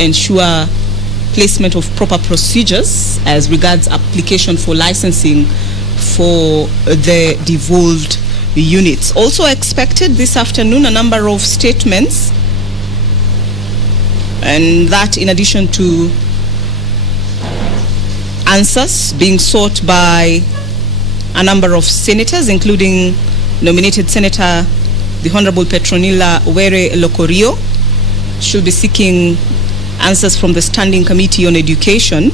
ensure placement of proper procedures as regards application for licensing for the devolved units. Also expected this afternoon a number of statements, and that in addition to answers being sought by a number of senators, including nominated Senator the Honorable Petronila Were Lokorio, should be seeking answers from the Standing Committee on Education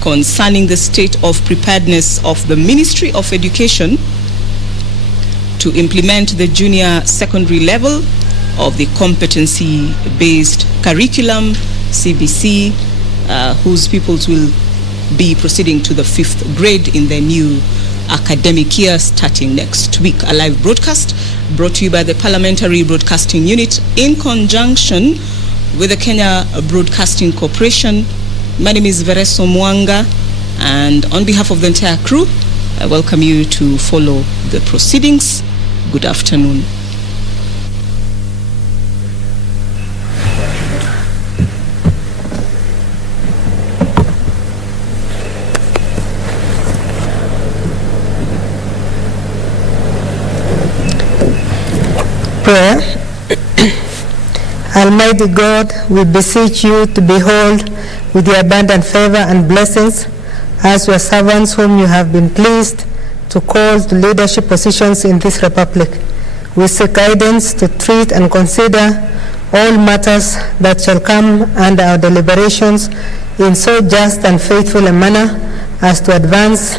concerning the state of preparedness of the Ministry of Education to implement the junior secondary level of the competency-based curriculum, CBC, whose pupils will be proceeding to the 5th grade in the new academic year starting next week. A live broadcast brought to you by the Parliamentary Broadcasting Unit in conjunction with the Kenya Broadcasting Corporation. My name is Vereso Mwanga, and on behalf of the entire crew, I welcome you to follow the proceedings. Good afternoon. Prayer. Almighty God, we beseech you to behold with your abundant favor and blessings as your servants whom you have been pleased to call to leadership positions in this republic. We seek guidance to treat and consider all matters that shall come under our deliberations in so just and faithful a manner as to advance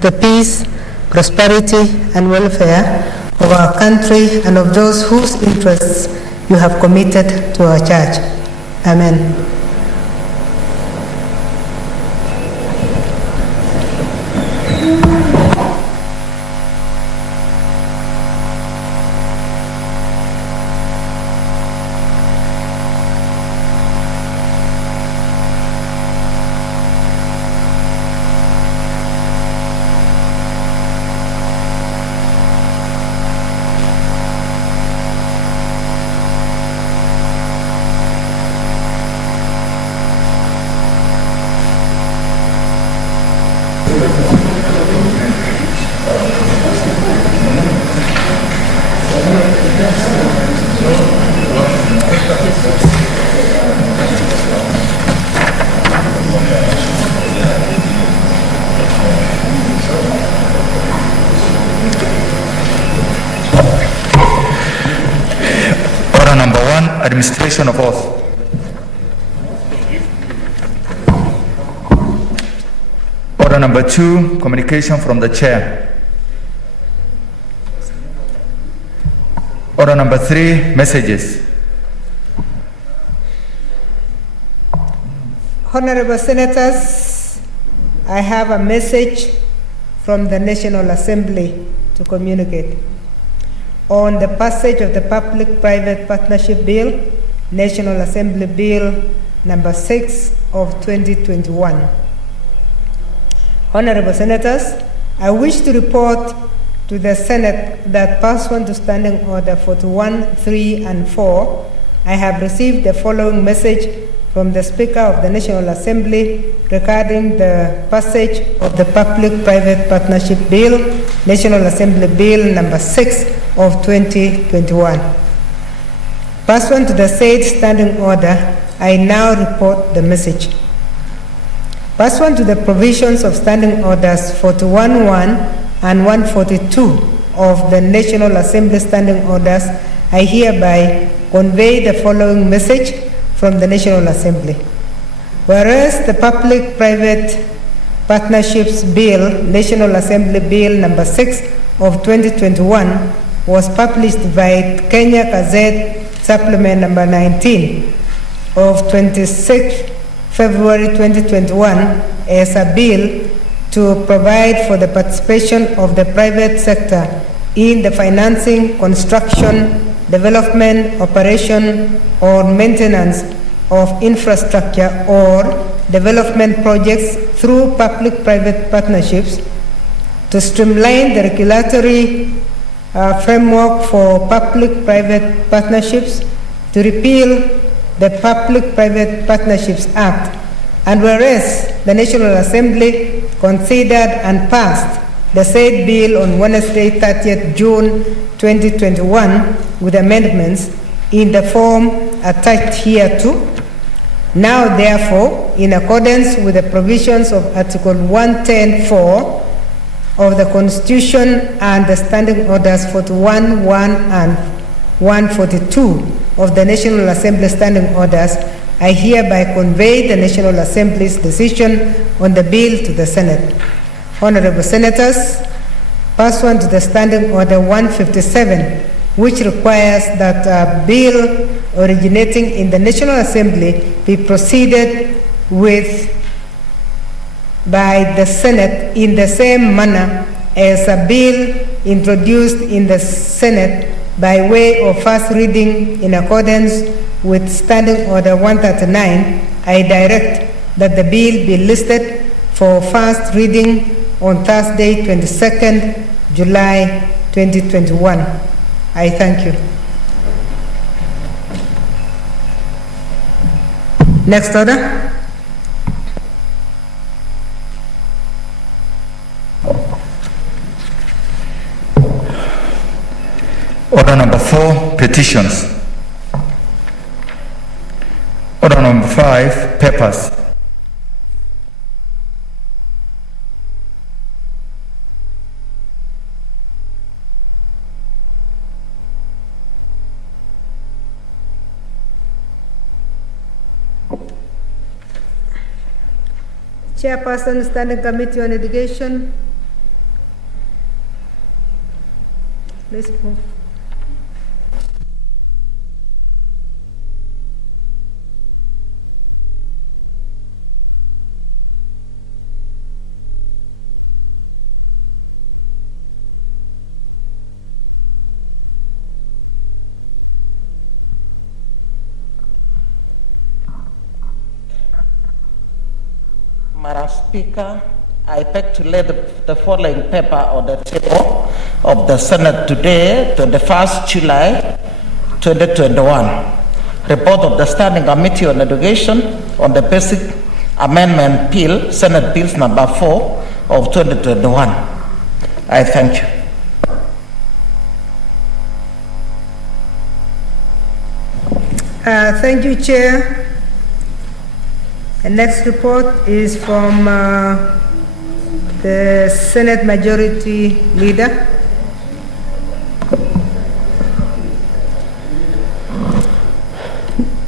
the peace, prosperity, and welfare of our country and of those whose interests you have committed to our church. Amen. Administration of oath. Order number 2, communication from the chair. Order number 3, messages. Honorable Senators, I have a message from the National Assembly to communicate on the passage of the Public-Private Partnership Bill, National Assembly Bill number 6 of 2021. Honorable Senators, I wish to report to the Senate that pursuant to Standing Order 41, 3, and 4, I have received the following message from the Speaker of the National Assembly regarding the passage of the Public-Private Partnership Bill, National Assembly Bill number 6 of 2021. Pursuant to the said standing order, I now report the message. Pursuant to the provisions of Standing Orders 41.1 and 142 of the National Assembly Standing Orders, I hereby convey the following message from the National Assembly. Whereas the Public-Private Partnerships Bill, National Assembly Bill number 6 of 2021 was published by Kenya Gazette Supplement number 19 of 26 February 2021 as a bill to provide for the participation of the private sector in the financing, construction, development, operation, or maintenance of infrastructure or development projects through public-private partnerships, to streamline the regulatory framework for public-private partnerships, to repeal the Public-Private Partnerships Act, and whereas the National Assembly considered and passed the said bill on Wednesday, 30th June 2021 with amendments in the form attached hereto. Now, therefore, in accordance with the provisions of Article 110(4) of the Constitution and the Standing Orders 41, 1 and 142 of the National Assembly Standing Orders, I hereby convey the National Assembly's decision on the bill to the Senate. Honorable Senators, pursuant to the Standing Order 157, which requires that a bill originating in the National Assembly be proceeded with by the Senate in the same manner as a bill introduced in the Senate by way of first reading in accordance with Standing Order 139, I direct that the bill be listed for first reading on Thursday, 22nd July 2021. I thank you. Next order. Order number 4, petitions. Order number 5, papers. Chairperson, Standing Committee on Education. Please move. Madam Speaker, I beg to lay the following paper on the table of the Senate today, 21st July 2021. Report of the Standing Committee on Education on the Basic Amendment Bill, Senate Bills number 4 of 2021. I thank you. Thank you, Chair. The next report is from the Senate Majority Leader.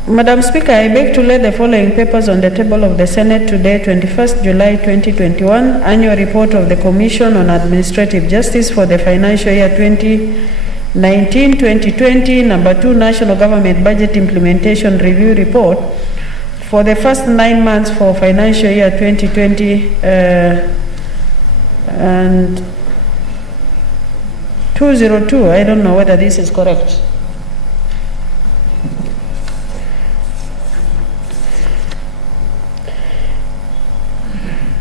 Madam Speaker, I beg to lay the following papers on the table of the Senate today, 21st July 2021, Annual Report of the Commission on Administrative Justice for the financial year 2019-2020, number 2, National Government Budget Implementation Review Report for the first 9 months for financial year 2020 and 202. I don't know whether this is correct.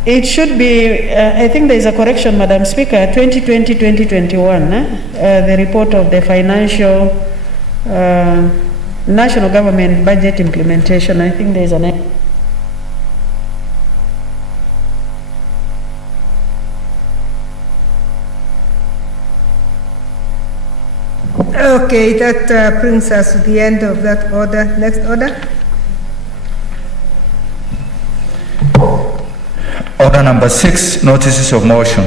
It should be, I think there is a correction, Madam Speaker, 2020-2021, the report of the financial National Government Budget Implementation. I think there is an... Okay, that brings us to the end of that order. Next order. Order number 6, notices of motion.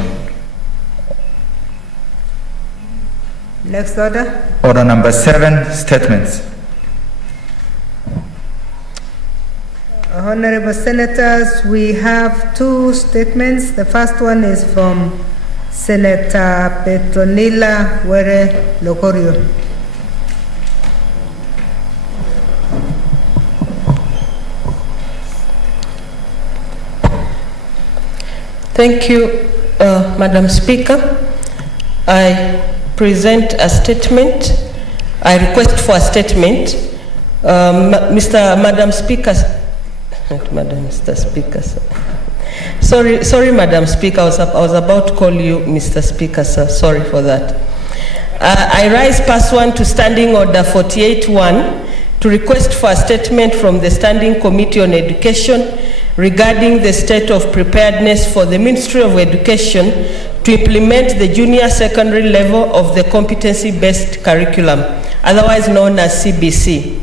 Next order. Order number 7, statements. Honorable Senators, we have 2 statements. The first one is from Senator Petronila Were Locorio. Thank you, Madam Speaker. I present a statement. I request for a statement. Madam Speaker, Mr. Speaker, sir. Sorry, Madam Speaker. I was about to call you Mr. Speaker, sir. Sorry for that. I rise pursuant to Standing Order 48-1 to request for a statement from the Standing Committee on Education regarding the state of preparedness for the Ministry of Education to implement the junior secondary level of the competency-based curriculum, otherwise known as CBC.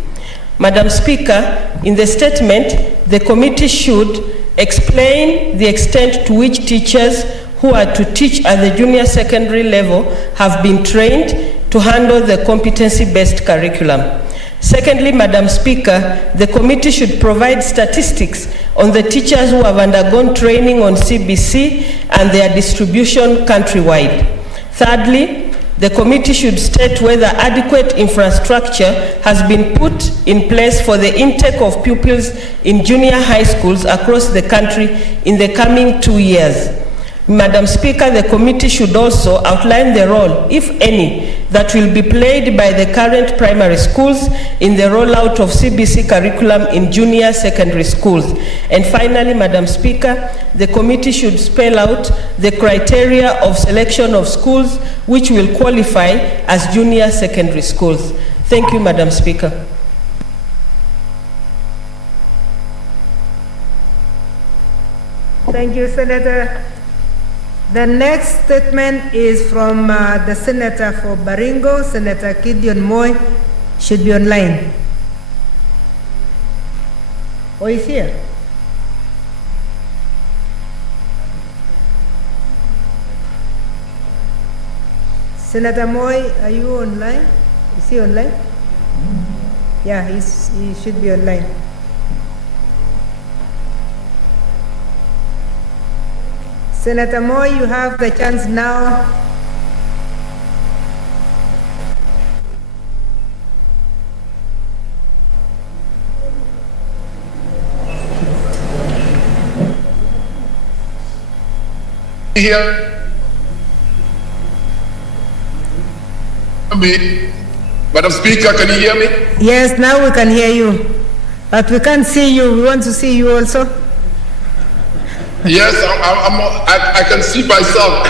Madam Speaker, in the statement, the committee should explain the extent to which teachers who are to teach at the junior secondary level have been trained to handle the competency-based curriculum. Secondly, Madam Speaker, the committee should provide statistics on the teachers who have undergone training on CBC and their distribution countrywide. Thirdly, the committee should state whether adequate infrastructure has been put in place for the intake of pupils in junior high schools across the country in the coming 2 years. Madam Speaker, the committee should also outline the role, if any, that will be played by the current primary schools in the rollout of CBC curriculum in junior secondary schools. And finally, Madam Speaker, the committee should spell out the criteria of selection of schools which will qualify as junior secondary schools. Thank you, Madam Speaker. Thank you, Senator. The next statement is from the Senator for Baringo, Senator Gideon Moy, should be online. Oh, he's here. Senator Moy, are you online? Is he online? Yeah, he should be online. Senator Moy, you have the chance now. Here, me, Madam Speaker, can you hear me? Yes, now we can hear you, but we can't see you. We want to see you also. Yes, I can see myself.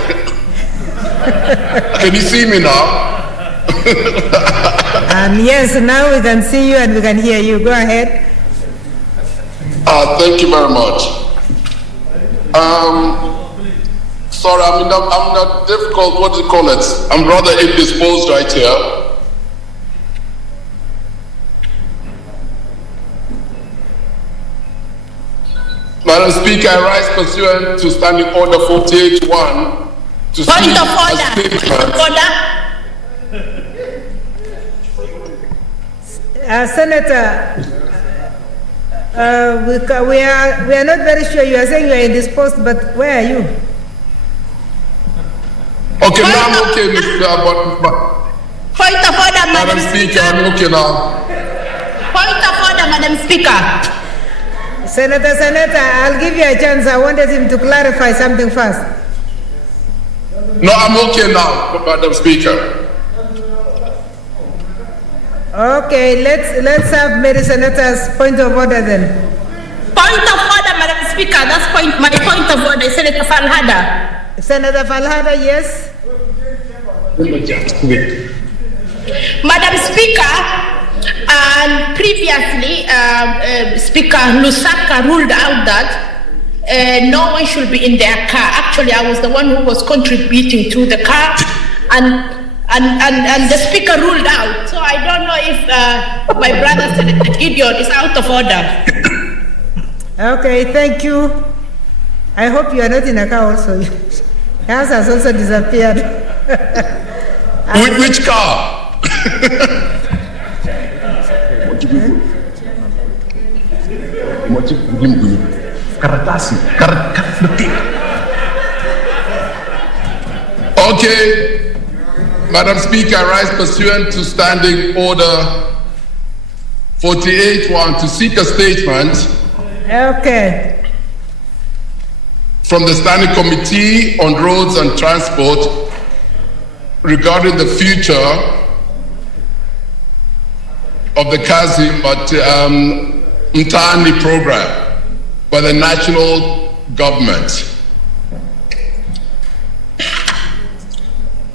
Can you see me now? Yes, now we can see you and we can hear you. Go ahead. Thank you very much. Sorry, I'm in a difficult, what do you call it? I'm rather indisposed right here. Madam Speaker, I rise pursuant to Standing Order 48-1 to Point of a order. statement. Senator, we are not very sure. You are saying you are indisposed, but where are you? Okay, now I'm okay, Mr. Point of order, Madam Speaker, I'm okay now. Point of order, Madam Speaker. Senator, I'll give you a chance. I wanted him to clarify something first. No, I'm okay now, Madam Speaker. Okay, let's have Mary Senator's point of order then. Point of order, Madam Speaker. That's my point of order, Senator Falhada. Senator Falhada, yes. Madam Speaker, and previously, Speaker Lusaka ruled out that no one should be in their car. Actually, I was the one who was contributing to the car, and the Speaker ruled out. So I don't know if my brother Senator Gideon is out of order. Okay, thank you. I hope you are not in a car also. Yours has also disappeared. Which car? Okay, Madam Speaker, I rise pursuant to Standing Order 48-1 to seek a statement. Okay. From the Standing Committee on Roads and Transport regarding the future of the Kazi Mtaani program by the national government.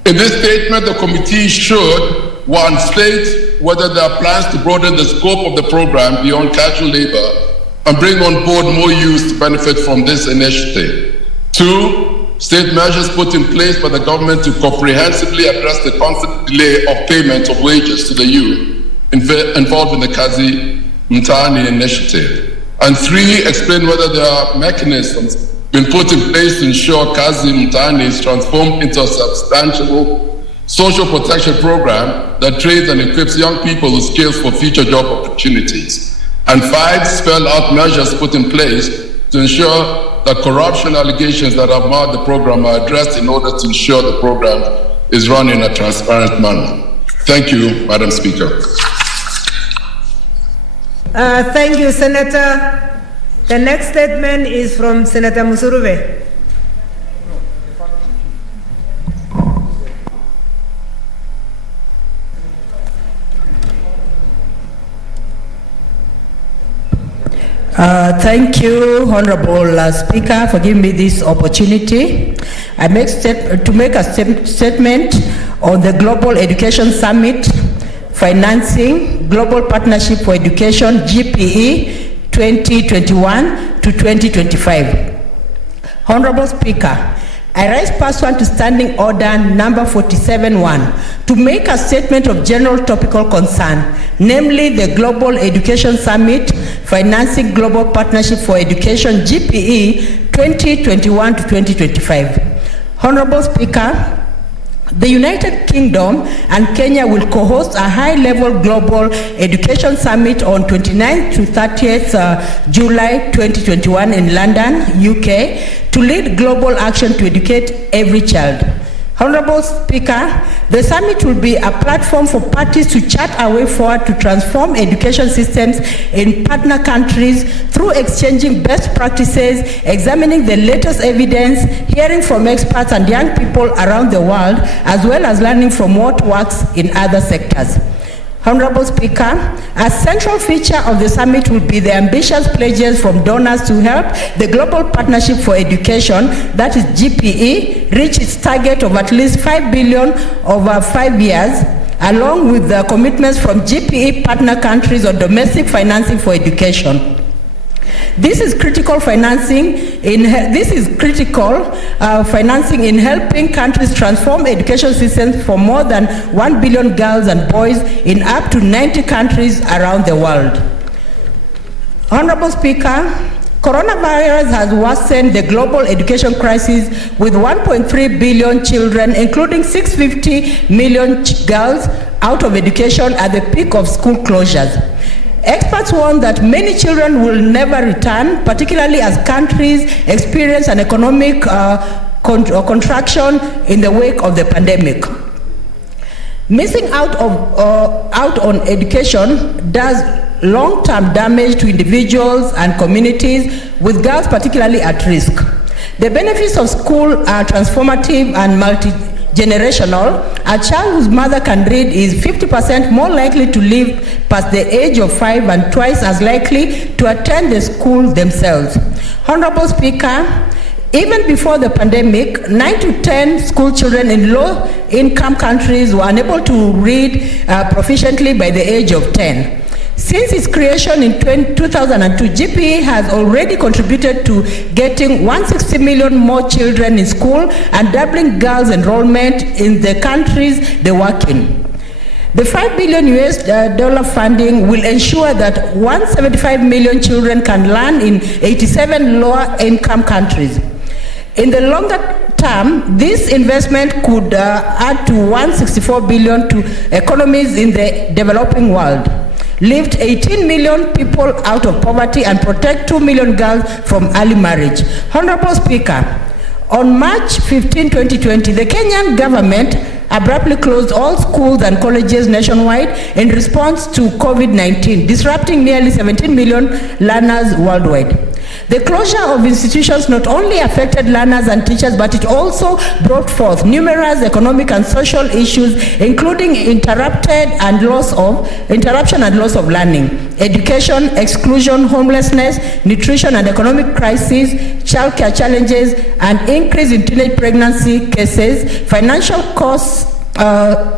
In this statement, the committee should 1, state whether there are plans to broaden the scope of the program beyond casual labor and bring on board more youth to benefit from this initiative. 2, state measures put in place by the government to comprehensively address the constant delay of payment of wages to the youth involved in the Kazi Mtaani initiative. And 3, explain whether there are mechanisms been put in place to ensure Kazi Mtaani is transformed into a substantial social protection program that trains and equips young people with skills for future job opportunities. And 5, spell out measures put in place to ensure that corruption allegations that have marred the program are addressed in order to ensure the program is run in a transparent manner. Thank you, Madam Speaker. Thank you, Senator. The next statement is from Senator Musurube. Thank you, Honorable Speaker, for giving me this opportunity. I make a statement on the Global Education Summit, Financing Global Partnership for Education, GPE 2021 to 2025. Honorable Speaker, I rise pursuant to Standing Order number 47-1 to make a statement of general topical concern, namely the Global Education Summit, Financing Global Partnership for Education, GPE 2021 to 2025. Honorable Speaker, the United Kingdom and Kenya will co-host a high-level global education summit on 29th to 30th July 2021 in London, UK, to lead global action to educate every child. Honorable Speaker, the summit will be a platform for parties to chart a way forward to transform education systems in partner countries through exchanging best practices, examining the latest evidence, hearing from experts and young people around the world, as well as learning from what works in other sectors. Honorable Speaker, a central feature of the summit will be the ambitious pledges from donors to help the Global Partnership for Education, that is GPE, reach its target of at least $5 billion over 5 years, along with the commitments from GPE partner countries on domestic financing for education. This is critical financing in helping countries transform education systems for more than 1 billion girls and boys in up to 90 countries around the world. Honorable Speaker, coronavirus has worsened the global education crisis with 1.3 billion children, including 650 million girls, out of education at the peak of school closures. Experts warn that many children will never return, particularly as countries experience an economic contraction in the wake of the pandemic. Missing out on education does long-term damage to individuals and communities, with girls particularly at risk. The benefits of school are transformative and multi-generational. A child whose mother can read is 50% more likely to live past the age of 5 and twice as likely to attend the school themselves. Honorable Speaker, even before the pandemic, 9 to 10 school children in low-income countries were unable to read proficiently by the age of 10. Since its creation in 2002, GPE has already contributed to getting 160 million more children in school and doubling girls' enrollment in the countries they work in. The $5 billion funding will ensure that 175 million children can learn in 87 lower-income countries. In the longer term, this investment could add to 164 billion to economies in the developing world, lift 18 million people out of poverty, and protect 2 million girls from early marriage. Honorable Speaker, on March 15, 2020, the Kenyan government abruptly closed all schools and colleges nationwide in response to COVID-19, disrupting nearly 17 million learners worldwide. The closure of institutions not only affected learners and teachers, but it also brought forth numerous economic and social issues, including interruption and loss of learning, education, exclusion, homelessness, nutrition and economic crisis, childcare challenges, and increase in teenage pregnancy cases, financial costs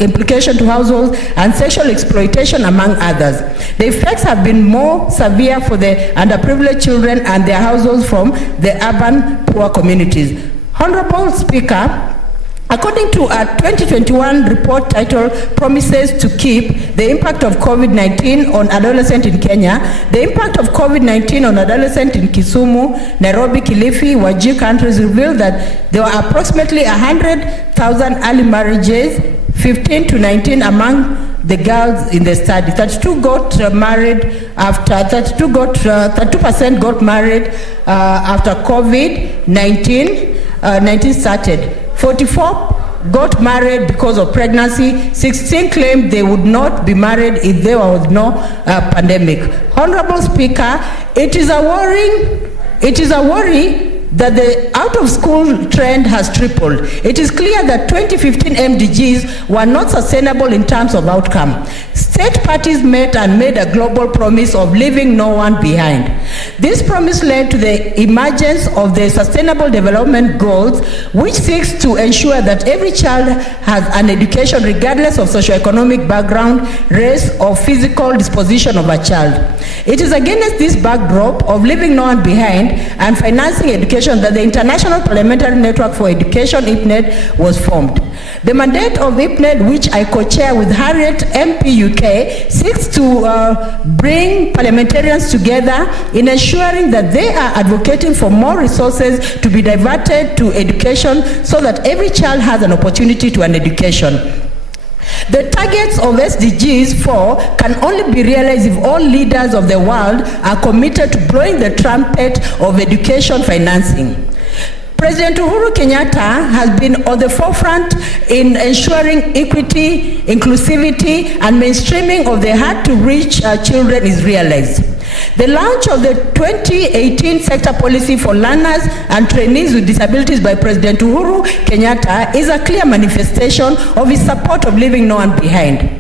implication to households, and sexual exploitation, among others. The effects have been more severe for the underprivileged children and their households from the urban poor communities. Honorable Speaker, according to a 2021 report titled Promises to Keep, the impact of COVID-19 on adolescents in Kenya, the impact of COVID-19 on adolescents in Kisumu, Nairobi, Kilifi, Wajir counties revealed that there were approximately 100,000 early marriages, 15 to 19 among the girls in the study. 32% got married after COVID-19 started. 44 got married because of pregnancy. 16 claimed they would not be married if there was no pandemic. Honorable Speaker, it is a worry that the out-of-school trend has tripled. It is clear that 2015 MDGs were not sustainable in terms of outcome. State parties met and made a global promise of leaving no one behind. This promise led to the emergence of the Sustainable Development Goals, which seeks to ensure that every child has an education regardless of socioeconomic background, race, or physical disposition of a child. It is against this backdrop of leaving no one behind and financing education that the International Parliamentary Network for Education, IPNED, was formed. The mandate of IPNED, which I co-chair with Harriet MP UK, seeks to bring parliamentarians together in ensuring that they are advocating for more resources to be diverted to education so that every child has an opportunity to an education. The targets of SDGs 4 can only be realized if all leaders of the world are committed to blowing the trumpet of education financing. President Uhuru Kenyatta has been on the forefront in ensuring equity, inclusivity, and mainstreaming of the hard-to-reach children is realized. The launch of the 2018 sector policy for learners and trainees with disabilities by President Uhuru Kenyatta is a clear manifestation of his support of leaving no one behind.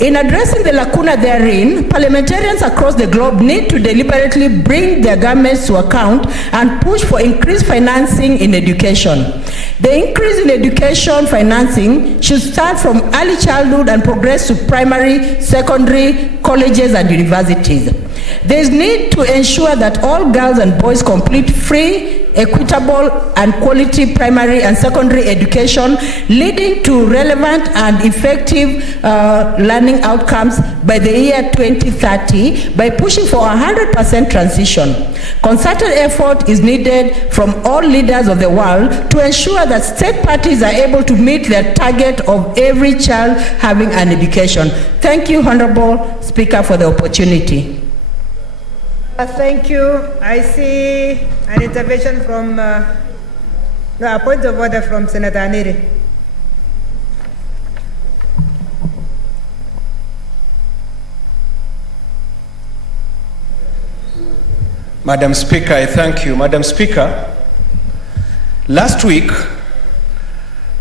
In addressing the lacuna therein, parliamentarians across the globe need to deliberately bring their governments to account and push for increased financing in education. The increase in education financing should start from early childhood and progress to primary, secondary, colleges, and universities. There is need to ensure that all girls and boys complete free, equitable, and quality primary and secondary education, leading to relevant and effective learning outcomes by the year 2030 by pushing for 100% transition. Concerted effort is needed from all leaders of the world to ensure that state parties are able to meet their target of every child having an education. Thank you, Honorable Speaker, for the opportunity. Thank you. I see an intervention from, a point of order from Senator Aniri. Madam Speaker, I thank you. Madam Speaker, last week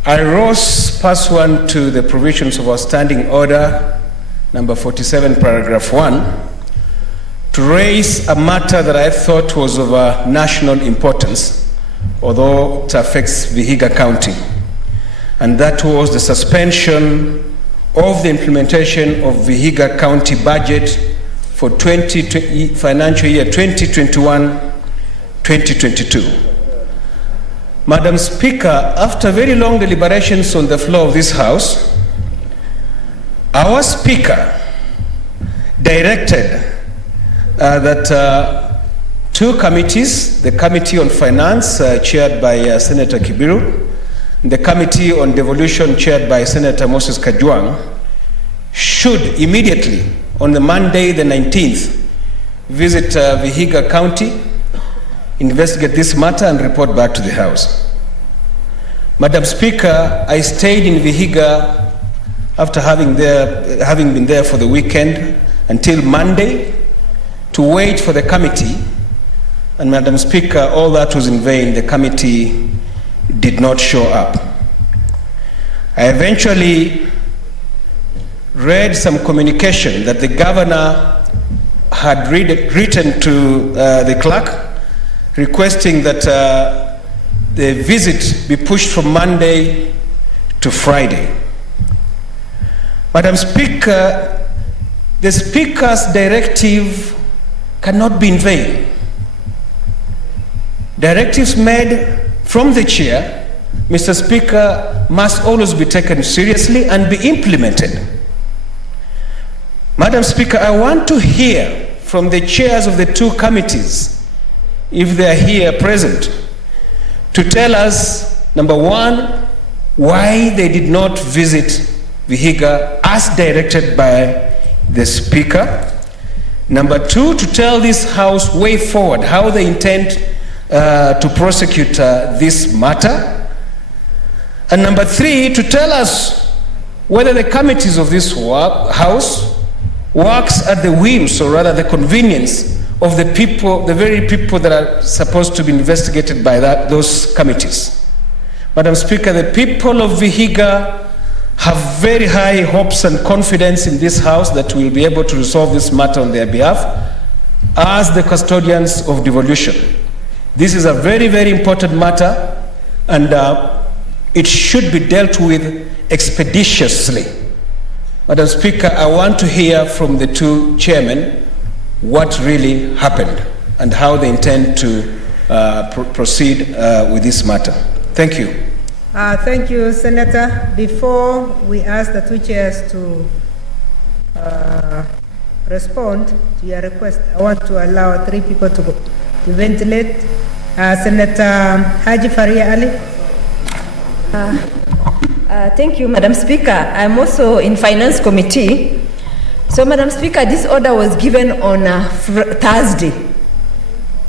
I rose pursuant to the provisions of our standing order number 47, paragraph 1, to raise a matter that I thought was of national importance, although it affects Vihiga County, and that was the suspension of the implementation of Vihiga County budget for financial year 2021-2022. Madam Speaker, after very long deliberations on the floor of this House, our Speaker directed that two committees, the Committee on Finance, chaired by Senator Kibiru, and the Committee on Devolution, chaired by Senator Moses Kajwang, should immediately, on the Monday the 19th, visit Vihiga County, investigate this matter, and report back to the House. Madam Speaker, I stayed in Vihiga after having been there for the weekend until Monday to wait for the committee, and Madam Speaker, all that was in vain. The committee did not show up. I eventually read some communication that the governor had written to the clerk requesting that the visit be pushed from Monday to Friday. Madam Speaker, the Speaker's directive cannot be in vain. Directives made from the chair, Mr. Speaker, must always be taken seriously and be implemented. Madam Speaker, I want to hear from the chairs of the two committees, if they are here present, to tell us, number one, why they did not visit Vihiga as directed by the Speaker. Number two, to tell this House way forward how they intend to prosecute this matter. And number three, to tell us whether the committees of this House works at the whims, or rather the convenience of the people, the very people that are supposed to be investigated by those committees. Madam Speaker, the people of Vihiga have very high hopes and confidence in this House that we will be able to resolve this matter on their behalf as the custodians of devolution. This is a very, very important matter, and it should be dealt with expeditiously. Madam Speaker, I want to hear from the two chairmen what really happened and how they intend to proceed with this matter. Thank you. Thank you, Senator. Before we ask the two chairs to respond to your request, I want to allow three people to ventilate. Senator Haji Faria Ali. Thank you, Madam Speaker. I'm also in Finance Committee. So, Madam Speaker, this order was given on Thursday,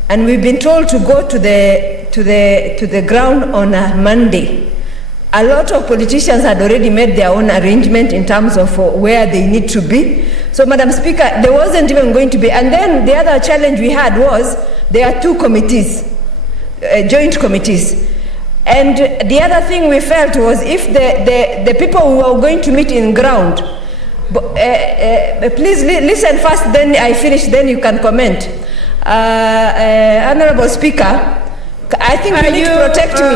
and we've been told to go to the ground on Monday. A lot of politicians had already made their own arrangement in terms of where they need to be. So, Madam Speaker, there wasn't even going to be. And then the other challenge we had was there are two committees, joint committees. And the other thing we felt was if the people who are going to meet in ground, please listen first, then I finish, then you can comment. Honorable Speaker, I think you need to protect me.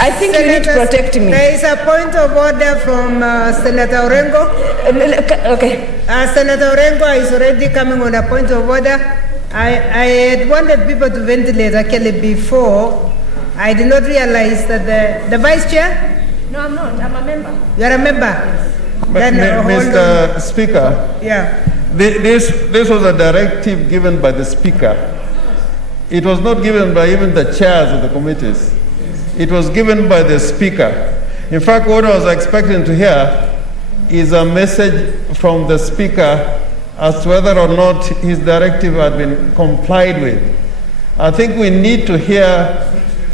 I think you need to protect me. There is a point of order from Senator Orengo. Okay. Senator Orengo is already coming on a point of order. I had wanted people to ventilate actually before. I did not realize that the Vice Chair? No, I'm not. I'm a member. You are a member? But Mr. Speaker, yeah. This was a directive given by the Speaker. It was not given by even the chairs of the committees. It was given by the Speaker. In fact, what I was expecting to hear is a message from the Speaker as to whether or not his directive had been complied with. I think we need to hear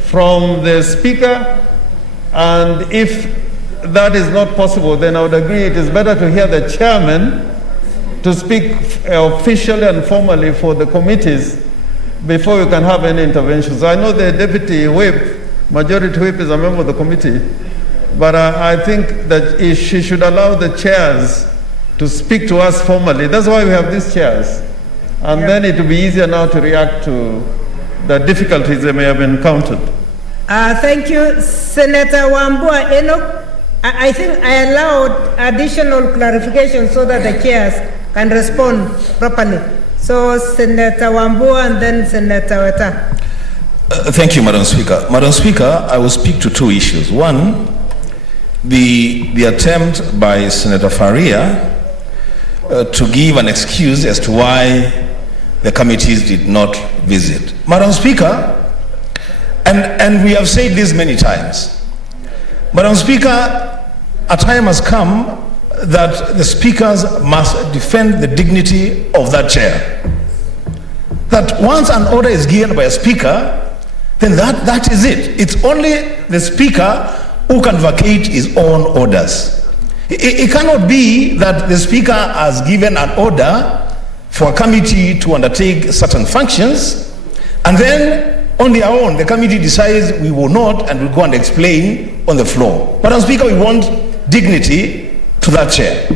from the Speaker, and if that is not possible, then I would agree it is better to hear the chairman to speak officially and formally for the committees before we can have any interventions. I know the deputy whip, majority whip, is a member of the committee, but I think that she should allow the chairs to speak to us formally. That's why we have these chairs. And then it will be easier now to react to the difficulties they may have encountered. Thank you, Senator Wambua Enoch. I think I allowed additional clarification so that the chairs can respond properly. So, Senator Wambua and then Senator Weta. Thank you, Madam Speaker. Madam Speaker, I will speak to two issues. One, the attempt by Senator Faria to give an excuse as to why the committees did not visit. Madam Speaker, and we have said this many times, Madam Speaker, a time has come that the speakers must defend the dignity of that chair. That once an order is given by a speaker, then that is it. It's only the speaker who can vacate his own orders. It cannot be that the speaker has given an order for a committee to undertake certain functions, and then on their own, the committee decides we will not, and will go and explain on the floor. Madam Speaker, we want dignity to that chair.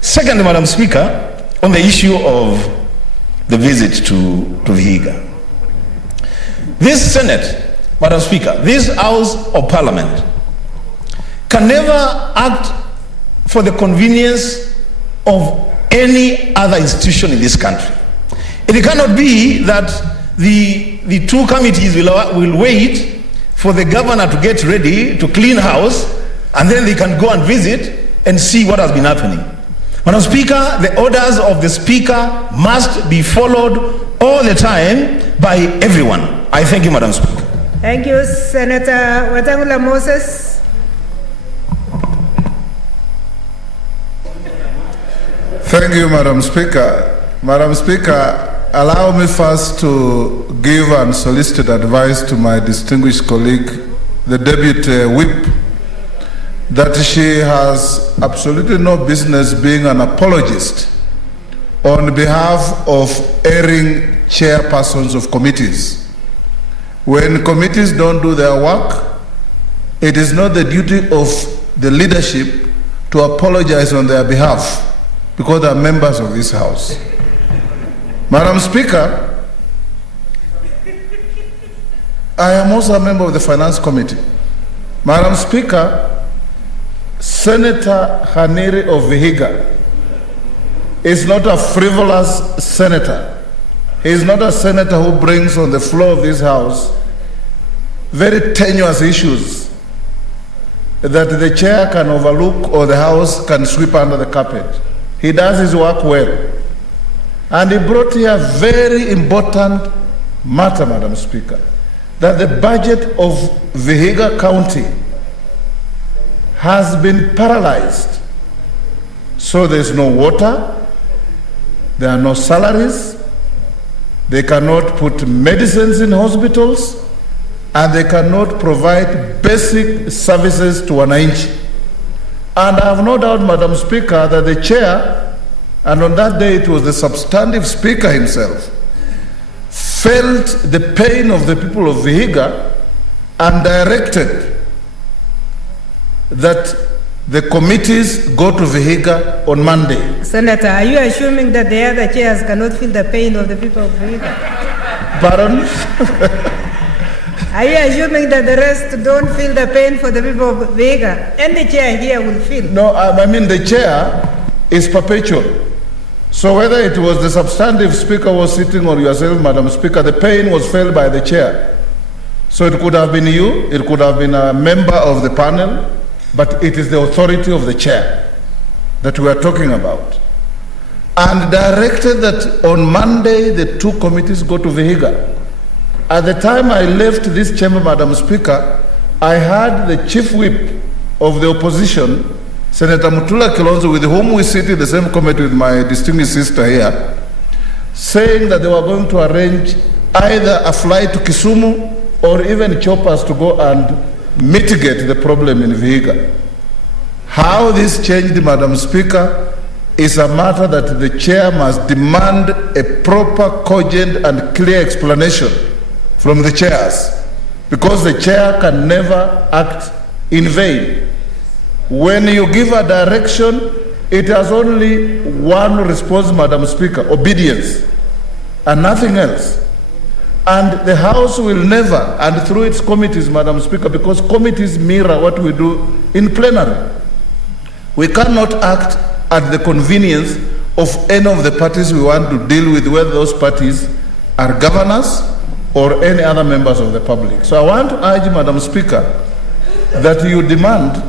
Secondly, Madam Speaker, on the issue of the visit to Vihiga. This Senate, Madam Speaker, this House of Parliament can never act for the convenience of any other institution in this country. It cannot be that the two committees will wait for the governor to get ready to clean house, and then they can go and visit and see what has been happening. Madam Speaker, the orders of the Speaker must be followed all the time by everyone. I thank you, Madam Speaker. Thank you, Senator Wetangula Moses. Thank you, Madam Speaker. Madam Speaker, allow me first to give unsolicited advice to my distinguished colleague, the Deputy Whip, that she has absolutely no business being an apologist on behalf of erring chairpersons of committees. When committees don't do their work, it is not the duty of the leadership to apologize on their behalf, because they are members of this House. Madam Speaker, I am also a member of the Finance Committee. Madam Speaker, Senator Khaniri of Vihiga is not a frivolous senator. He is not a senator who brings on the floor of this House very tenuous issues that the chair can overlook or the House can sweep under the carpet. He does his work well. And he brought here a very important matter, Madam Speaker, that the budget of Vihiga County has been paralyzed. So there's no water, there are no salaries, they cannot put medicines in hospitals, and they cannot provide basic services to wananchi. And I have no doubt, Madam Speaker, that the chair, and on that day it was the substantive speaker himself, felt the pain of the people of Vihiga and directed that the committees go to Vihiga on Monday. Senator, are you assuming that the other chairs cannot feel the pain of the people of Vihiga? Pardon? Are you assuming that the rest don't feel the pain for the people of Vihiga? Any chair here will feel. No, I mean the chair is perpetual. So whether it was the substantive speaker was sitting or yourself, Madam Speaker, the pain was felt by the chair. So it could have been you, it could have been a member of the panel, but it is the authority of the chair that we are talking about. And directed that on Monday the two committees go to Vihiga. At the time I left this chamber, Madam Speaker, I had the chief whip of the opposition, Senator Mutula Kilonzo, with whom we sit in the same committee with my distinguished sister here, saying that they were going to arrange either a flight to Kisumu or even choppers to go and mitigate the problem in Vihiga. How this changed, Madam Speaker, is a matter that the chair must demand a proper, cogent and clear explanation from the chairs, because the chair can never act in vain. When you give a direction, it has only one response, Madam Speaker: obedience, and nothing else. And the House will never, and through its committees, Madam Speaker, because committees mirror what we do in plenary, we cannot act at the convenience of any of the parties we want to deal with, whether those parties are governors or any other members of the public. So I want to urge, Madam Speaker, that you demand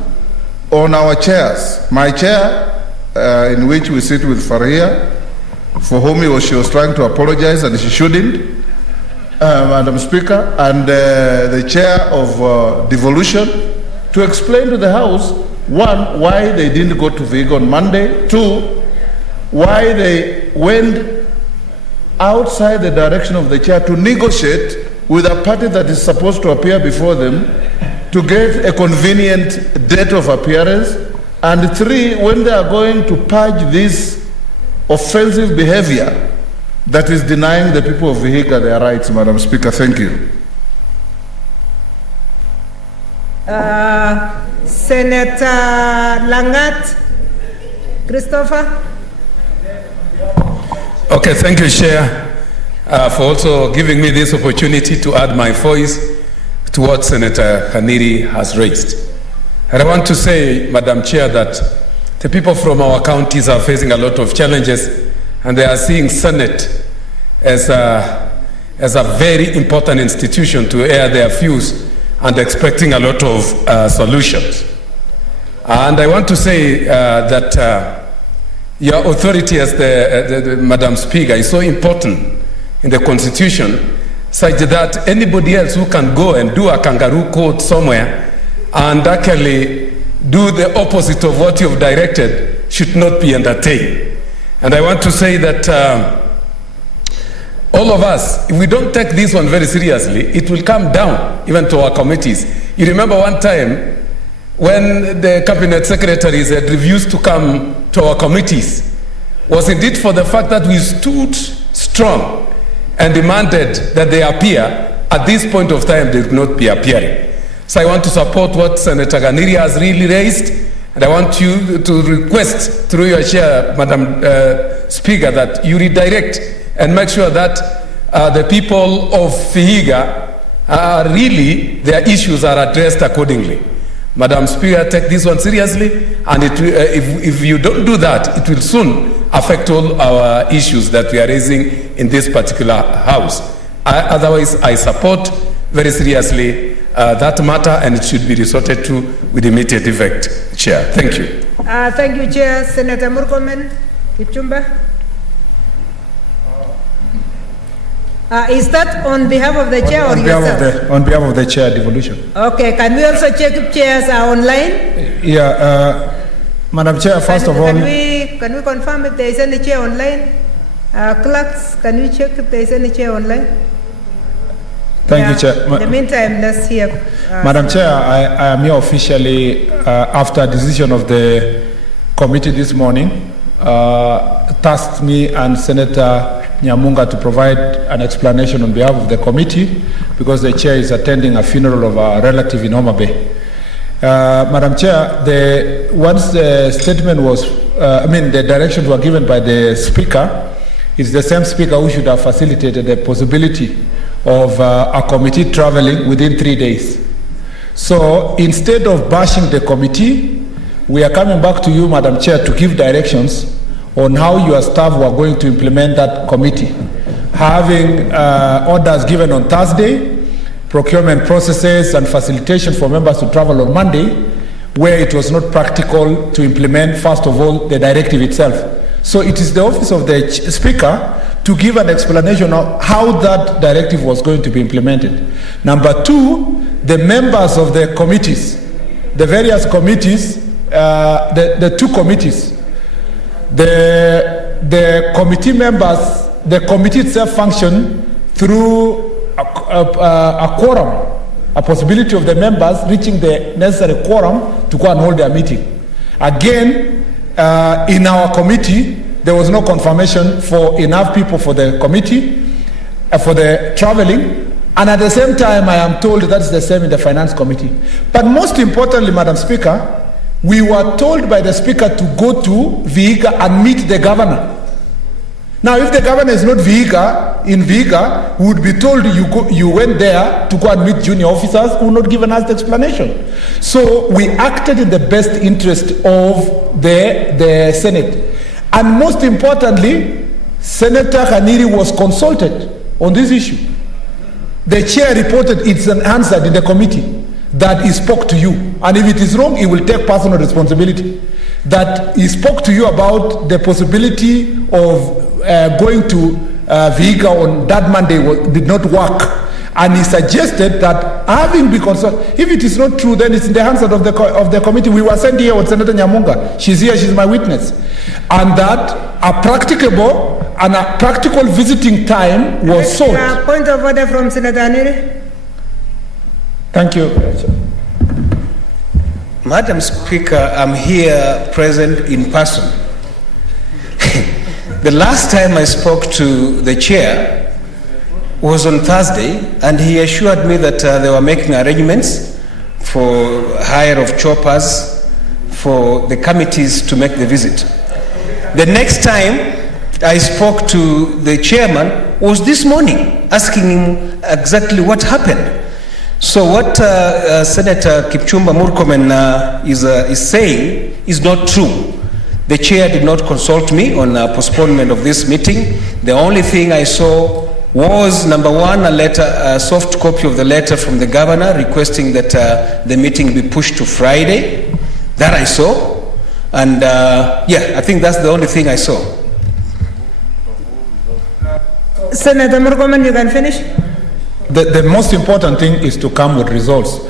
on our chairs, my chair, in which we sit with Faria, for whom she was trying to apologize and she shouldn't, Madam Speaker, and the chair of devolution, to explain to the House, one, why they didn't go to Vihiga on Monday, two, why they went outside the direction of the chair to negotiate with a party that is supposed to appear before them to get a convenient date of appearance, and three, when they are going to purge this offensive behavior that is denying the people of Vihiga their rights. Madam Speaker, thank you. Senator Langat Christopher. Okay, thank you, Chair, for also giving me this opportunity to add my voice to what Senator Khaniri has raised. And I want to say, Madam Chair, that the people from our counties are facing a lot of challenges, and they are seeing Senate as a very important institution to air their views and expecting a lot of solutions. And I want to say that your authority as the Madam Speaker is so important in the Constitution, such that anybody else who can go and do a kangaroo court somewhere and actually do the opposite of what you've directed should not be entertained. And I want to say that all of us, if we don't take this one very seriously, it will come down even to our committees. You remember one time when the cabinet secretaries had refused to come to our committees, was indeed for the fact that we stood strong and demanded that they appear. At this point of time, they will not be appearing. So I want to support what Senator Ganiri has really raised, and I want you to request through your chair, Madam Speaker, that you redirect and make sure that the people of Vihiga really, their issues are addressed accordingly. Madam Speaker, take this one seriously, and if you don't do that, it will soon affect all our issues that we are raising in this particular house. Otherwise, I support very seriously that matter, and it should be resorted to with immediate effect. Chair, thank you. Thank you, Chair. Senator Murkomen Kipchumba. Is that on behalf of the chair or yourself? On behalf of the chair, devolution. Okay, can we also check if chairs are online? Yeah, Madam Chair, first of all... Can we confirm if there is any chair online? Clerks, can we check if there is any chair online? Thank you, Chair. In the meantime, let's hear... Madam Chair, I am here officially after a decision of the committee this morning, tasked me and Senator Nyamunga to provide an explanation on behalf of the committee because the chair is attending a funeral of a relative in Homa Bay. Madam Chair, once the statement was, the directions were given by the Speaker, it's the same Speaker who should have facilitated the possibility of a committee traveling within 3 days. So instead of bashing the committee, we are coming back to you, Madam Chair, to give directions on how your staff were going to implement that committee. Having orders given on Thursday, procurement processes and facilitation for members to travel on Monday, where it was not practical to implement, first of all, the directive itself. So it is the office of the Speaker to give an explanation of how that directive was going to be implemented. Number two, the members of the committees, the various committees, the two committees, the committee members, the committee itself function through a quorum, a possibility of the members reaching the necessary quorum to go and hold their meeting. Again, in our committee, there was no confirmation for enough people for the committee, for the traveling, and at the same time, I am told that's the same in the finance committee. But most importantly, Madam Speaker, we were told by the Speaker to go to Vihiga and meet the governor. Now, if the governor is not in Vihiga, we would be told you went there to go and meet junior officers who not given us the explanation. So we acted in the best interest of the Senate. And most importantly, Senator Kaniri was consulted on this issue. The chair reported it's answered in the committee that he spoke to you. And if it is wrong, he will take personal responsibility. That he spoke to you about the possibility of going to Vihiga on that Monday did not work. And he suggested that having been consulted, if it is not true, then it's in the hands of the committee. We were sent here with Senator Nyamunga. She's here, she's my witness. And that a practicable and a practical visiting time was sought. Point of order from Senator Aniri. Thank you. Madam Speaker, I'm here present in person. The last time I spoke to the chair was on Thursday, and he assured me that they were making arrangements for hire of choppers for the committees to make the visit. The next time I spoke to the chairman was this morning, asking him exactly what happened. So what Senator Kipchumba Murkomen is saying is not true. The chair did not consult me on postponement of this meeting. The only thing I saw was, number one, a soft copy of the letter from the governor requesting that the meeting be pushed to Friday. That I saw. And I think that's the only thing I saw. Senator Murkomen, you can finish. The most important thing is to come with results.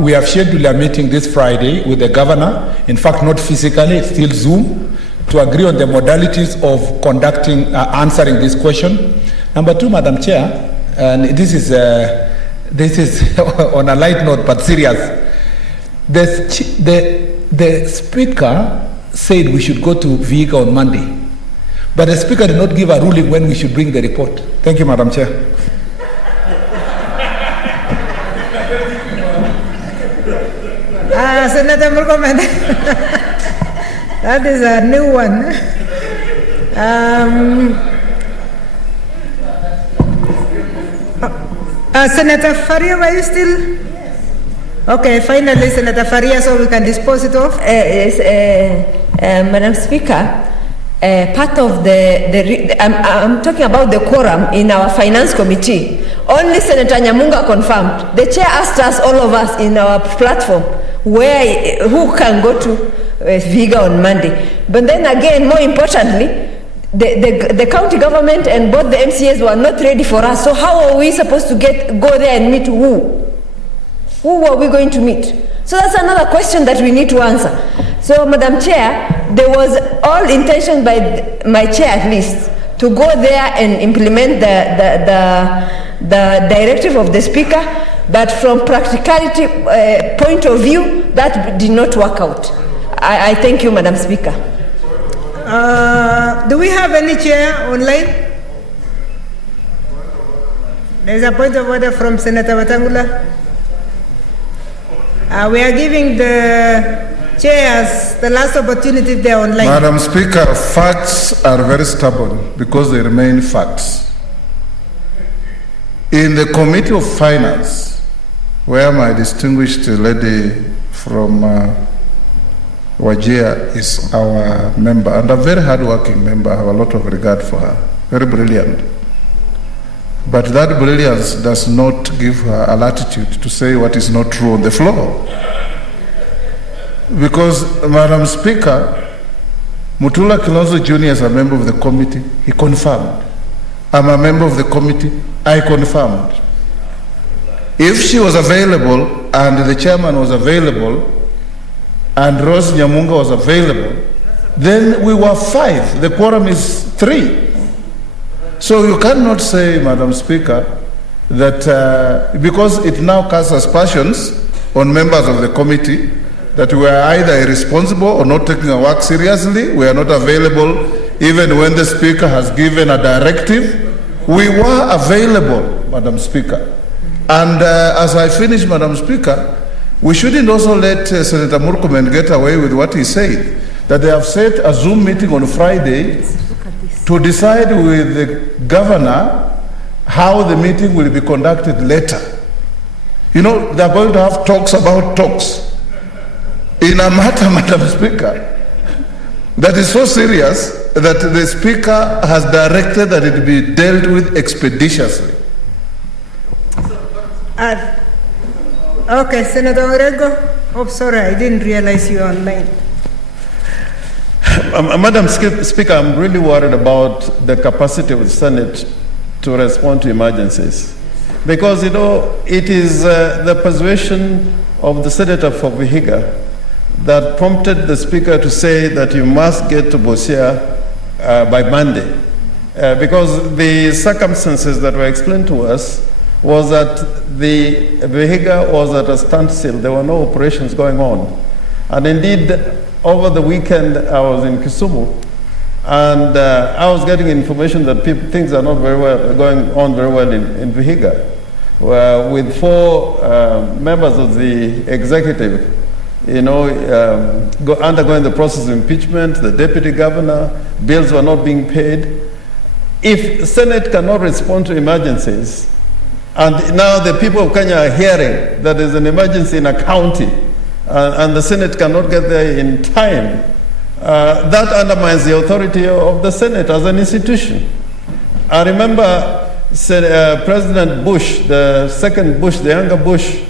We have scheduled a meeting this Friday with the governor. In fact, not physically, it's still Zoom, to agree on the modalities of conducting, answering this question. Number two, Madam Chair, and this is on a light note but serious. The Speaker said we should go to Vihiga on Monday, but the Speaker did not give a ruling when we should bring the report. Thank you, Madam Chair. Senator Murkomen, that is a new one. Senator Faria, were you still? Okay, finally, Senator Faria, so we can dispose it off. Madam Speaker, part of I'm talking about the quorum in our finance committee. Only Senator Nyamunga confirmed. The chair asked us, all of us, in our platform, who can go to Vihiga on Monday. But then again, more importantly, the county government and both the MCAs were not ready for us. So how are we supposed to go there and meet who? Who are we going to meet? So that's another question that we need to answer. So, Madam Chair, there was all intention by my chair at least to go there and implement the directive of the Speaker, but from practicality point of view, that did not work out. I thank you, Madam Speaker. Do we have any chair online? There's a point of order from Senator Watangula. We are giving the chairs the last opportunity if they are online. Madam Speaker, facts are very stubborn because they remain facts. In the Committee of Finance, where my distinguished lady from Wajir is our member, and a very hard-working member, I have a lot of regard for her, very brilliant. But that brilliance does not give her a latitude to say what is not true on the floor. Because, Madam Speaker, Mutula Kilonzo Jr. is a member of the committee, he confirmed. I'm a member of the committee, I confirmed. If she was available and the chairman was available and Rose Nyamunga was available, then we were 5. The quorum is 3. So you cannot say, Madam Speaker, that because it now casts aspersions on members of the committee that we are either irresponsible or not taking our work seriously, we are not available even when the Speaker has given a directive. We were available, Madam Speaker. And as I finish, Madam Speaker, we shouldn't also let Senator Murkomen get away with what he said, that they have set a Zoom meeting on Friday to decide with the governor how the meeting will be conducted later. You know, they're going to have talks about talks in a matter, Madam Speaker, that is so serious that the Speaker has directed that it be dealt with expeditiously. Okay, Senator Orego. Oh, sorry, I didn't realize you were online. Madam Speaker, I'm really worried about the capacity of the Senate to respond to emergencies. Because, you know, it is the persuasion of the Senator for Vihiga that prompted the Speaker to say that you must get to Busia by Monday. Because the circumstances that were explained to us was that the Vihiga was at a standstill. There were no operations going on. And indeed, over the weekend, I was in Kisumu, and I was getting information that things are not going on very well in Vihiga, with 4 members of the executive, you know, undergoing the process of impeachment, the deputy governor, bills were not being paid. If the Senate cannot respond to emergencies, and now the people of Kenya are hearing that there's an emergency in a county, and the Senate cannot get there in time, that undermines the authority of the Senate as an institution. I remember President Bush, the second Bush, the younger Bush,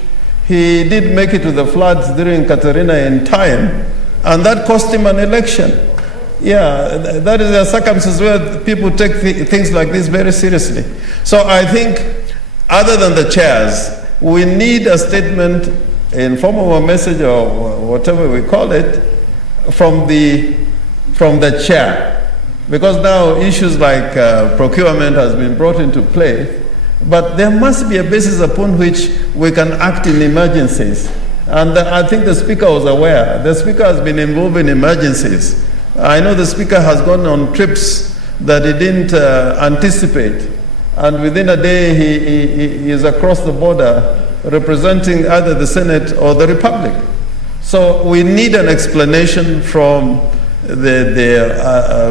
he did make it to the floods during Katrina in time, and that cost him an election. Yeah, that is a circumstance where people take things like this very seriously. So I think, other than the chairs, we need a statement in form of a message or whatever we call it from the chair. Because now issues like procurement has been brought into play, but there must be a basis upon which we can act in emergencies. And I think the Speaker was aware. The Speaker has been involved in emergencies. I know the Speaker has gone on trips that he didn't anticipate. And within a day, he is across the border representing either the Senate or the Republic. So we need an explanation from the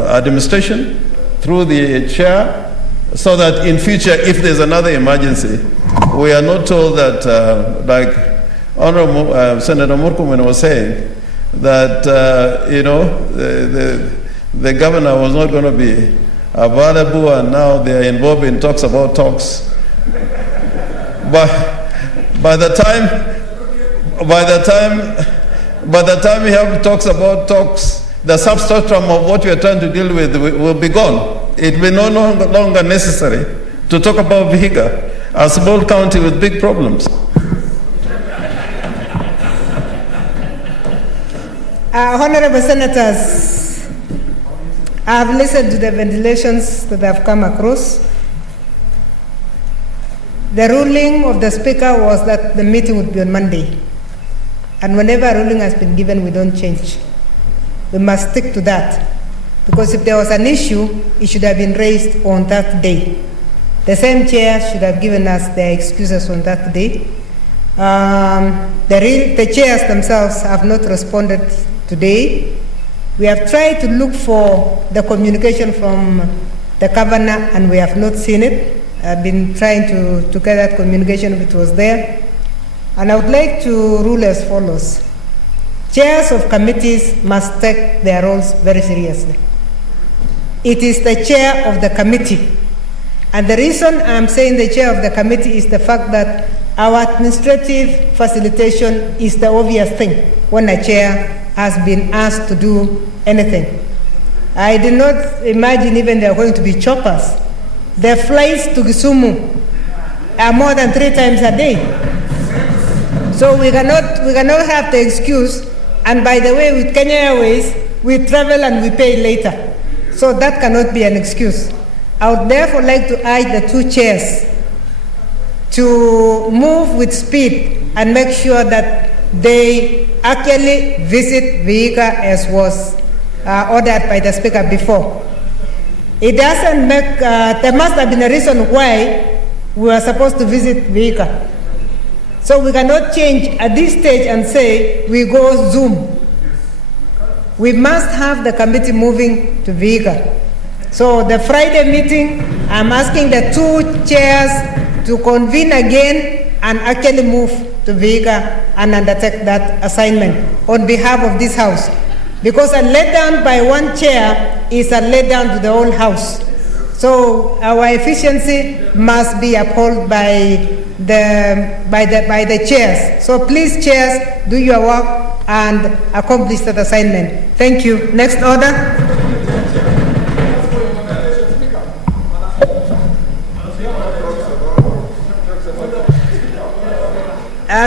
administration through the chair, so that in future, if there's another emergency, we are not told that, like Honorable Senator Murkomen was saying, that the governor was not going to be available, and now they are involved in talks about talks. But by the time we have talks about talks, the substratum of what we are trying to deal with will be gone. It will be no longer necessary to talk about Vihiga, a small county with big problems. Honorable Senators, I have listened to the ventilations that have come across. The ruling of the Speaker was that the meeting would be on Monday. And whenever a ruling has been given, we don't change. We must stick to that. Because if there was an issue, it should have been raised on that day. The same chair should have given us their excuses on that day. The chairs themselves have not responded today. We have tried to look for the communication from the governor, and we have not seen it. I've been trying to get that communication which was there. And I would like to rule as follows. Chairs of committees must take their roles very seriously. It is the chair of the committee. And the reason I'm saying the chair of the committee is the fact that our administrative facilitation is the obvious thing when a chair has been asked to do anything. I did not imagine even there are going to be choppers. The flights to Kisumu are more than 3 times a day. So we cannot have the excuse, and by the way, with Kenya Airways, we travel and we pay later. So that cannot be an excuse. I would therefore like to urge the 2 chairs to move with speed and make sure that they actually visit Vihiga as was ordered by the Speaker before. It doesn't make, there must have been a reason why we were supposed to visit Vihiga. So we cannot change at this stage and say we go Zoom. We must have the committee moving to Vihiga. So the Friday meeting, I'm asking the 2 chairs to convene again and actually move to Vihiga and undertake that assignment on behalf of this House. Because a letdown by 1 chair is a letdown to the whole House. So our efficiency must be upheld by the chairs. So please, chairs, do your work and accomplish that assignment. Thank you. Next order.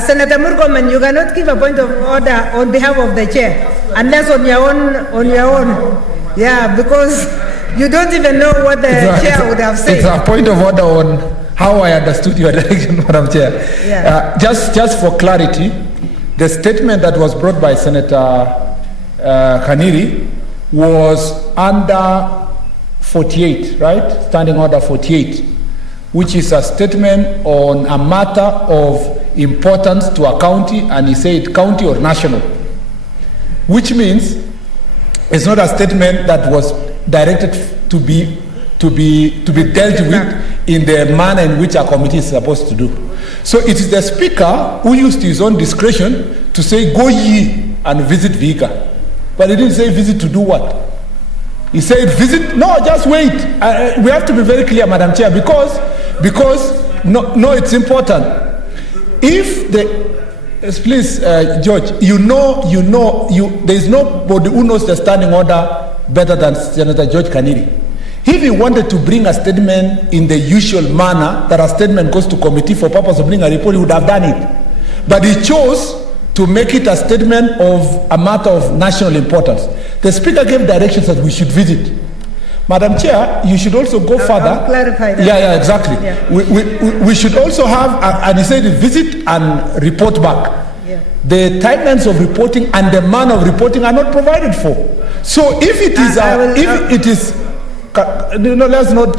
Senator Murkomen, you cannot give a point of order on behalf of the chair, unless on your own. Yeah, because you don't even know what the chair would have said. It's a point of order on how I understood your direction, Madam Chair. Yeah. Just for clarity, the statement that was brought by Senator Khaniri was under 48, right? Standing Order 48, which is a statement on a matter of importance to a county, and he said county or national, which means it's not a statement that was directed to be dealt with in the manner in which a committee is supposed to do. So it is the Speaker who used his own discretion to say, go ye and visit Vihiga. but he didn't say visit to do what. He said visit, no, just wait. We have to be very clear, Madam Chair, because no, it's important. If please, George, there's nobody who knows the standing order better than Senator George Kaniri. If he wanted to bring a statement in the usual manner, that a statement goes to committee for purpose of bringing a report, he would have done it. But he chose to make it a statement of a matter of national importance. The Speaker gave directions that we should visit. Madam Chair, you should also go further. I'll clarify that. Yeah, exactly. Yeah. We should also have, and he said visit and report back. Yeah. The timelines of reporting and the manner of reporting are not provided for. So if it is, let's not,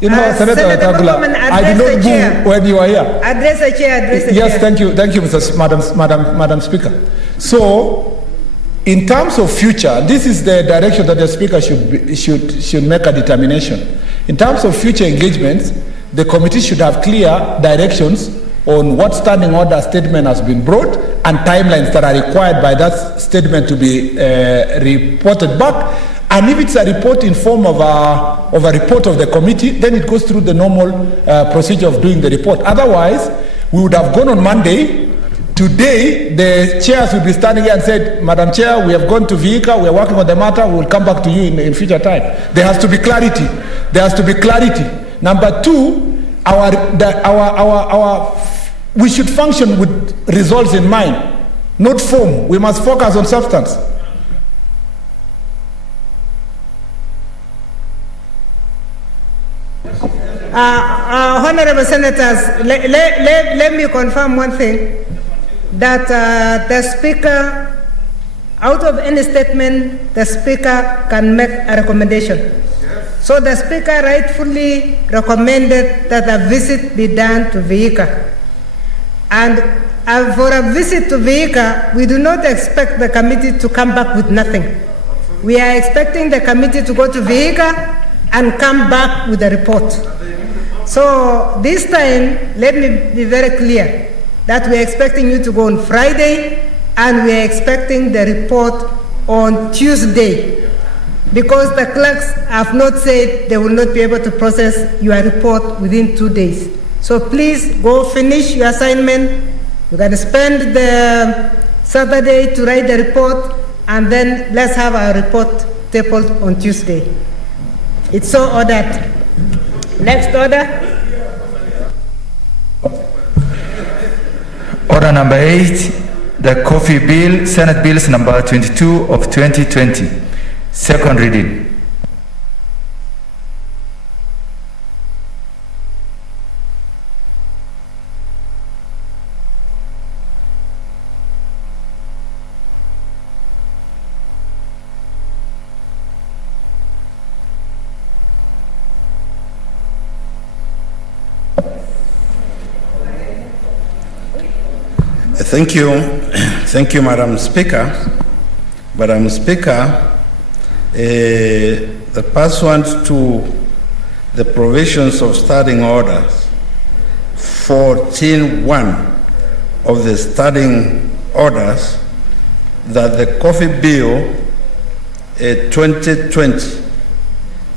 Senator Tagula, I did not boo when you are here. Address the chair, Yes, thank you, Madam Speaker. So, in terms of future, this is the direction that the Speaker should make a determination. In terms of future engagements, the committee should have clear directions on what standing order statement has been brought and timelines that are required by that statement to be reported back. And if it's a report in form of a report of the committee, then it goes through the normal procedure of doing the report. Otherwise, we would have gone on Monday. Today, the chairs will be standing here and said, Madam Chair, we have gone to Vihiga, we are working on the matter, we will come back to you in future time. There has to be clarity. There has to be clarity. Number two, we should function with results in mind, not form. We must focus on substance. Honorable Senators, let me confirm one thing, that the Speaker, out of any statement, the Speaker can make a recommendation. So the Speaker rightfully recommended that a visit be done to Vihiga. And for a visit to Vihiga, we do not expect the committee to come back with nothing. We are expecting the committee to go to Vihiga and come back with a report. So this time, let me be very clear that we are expecting you to go on Friday and we are expecting the report on Tuesday, because the clerks have not said they will not be able to process your report within 2 days. So please go finish your assignment. You're going to spend the Saturday to write the report, and then let's have our report tabled on Tuesday. It's so ordered. Next order. Order number 8, the coffee bill, Senate Bills number 22 of 2020. Second reading. Thank you, Madam Speaker. Madam Speaker, the pursuant to the provisions of Standing Orders 14.1 of the Standing Orders, that the coffee bill 2020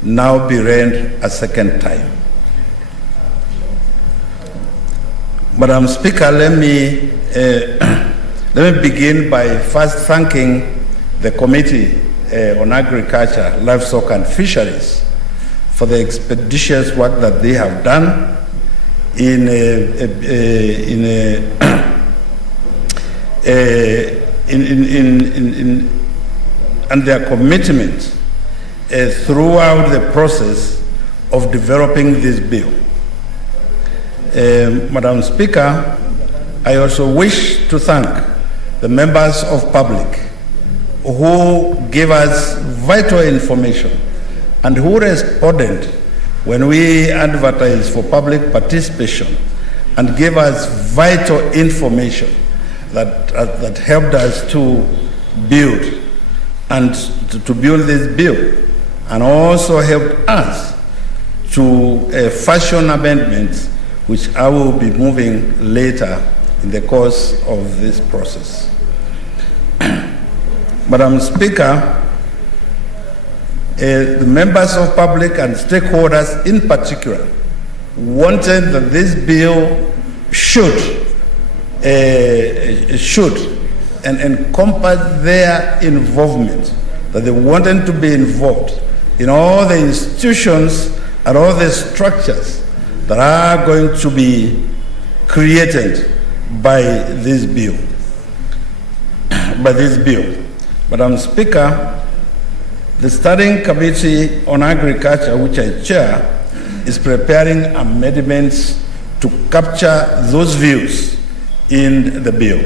now be read a second time. Madam Speaker, let me begin by first thanking the Committee on Agriculture, Livestock and Fisheries for the expeditious work that they have done and their commitment throughout the process of developing this bill. Madam Speaker, I also wish to thank the members of public who gave us vital information and who responded when we advertised for public participation and gave us vital information that helped us to build and to build this bill, and also helped us to fashion amendments which I will be moving later in the course of this process. Madam Speaker, the members of public and stakeholders in particular wanted that this bill should and encompass their involvement, that they wanted to be involved in all the institutions and all the structures that are going to be created by this bill. Madam Speaker, the Standing Committee on Agriculture, which I chair, is preparing amendments to capture those views in the bill.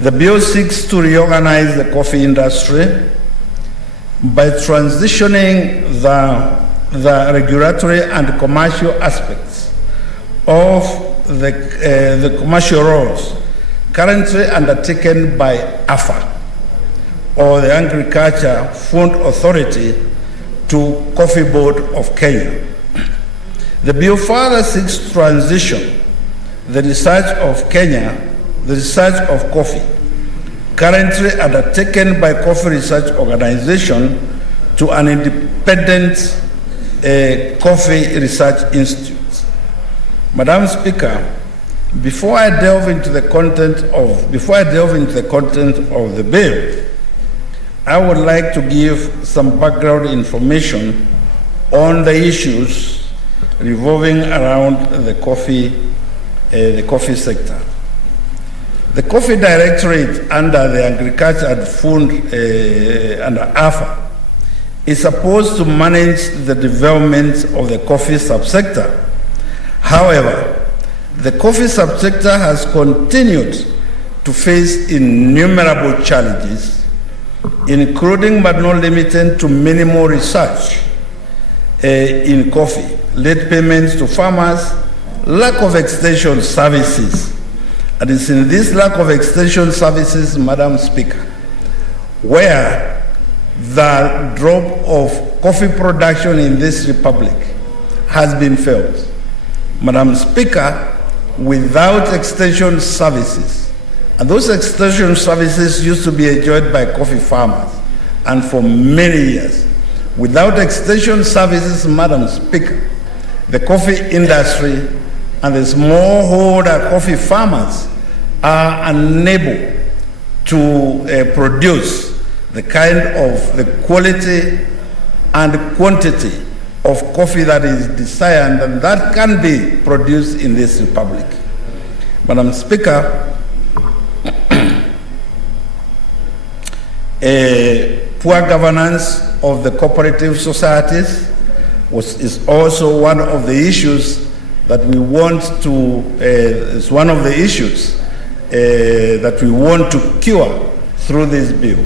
The bill seeks to reorganize the coffee industry by transitioning the regulatory and commercial aspects of the commercial roles currently undertaken by AFA, or the Agriculture Food Authority, to Coffee Board of Kenya. The bill further seeks to transition the research of Kenya, the research of coffee, currently undertaken by Coffee Research Organization, to an independent coffee research institute. Madam Speaker, before I delve into the content of the bill, I would like to give some background information on the issues revolving around the coffee sector. The Coffee Directorate under the Agriculture and Food under AFA is supposed to manage the development of the coffee subsector. However, the coffee subsector has continued to face innumerable challenges, including but not limited to minimal research in coffee, late payments to farmers, lack of extension services. And it's in this lack of extension services, Madam Speaker, where the drop of coffee production in this republic has been felt. Madam Speaker, without extension services, and those extension services used to be enjoyed by coffee farmers, and for many years, without extension services, Madam Speaker, the coffee industry and the smallholder coffee farmers are unable to produce the kind of the quality and quantity of coffee that is desired and that can be produced in this republic. Madam Speaker, poor governance of the cooperative societies is also one of the issues that we want to, is one of the issues that we want to cure through this bill.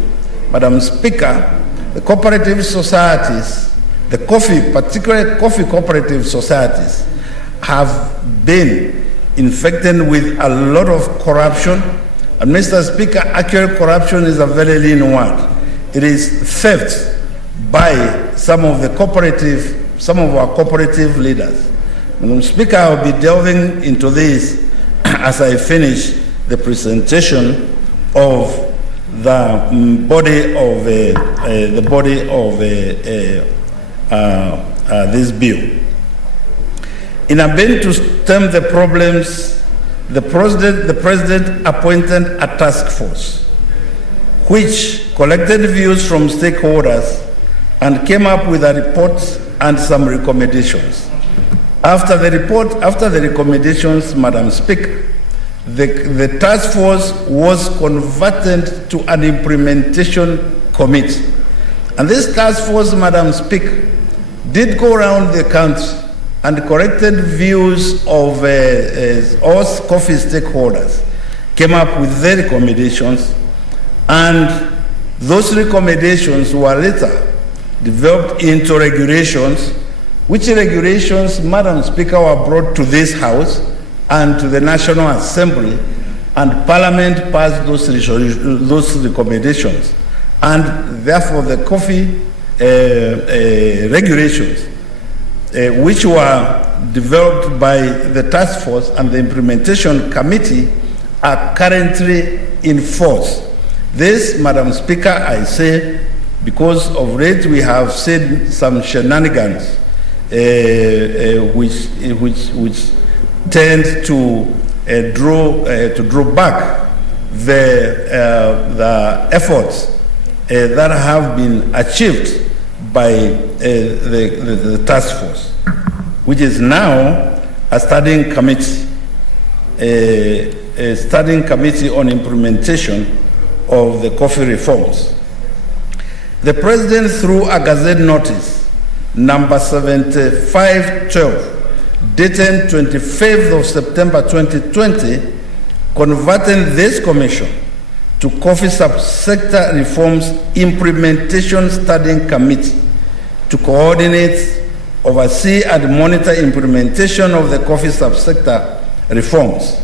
Madam Speaker, the cooperative societies, the coffee, particularly coffee cooperative societies, have been infected with a lot of corruption. And Mr. Speaker, actual corruption is a very lean word. It is theft by some of our cooperative leaders. Madam Speaker, I'll be delving into this as I finish the presentation of the body of this bill. In a bid to stem the problems, the president appointed a task force which collected views from stakeholders and came up with a report and some recommendations. After the recommendations, Madam Speaker, the task force was converted to an implementation committee. And this task force, Madam Speaker, did go around the country and collected views of all coffee stakeholders, came up with their recommendations, and those recommendations were later developed into regulations, which regulations, Madam Speaker, were brought to this House and to the National Assembly, and Parliament passed those recommendations. And therefore, the coffee regulations, which were developed by the task force and the implementation committee, are currently in force. This, Madam Speaker, I say because of late we have seen some shenanigans which tend to draw back the efforts that have been achieved by the task force, which is now a studying committee on implementation of the coffee reforms. The President, through a Gazette notice number 7512, dated 25th of September 2020, converting this commission to Coffee Subsector Reforms Implementation Studying Committee to coordinate, oversee, and monitor implementation of the coffee subsector reforms.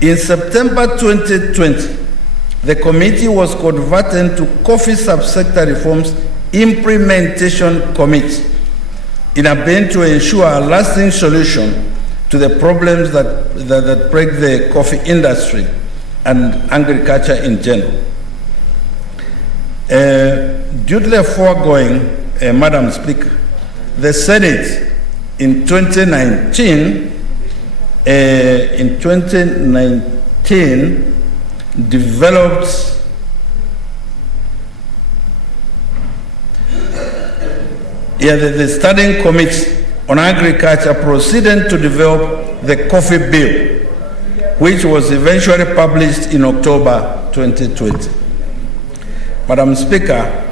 In September 2020, the committee was converted to Coffee Subsector Reforms Implementation Committee in a bid to ensure a lasting solution to the problems that plague the coffee industry and agriculture in general. Due to the foregoing, Madam Speaker, the Senate in 2019 developed the Standing Committee on Agriculture proceeded to develop the Coffee Bill, which was eventually published in October 2020. Madam Speaker,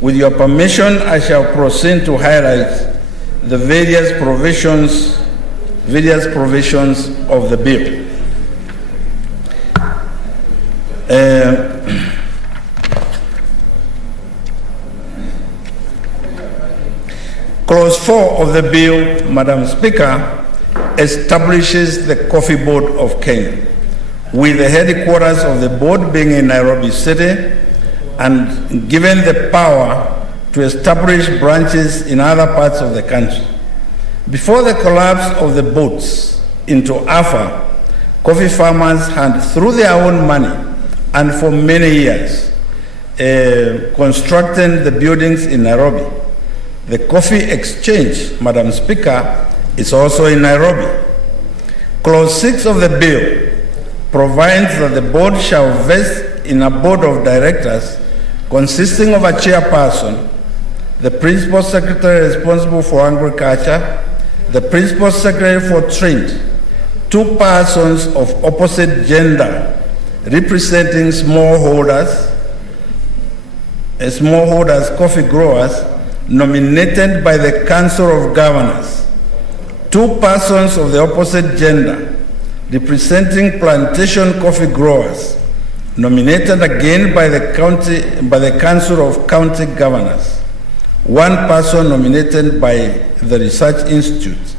with your permission, I shall proceed to highlight the various provisions of the bill. Clause 4 of the bill, Madam Speaker, establishes the Coffee Board of Kenya, with the headquarters of the board being in Nairobi City, and given the power to establish branches in other parts of the country. Before the collapse of the boats into Alpha, coffee farmers had, through their own money and for many years, constructed the buildings in Nairobi. The Coffee Exchange, Madam Speaker, is also in Nairobi. Clause 6 of the bill provides that the board shall vest in a board of directors consisting of a chairperson, the principal secretary responsible for agriculture, the principal secretary for trade, 2 persons of opposite gender representing smallholders, coffee growers, nominated by the Council of Governors, 2 persons of the opposite gender representing plantation coffee growers, nominated again by the Council of County Governors, 1 person nominated by the Research Institute,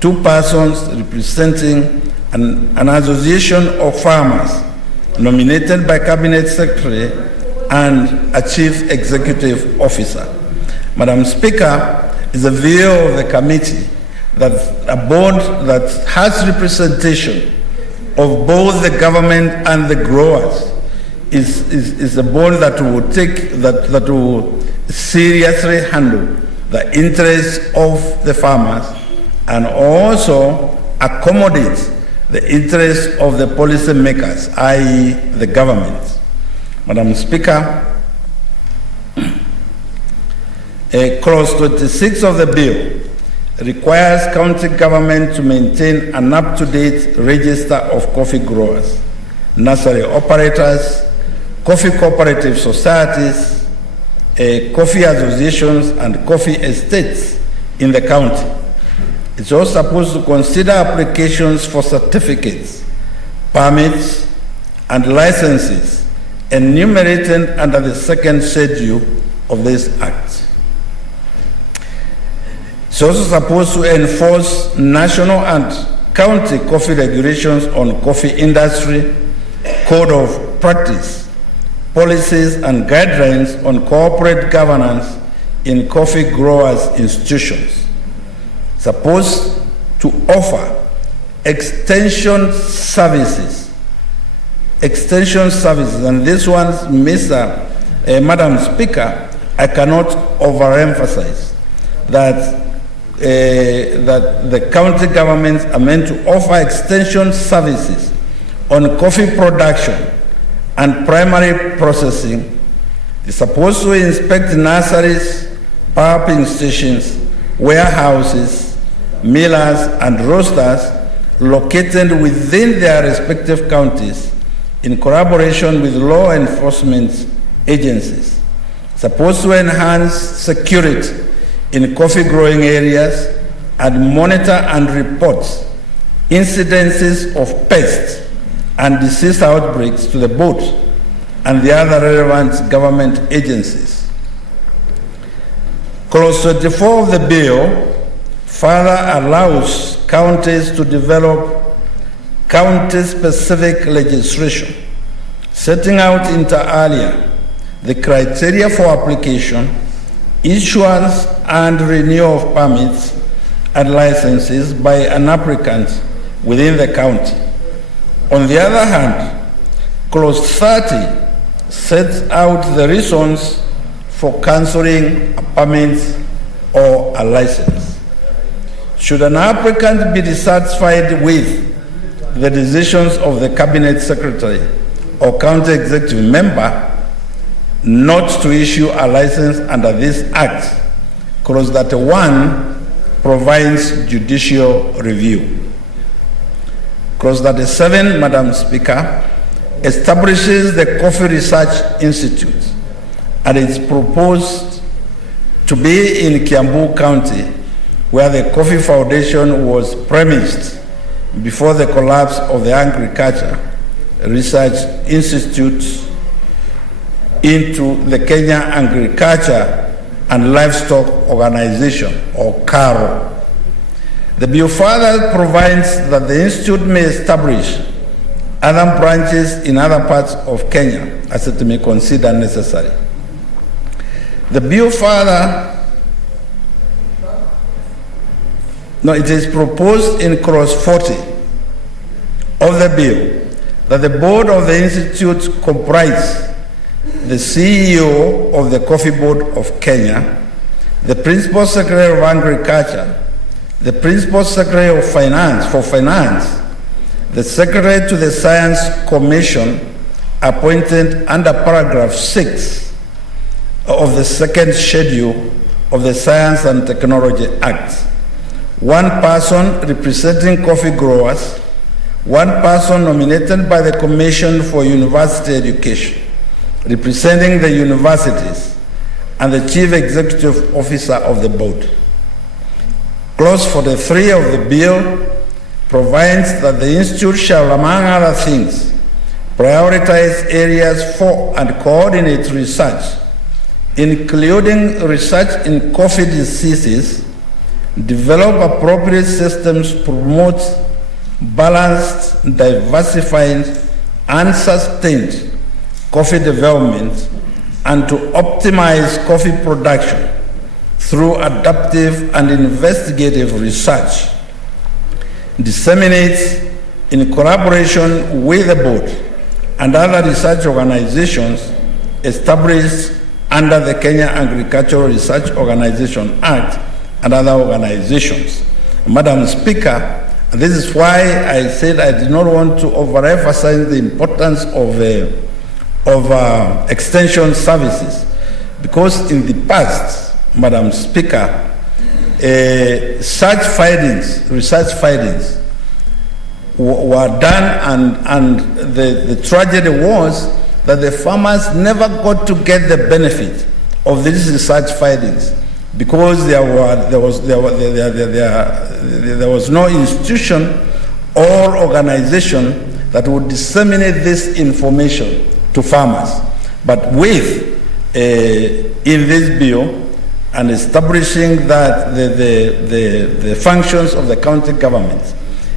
2 persons representing an association of farmers, nominated by Cabinet Secretary and a Chief Executive Officer. Madam Speaker, it's the view of the committee that a board that has representation of both the government and the growers is a board that will seriously handle the interests of the farmers and also accommodate the interests of the policy makers, i.e. the government. Madam Speaker, Clause 26 of the bill requires county government to maintain an up-to-date register of coffee growers, nursery operators, coffee cooperative societies, coffee associations, and coffee estates in the county. It's also supposed to consider applications for certificates, permits, and licenses enumerated under the 2nd schedule of this Act. It's also supposed to enforce national and county coffee regulations on coffee industry, code of practice, policies and guidelines on corporate governance in coffee growers' institutions. Supposed to offer extension services extension services, and this one, Madam Speaker, I cannot overemphasize that the county governments are meant to offer extension services on coffee production and primary processing. They're supposed to inspect nurseries, piping stations, warehouses, millers, and roasters located within their respective counties in collaboration with law enforcement agencies. Supposed to enhance security in coffee growing areas and monitor and report incidences of pests and disease outbreaks to the board and the other relevant government agencies. Clause 24 of the bill further allows counties to develop county-specific legislation, setting out inter alia the criteria for application, issuance and renewal of permits and licenses by an applicant within the county. On the other hand, Clause 30 sets out the reasons for cancelling a permit or a license. Should an applicant be dissatisfied with the decisions of the cabinet secretary or county executive member not to issue a license under this act, Clause 31 provides judicial review. Clause 37, Madam Speaker, establishes the Coffee Research Institute, and it's proposed to be in Kiambu County, where the Coffee Foundation was premised before the collapse of the Agriculture Research Institute into the Kenya Agriculture and Livestock Organization, or CARO. The bill further provides that the institute may establish other branches in other parts of Kenya as it may consider necessary. The bill further, it is proposed in Clause 40 of the bill that the board of the institute comprise the CEO of the Coffee Board of Kenya, the Principal Secretary of Agriculture, the Principal Secretary of Finance, the Secretary to the Science Commission appointed under paragraph 6 of the second schedule of the Science and Technology Act. One person representing coffee growers, one person nominated by the Commission for University Education, representing the universities, and the Chief Executive Officer of the board. Clause 43 of the bill provides that the institute shall, among other things, prioritize areas for and coordinate research, including research in coffee diseases, develop appropriate systems to promote balanced, diversified, and sustained coffee development, and to optimize coffee production through adaptive and investigative research, disseminate in collaboration with the board and other research organizations established under the Kenya Agricultural Research Organization Act and other organizations. Madam Speaker, this is why I said I did not want to overemphasize the importance of extension services, because in the past, Madam Speaker, such findings, research findings, were done, and the tragedy was that the farmers never got to get the benefit of these research findings, because there was no institution or organization that would disseminate this information to farmers. But with in this bill and establishing that the functions of the county governments,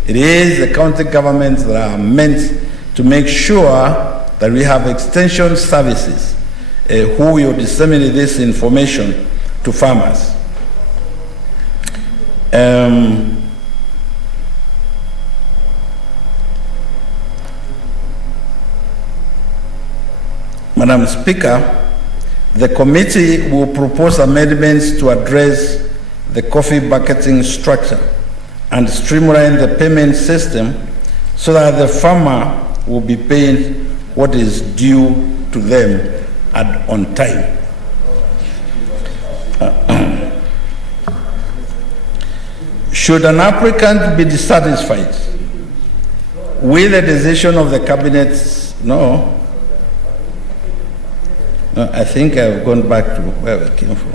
it is the county governments that are meant to make sure that we have extension services who will disseminate this information to farmers. Madam Speaker, the committee will propose amendments to address the coffee bucketing structure and streamline the payment system so that the farmer will be paid what is due to them on time. Should an applicant be dissatisfied with the decision of the cabinet? No, I think I've gone back to where we came from.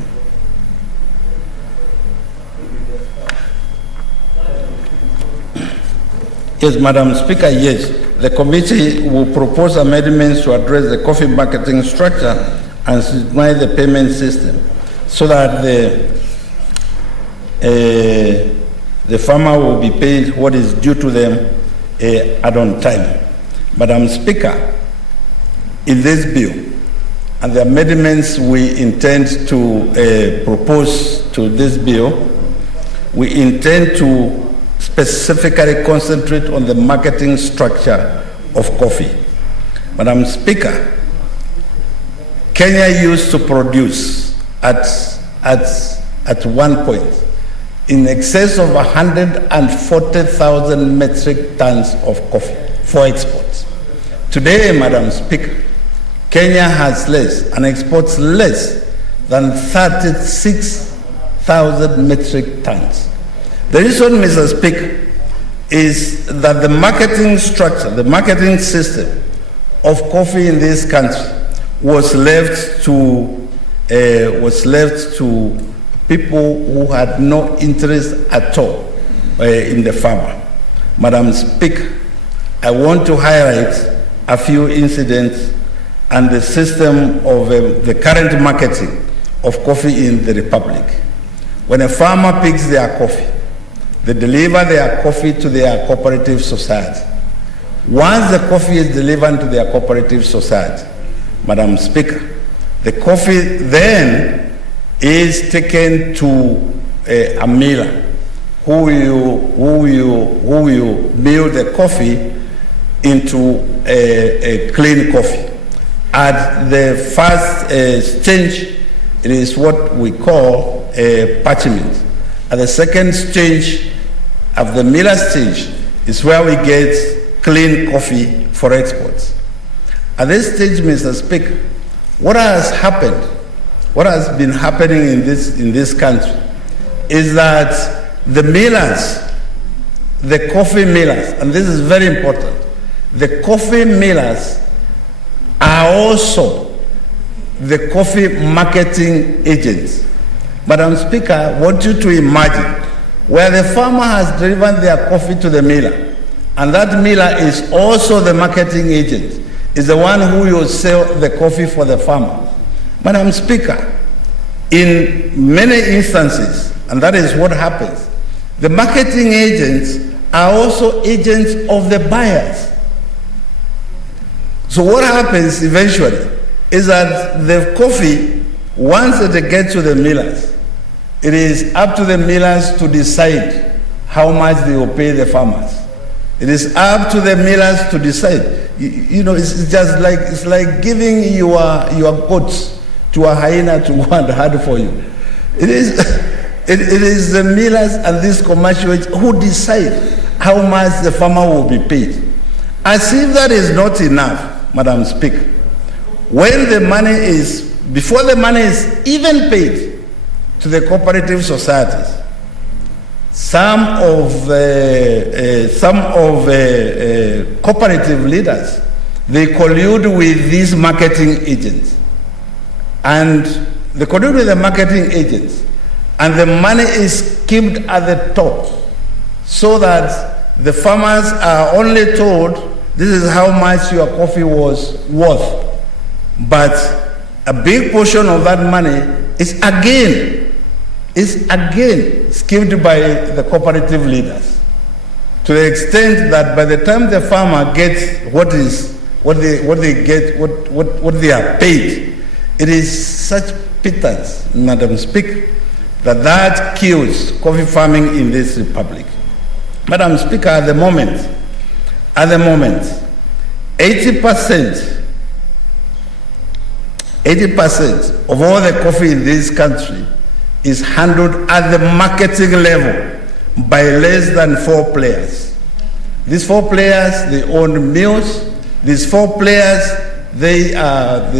Yes, Madam Speaker, yes. The committee will propose amendments to address the coffee marketing structure and streamline the payment system so that the farmer will be paid what is due to them on time. Madam Speaker, in this bill and the amendments we intend to propose to this bill, we intend to specifically concentrate on the marketing structure of coffee. Madam Speaker, Kenya used to produce at one point in excess of 140,000 metric tons of coffee for exports. Today, Madam Speaker, Kenya has less and exports less than 36,000 metric tons. The reason, Mr. Speaker, is that the marketing structure, the marketing system of coffee in this country was left to people who had no interest at all in the farmer. Madam Speaker, I want to highlight a few incidents and the system of the current marketing of coffee in the Republic. When a farmer picks their coffee, they deliver their coffee to their cooperative society. Once the coffee is delivered to their cooperative society, Madam Speaker, the coffee then is taken to a miller who will mill the coffee into a clean coffee. At the first stage, it is what we call a parchment. At the second stage of the miller stage is where we get clean coffee for exports. At this stage, Mr. Speaker, what has happened, what has been happening in this country is that the millers, the coffee millers, and this is very important, the coffee millers are also the coffee marketing agents. Madam Speaker, I want you to imagine where the farmer has delivered their coffee to the miller, and that miller is also the marketing agent, is the one who will sell the coffee for the farmer. Madam Speaker, in many instances, and that is what happens, the marketing agents are also agents of the buyers. So what happens eventually is that the coffee, once it gets to the millers, it is up to the millers to decide how much they will pay the farmers. It is up to the millers to decide. You know, it's just like, it's like giving your goats to a hyena to go and herd for you. It is the millers and these commercial agents who decide how much the farmer will be paid. As if that is not enough, Madam Speaker, when the money is, before the money is even paid to the cooperative societies, some of cooperative leaders, they collude with these marketing agents, and they collude with the marketing agents, and the money is skimmed at the top, so that the farmers are only told this is how much your coffee was worth, but a big portion of that money is again skimmed by the cooperative leaders, to the extent that by the time the farmer gets what they are paid, it is such pittance, Madam Speaker, that kills coffee farming in this republic. Madam Speaker, at the moment, 80% 80% of all the coffee in this country is handled at the marketing level by less than 4 players. These 4 players, they own mills. These 4 players, they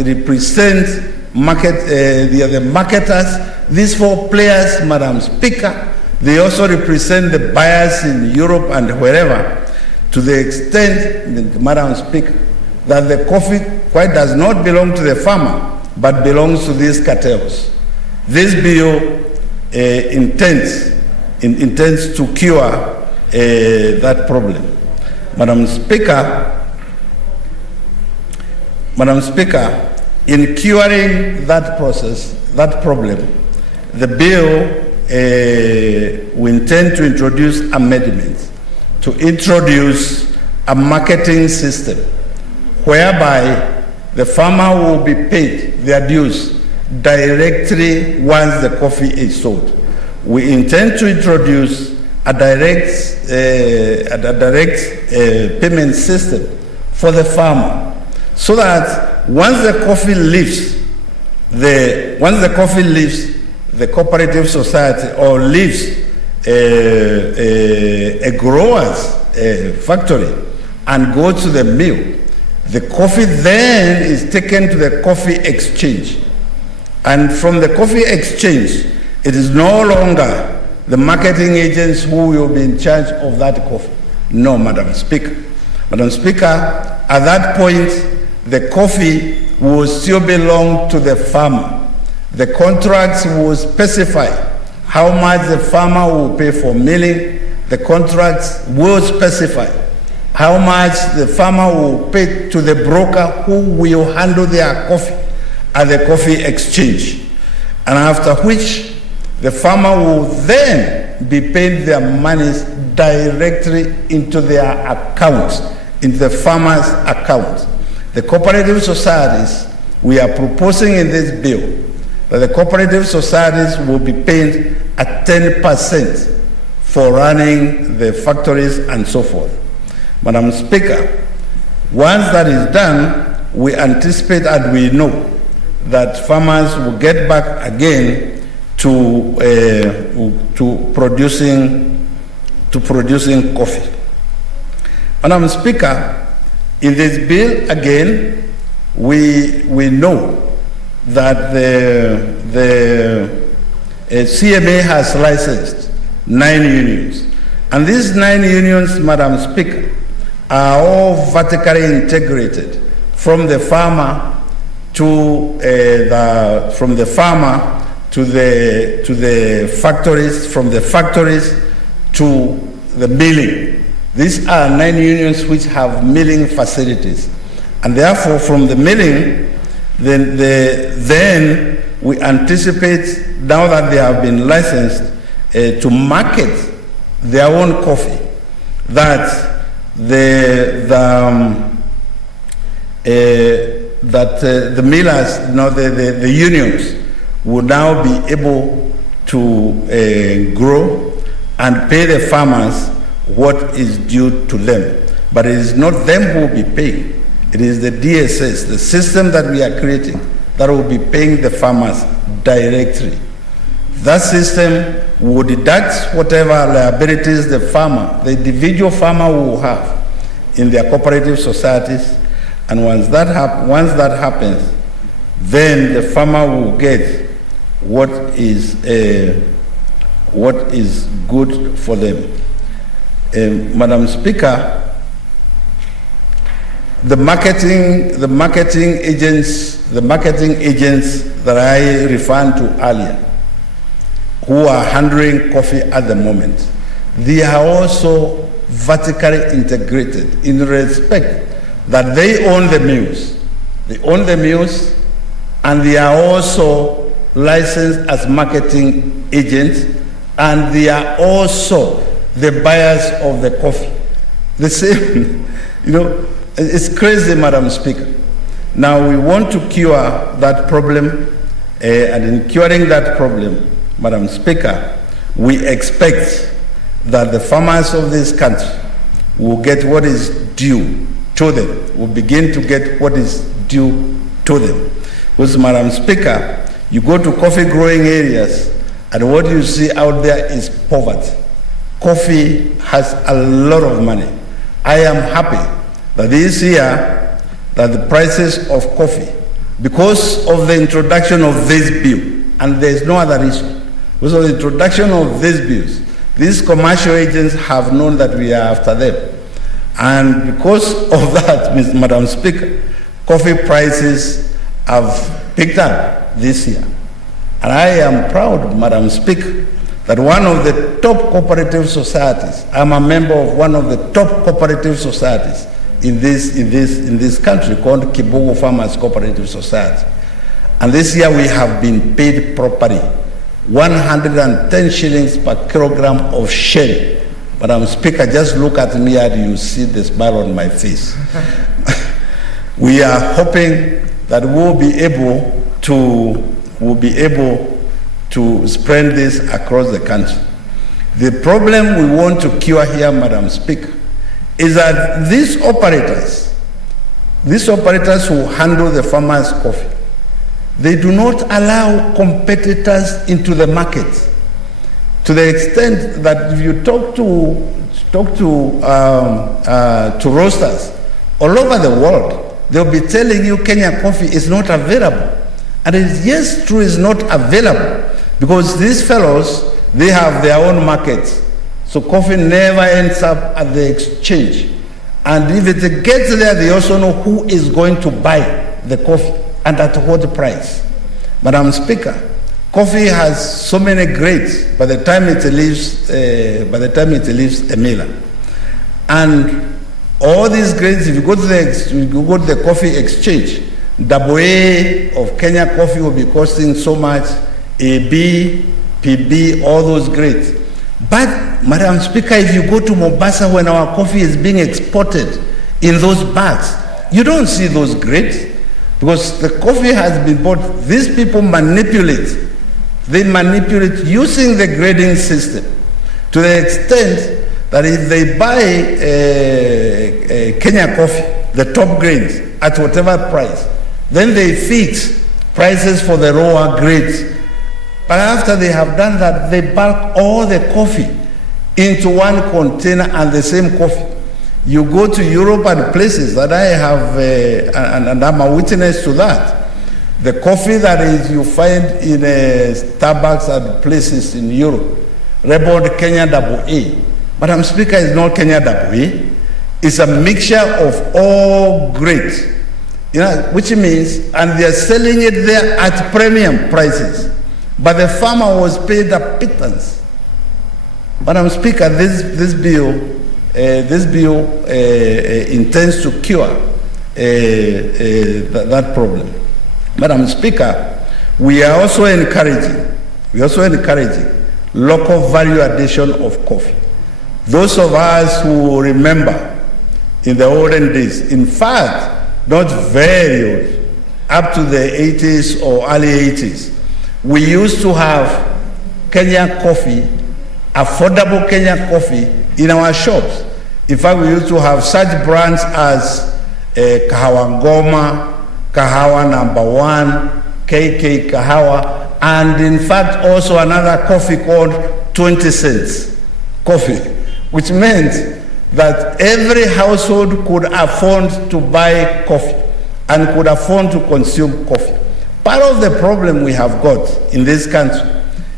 represent market. They are the marketers. These 4 players, Madam Speaker, they also represent the buyers in Europe and wherever, to the extent, Madam Speaker, that the coffee quite does not belong to the farmer, but belongs to these cartels. This bill intends to cure that problem. Madam Speaker, in curing that problem, the bill we intend to introduce amendments to introduce a marketing system whereby the farmer will be paid their dues directly once the coffee is sold. We intend to introduce a direct payment system for the farmer, so that once the coffee leaves the cooperative society or leaves a grower's factory and goes to the mill, the coffee then is taken to the coffee exchange. And from the coffee exchange, it is no longer the marketing agents who will be in charge of that coffee. No, Madam Speaker. Madam Speaker, at that point, the coffee will still belong to the farmer. The contracts will specify how much the farmer will pay for milling. The contracts will specify how much the farmer will pay to the broker who will handle their coffee at the coffee exchange. And after which, the farmer will then be paid their monies directly into their accounts, into the farmer's account. The cooperative societies, we are proposing in this bill that the cooperative societies will be paid at 10% for running the factories and so forth. Madam Speaker, once that is done, we anticipate and we know that farmers will get back again to producing coffee. Madam Speaker, in this bill again, we know that the CMA has licensed 9 unions. And these 9 unions, Madam Speaker, are all vertically integrated from the farmer to the factories, from the factories to the milling. These are 9 unions which have milling facilities. And therefore, from the milling, then we anticipate, now that they have been licensed, to market their own coffee, that the millers, the unions, will now be able to grow and pay the farmers what is due to them. But it is not them who will be paying. It is the DSS, the system that we are creating, that will be paying the farmers directly. That system will deduct whatever liabilities the farmer, the individual farmer, will have in their cooperative societies. And once that happens, then the farmer will get what is good for them. Madam Speaker, the marketing agents that I referred to earlier, who are handling coffee at the moment, they are also vertically integrated in respect that they own the mills. They own the mills, and they are also licensed as marketing agents, and they are also the buyers of the coffee. The same, it's crazy, Madam Speaker. Now we want to cure that problem, and in curing that problem, Madam Speaker, we expect that the farmers of this country will get what is due to them, will begin to get what is due to them. Because, Madam Speaker, you go to coffee growing areas and what you see out there is poverty. Coffee has a lot of money. I am happy that this year that the prices of coffee, because of the introduction of this bill, and there is no other reason, because of the introduction of these bills, these commercial agents have known that we are after them. And because of that, Madam Speaker, coffee prices have picked up this year. And I am proud, Madam Speaker, that one of the top cooperative societies, I'm a member of one of the top cooperative societies in this country called Kibogo Farmers Cooperative Society. And this year we have been paid properly, 110 shillings per kilogram of shell. Madam Speaker, just look at me and you see the smile on my face. We are hoping that we'll be able to spread this across the country. The problem we want to cure here, Madam Speaker, is that these operators who handle the farmers' coffee, they do not allow competitors into the market, to the extent that if you talk to roasters all over the world, they'll be telling you Kenya coffee is not available. And it is, yes, true, it's not available because these fellows, they have their own markets. So coffee never ends up at the exchange. And if it gets there, they also know who is going to buy the coffee and at what price. Madam Speaker, coffee has so many grades by the time it leaves a miller. And all these grades, if you go to the coffee exchange, AA of Kenya coffee will be costing so much, AB, PB, all those grades. But, Madam Speaker, if you go to Mombasa when our coffee is being exported in those bags, you don't see those grades because the coffee has been bought. These people manipulate. They manipulate using the grading system to the extent that if they buy Kenya coffee, the top grades, at whatever price, then they fix prices for the lower grades. But after they have done that, they bulk all the coffee into one container and the same coffee. You go to Europe and places that I have, and I'm a witness to that. The coffee that you find in Starbucks and places in Europe, labeled Kenya AA. Madam Speaker, is not Kenya AA. It's a mixture of all grades, which means, and they are selling it there at premium prices. But the farmer was paid a pittance. Madam Speaker, this bill intends to cure that problem. Madam Speaker, we are also encouraging local value addition of coffee. Those of us who remember in the olden days, in fact, not very old, up to the 80s or early 80s, we used to have Kenya coffee, affordable Kenya coffee in our shops. In fact, we used to have such brands as Kahawa Ngoma, Kahawa Number 1, KK Kahawa, and in fact also another coffee called 20 cents coffee, which meant that every household could afford to buy coffee and could afford to consume coffee. Part of the problem we have got in this country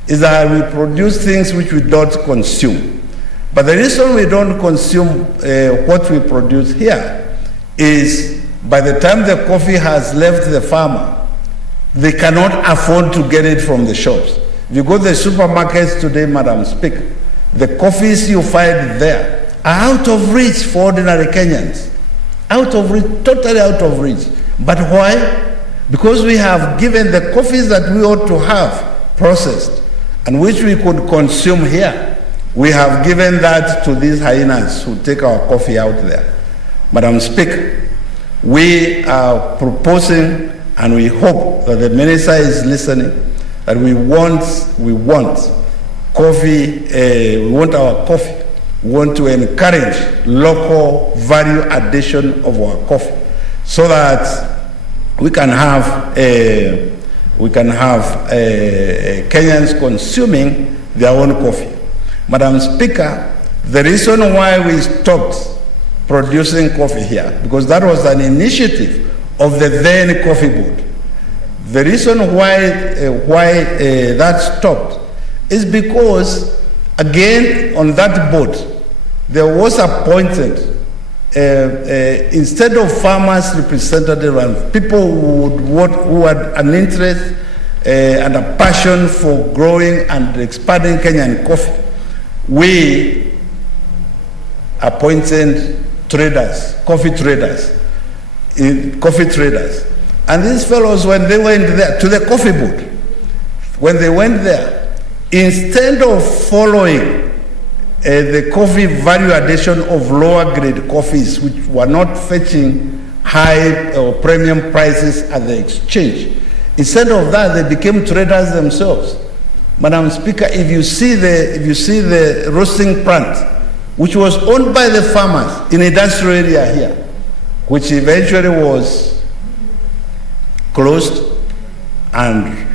is that we produce things which we don't consume. But the reason we don't consume what we produce here is by the time the coffee has left the farmer, they cannot afford to get it from the shops. If you go to the supermarkets today, Madam Speaker, the coffees you find there are out of reach for ordinary Kenyans. Out of reach, totally out of reach. But why? Because we have given the coffees that we ought to have processed and which we could consume here, we have given that to these hyenas who take our coffee out there. Madam Speaker, we are proposing and we hope that the minister is listening, that we want coffee, we want our coffee. We want to encourage local value addition of our coffee so that we can have Kenyans consuming their own coffee. Madam Speaker, the reason why we stopped producing coffee here, because that was an initiative of the then Coffee Board. The reason why that stopped is because, again, on that board, there was appointed, instead of farmers representative and people who had an interest and a passion for growing and expanding Kenyan coffee, we appointed traders, coffee traders. And these fellows, when they went there to the Coffee Board, when they went there, instead of following the coffee value addition of lower grade coffees, which were not fetching high or premium prices at the exchange, instead of that, they became traders themselves. Madam Speaker, if you see the roasting plant, which was owned by the farmers in industrial area here, which eventually was closed and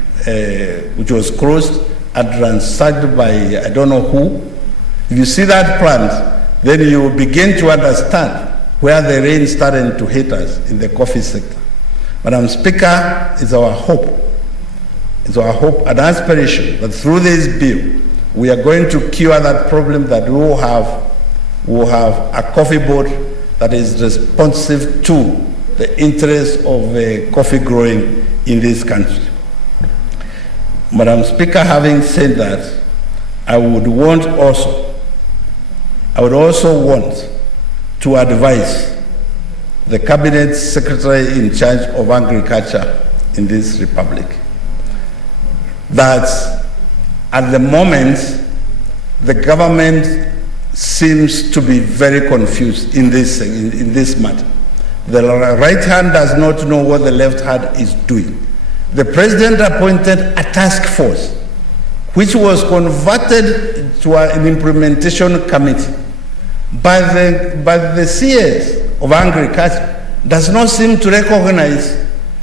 ransacked by I don't know who. If you see that plant, then you will begin to understand where the rain started to hit us in the coffee sector. Madam Speaker, it's our hope and aspiration that through this bill, we are going to cure that problem, that we will have a coffee board that is responsive to the interests of coffee growing in this country. Madam Speaker, having said that, I would also want to advise the Cabinet Secretary in charge of Agriculture in this Republic that at the moment the government seems to be very confused in this matter. The right hand does not know what the left hand is doing. The president appointed a task force which was converted to an implementation committee, but the CS of Agriculture does not seem to recognize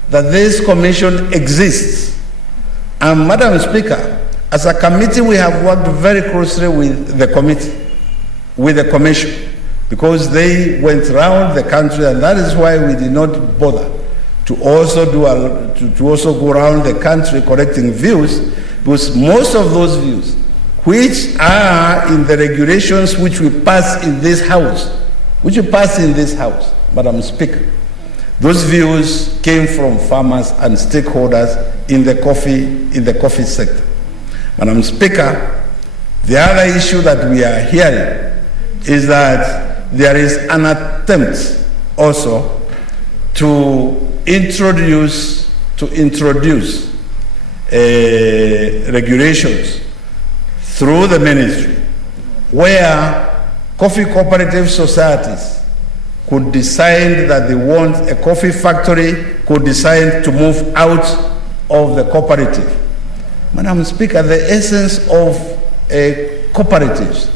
that this commission exists. And Madam Speaker, as a committee, we have worked very closely with the commission, because they went around the country, and that is why we did not bother to also go around the country collecting views, because most of those views, which are in the regulations which we pass in this house, Madam Speaker, those views came from farmers and stakeholders in the coffee sector. Madam Speaker, the other issue that we are hearing is that there is an attempt also to introduce regulations through the ministry where coffee cooperative societies could decide that they want a coffee factory, could decide to move out of the cooperative. Madam Speaker, the essence of cooperatives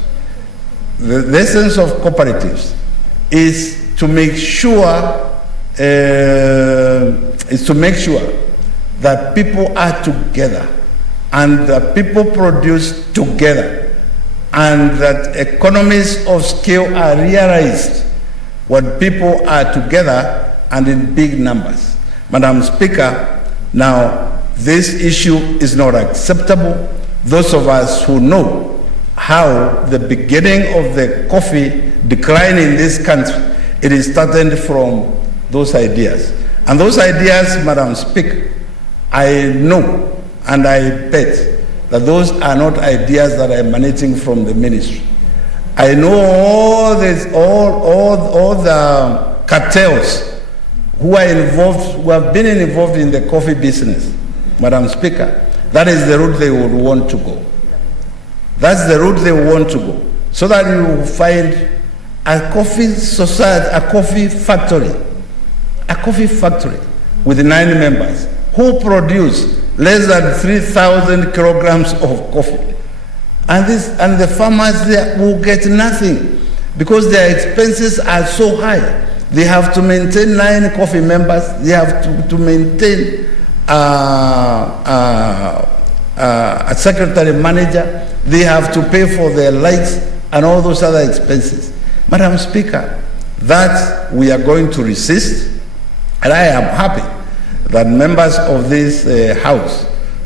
is to make sure that people are together and that people produce together and that economies of scale are realized when people are together and in big numbers. Madam Speaker, now this issue is not acceptable. Those of us who know how the beginning of the coffee decline in this country, it is started from those ideas. And those ideas, Madam Speaker, I know and I bet that those are not ideas that are emanating from the ministry. I know all the cartels who are involved, who have been involved in the coffee business, Madam Speaker. That is the route they would want to go. That's the route they want to go. So that you will find a coffee society, a coffee factory with 9 members who produce less than 3,000 kilograms of coffee. And the farmers there will get nothing because their expenses are so high. They have to maintain 9 coffee members. They have to maintain a secretary manager. They have to pay for their lights and all those other expenses. Madam Speaker, that we are going to resist, and I am happy that members of this House,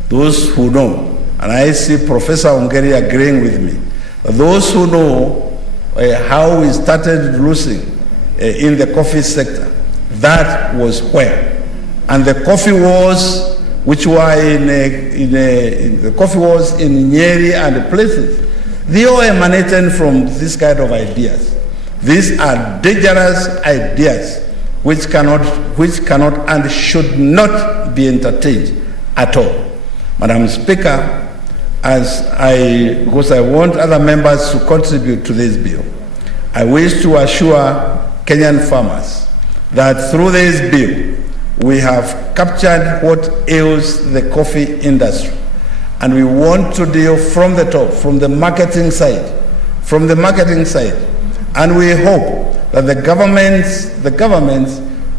those who know, and I see Professor Ongeri agreeing with me, those who know how we started losing in the coffee sector, that was where. And the coffee wars, which were the coffee wars in Nyeri and places, they all emanated from this kind of ideas. These are dangerous ideas which cannot and should not be entertained at all. Madam Speaker, because I want other members to contribute to this bill, I wish to assure Kenyan farmers that through this bill, we have captured what ails the coffee industry. And we want to deal from the top, from the marketing side. And we hope that the government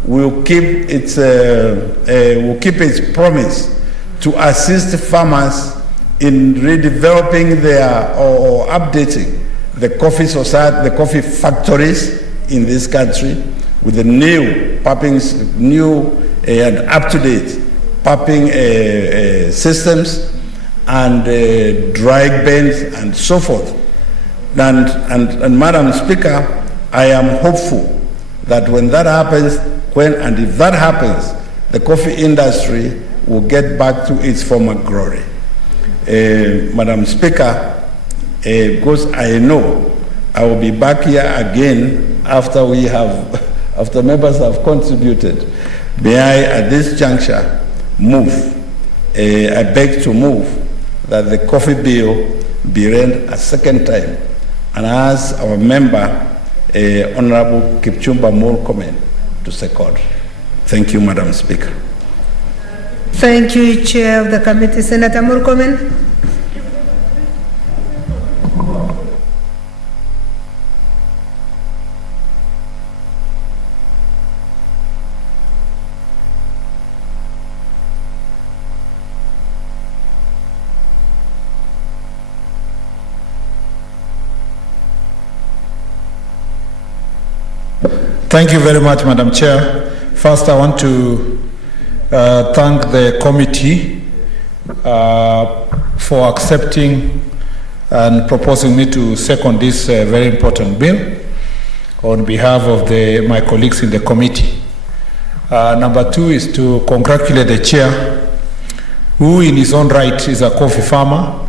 will keep its promise to assist farmers in redeveloping or updating the coffee society, the coffee factories in this country with the new and up-to-date popping systems and dry bins and so forth. And Madam Speaker, I am hopeful that when that happens, if that happens, the coffee industry will get back to its former glory. Madam Speaker, because I know I will be back here again after members have contributed. May I, at this juncture, I beg to move that the coffee bill be read a second time, and ask our member, Honorable Kipchumba Murkomen, to second. Thank you, Madam Speaker. Thank you, Chair of the Committee, Senator Murkomen. Thank you very much, Madam Chair. First, I want to thank the committee for accepting and proposing me to second this very important bill on behalf of my colleagues in the committee. Number 2 is to congratulate the chair, who in his own right is a coffee farmer,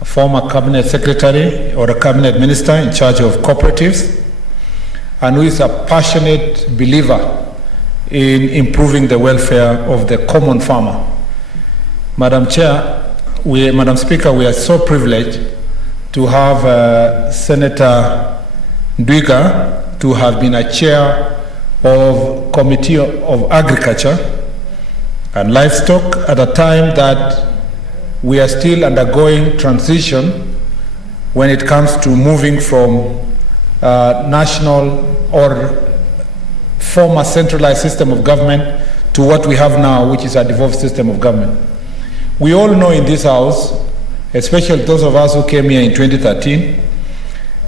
a former cabinet secretary or a cabinet minister in charge of cooperatives, and who is a passionate believer in improving the welfare of the common farmer. Madam Speaker, we are so privileged to have Senator Vihiga to have been a chair of Committee of Agriculture and Livestock at a time that we are still undergoing transition when it comes to moving from national or former centralized system of government to what we have now, which is a devolved system of government. We all know in this House, especially those of us who came here in 2013,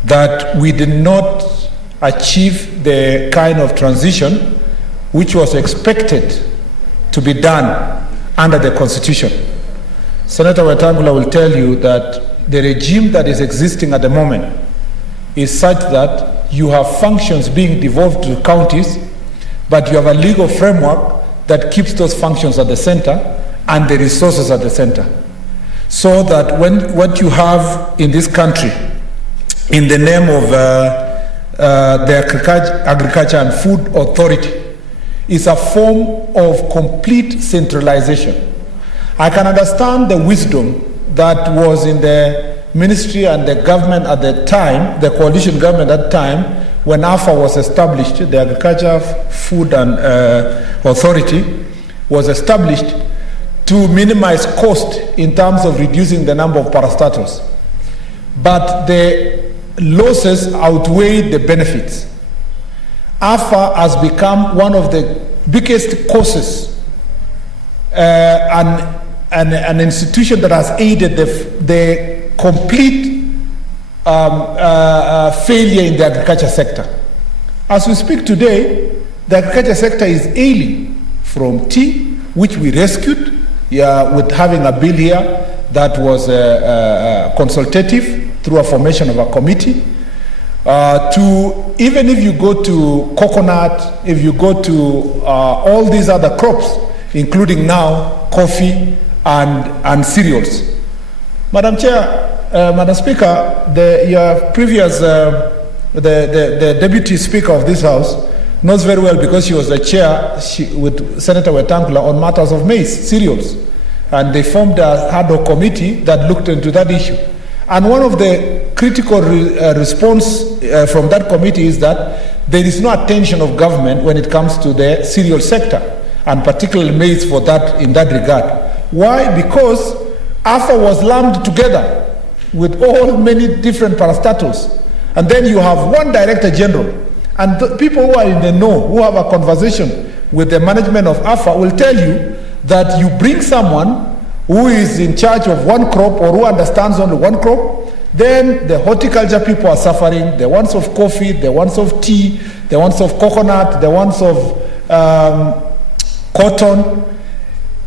that we did not achieve the kind of transition which was expected to be done under the Constitution. Senator Wetangula will tell you that the regime that is existing at the moment is such that you have functions being devolved to counties, but you have a legal framework that keeps those functions at the center and the resources at the center. So that what you have in this country, in the name of the Agriculture and Food Authority, is a form of complete centralization. I can understand the wisdom that was in the ministry and the government at the time, the coalition government at the time, when AFA was established, the Agriculture, Food and Authority was established to minimize cost in terms of reducing the number of parastatals. But the losses outweighed the benefits. AFA has become one of the biggest causes and an institution that has aided the complete failure in the agriculture sector. As we speak today, the agriculture sector is ailing from tea, which we rescued with having a bill here that was consultative through a formation of a committee, to even if you go to coconut, if you go to all these other crops, including now coffee and cereals. Madam Chair, Madam Speaker, your previous, the Deputy Speaker of this House knows very well, because she was the chair with Senator Wetangula on matters of maize, cereals. And they formed a ad hoc committee that looked into that issue. And one of the critical response from that committee is that there is no attention of government when it comes to the cereal sector, and particularly maize for that, in that regard. Why? Because AFA was lumped together with all many different parastatals. And then you have one Director General. And the people who are in the know, who have a conversation with the management of AFA, will tell you that you bring someone who is in charge of one crop or who understands only one crop, then the horticulture people are suffering, the ones of coffee, the ones of tea, the ones of coconut, the ones of cotton.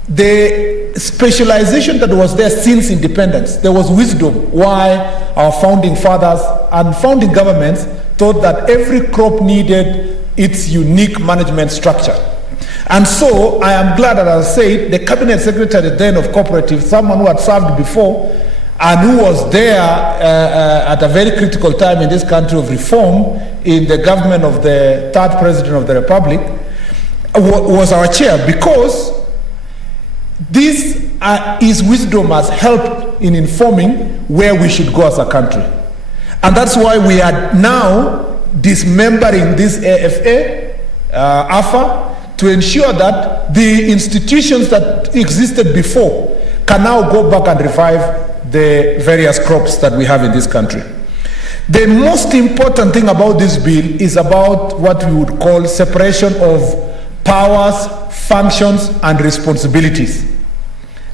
The specialization that was there since independence, there was wisdom why our founding fathers and founding governments thought that every crop needed its unique management structure. And so I am glad that, as I said, the cabinet secretary then of cooperative, someone who had served before and who was there at a very critical time in this country of reform in the government of the third president of the republic, was our chair, because his wisdom has helped in informing where we should go as a country. And that's why we are now dismembering this AFA, to ensure that the institutions that existed before can now go back and revive the various crops that we have in this country. The most important thing about this bill is about what we would call separation of powers, functions, and responsibilities.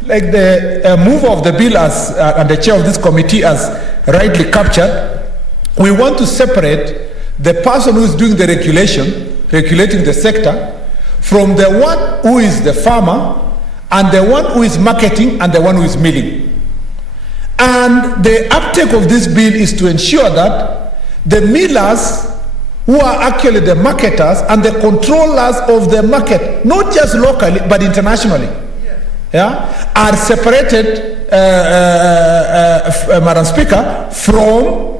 Like the mover of the bill and the chair of this committee has rightly captured, we want to separate the person who is doing the regulating the sector, from the one who is the farmer, and the one who is marketing, and the one who is milling. And the uptake of this bill is to ensure that the millers, who are actually the marketers and the controllers of the market, not just locally but internationally, are separated, Madam Speaker, from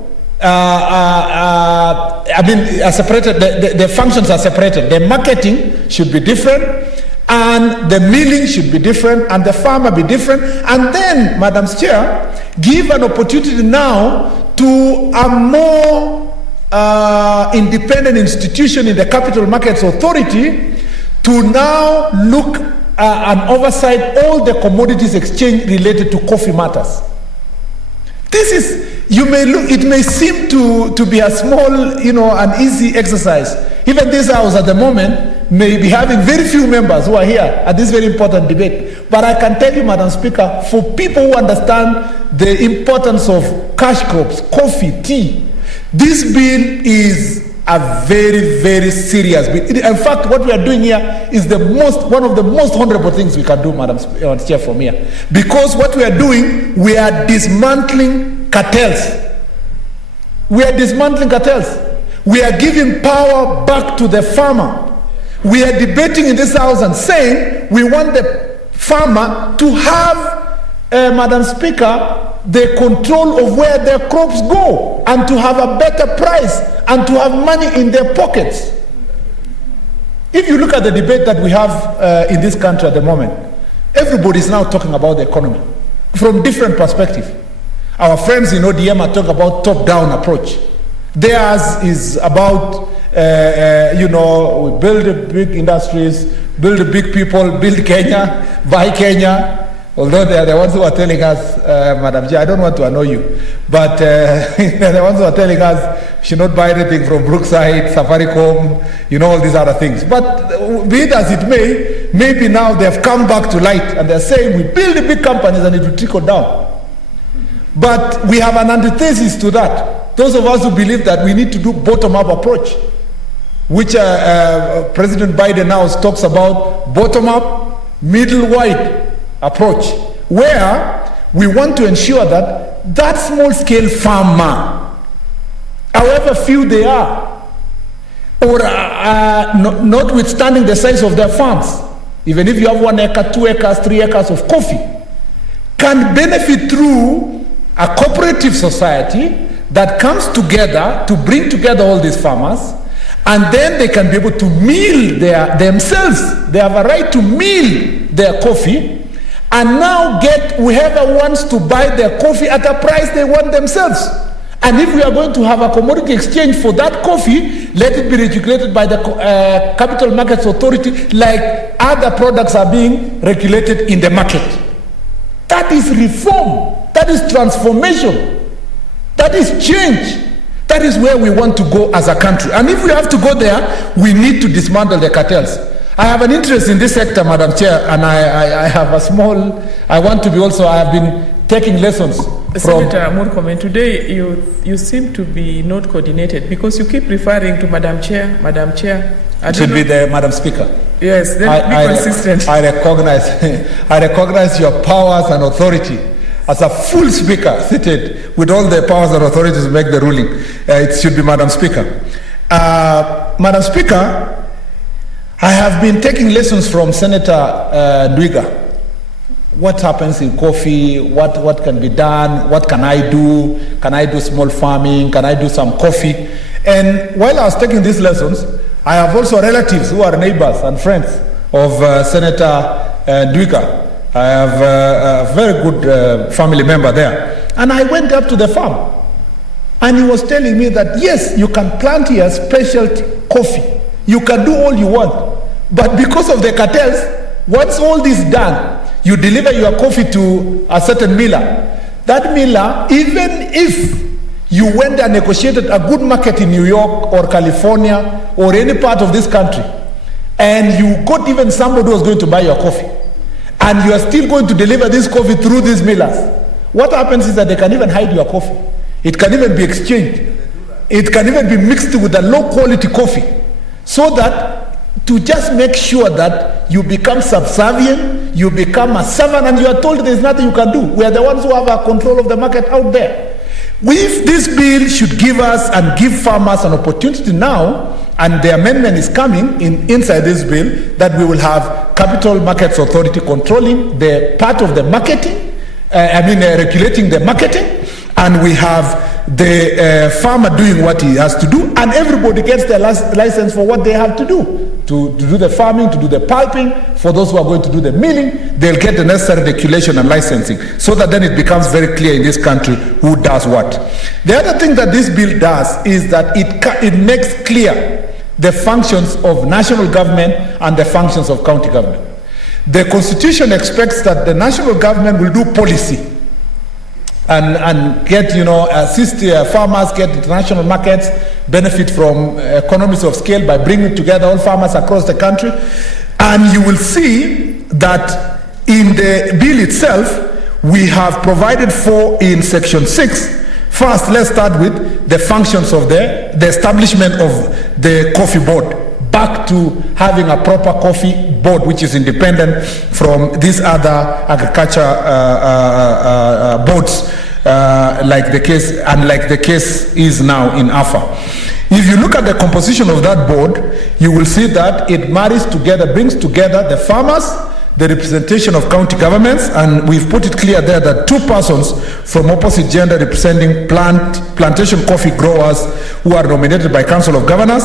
separated. The functions are separated. The marketing should be different, and the milling should be different, and the farmer be different. And then, Madam Chair, give an opportunity now to a more independent institution in the Capital Markets Authority to now look and oversight all the commodities exchange related to coffee matters. This is, it may seem to be a small, an easy exercise. Even this House at the moment may be having very few members who are here at this very important debate. But I can tell you, Madam Speaker, for people who understand the importance of cash crops, coffee, tea, this bill is a very, very serious bill. In fact, what we are doing here is one of the most honorable things we can do, Madam Chair, from here. Because what we are doing, we are dismantling cartels. We are dismantling cartels. We are giving power back to the farmer. We are debating in this House and saying we want the farmer to have, Madam Speaker, the control of where their crops go, and to have a better price, and to have money in their pockets. If you look at the debate that we have in this country at the moment, everybody is now talking about the economy from different perspectives. Our friends in ODM are talking about top-down approach. Theirs is about, we build big industries, build big people, build Kenya, buy Kenya. Although they are the ones who are telling us, Madam Chair, I don't want to annoy you, but they're the ones who are telling us should not buy anything from Brookside, Safaricom, all these other things. But be it as it may, maybe now they have come back to light and they're saying we build the big companies and it will trickle down. But we have an antithesis to that. Those of us who believe that we need to do bottom-up approach, which President Biden now talks about bottom-up, middle-wide approach, where we want to ensure that that small-scale farmer, however few they are, or notwithstanding the size of their farms, even if you have 1 acre, 2 acres, 3 acres of coffee, can benefit through a cooperative society that comes together to bring together all these farmers, and then they can be able to mill themselves. They have a right to mill their coffee and now get whoever wants to buy their coffee at a price they want themselves. And if we are going to have a commodity exchange for that coffee, let it be regulated by the Capital Markets Authority like other products are being regulated in the market. That is reform. That is transformation. That is change. That is where we want to go as a country. And if we have to go there, we need to dismantle the cartels. I have an interest in this sector, Madam Chair, and I have a small, I have been taking lessons from... Senator Murkomen, today you seem to be not coordinated because you keep referring to Madam Chair, Madam Chair. It should be the Madam Speaker. Yes, then be consistent. I recognize your powers and authority as a full speaker seated with all the powers and authorities to make the ruling. It should be Madam Speaker. Madam Speaker, I have been taking lessons from Senator Vihiga. What happens in coffee? What can be done? What can I do? Can I do small farming? Can I do some coffee? And while I was taking these lessons, I have also relatives who are neighbors and friends of Senator Vihiga. I have a very good family member there. And I went up to the farm. And he was telling me that, yes, you can plant here specialty coffee. You can do all you want. But because of the cartels, once all this is done, you deliver your coffee to a certain miller. That miller, even if you went and negotiated a good market in New York or California or any part of this country, and you got even somebody who was going to buy your coffee, and you are still going to deliver this coffee through these millers, what happens is that they can even hide your coffee. It can even be exchanged. It can even be mixed with a low quality coffee, so that to just make sure that you become subservient, you become a servant, and you are told there is nothing you can do. We are the ones who have a control of the market out there. If this bill should give us and give farmers an opportunity now, and the amendment is coming inside this bill, that we will have Capital Markets Authority controlling the part of the marketing, regulating the marketing, and we have the farmer doing what he has to do, and everybody gets their license for what they have to do. To do the farming, to do the pulping. For those who are going to do the milling, they'll get the necessary regulation and licensing, so that then it becomes very clear in this country who does what. The other thing that this bill does is that it makes clear the functions of national government and the functions of county government. The Constitution expects that the national government will do policy and get, assist farmers, get international markets, benefit from economies of scale by bringing together all farmers across the country. And you will see that in the bill itself, we have provided for in section 6. First, let's start with the functions of the establishment of the coffee board, back to having a proper coffee board which is independent from these other agriculture boards, like the case is now in AFA. If you look at the composition of that board, you will see that it brings together the farmers, the representation of county governments, and we've put it clear there that 2 persons from opposite gender representing plantation coffee growers who are nominated by Council of Governors,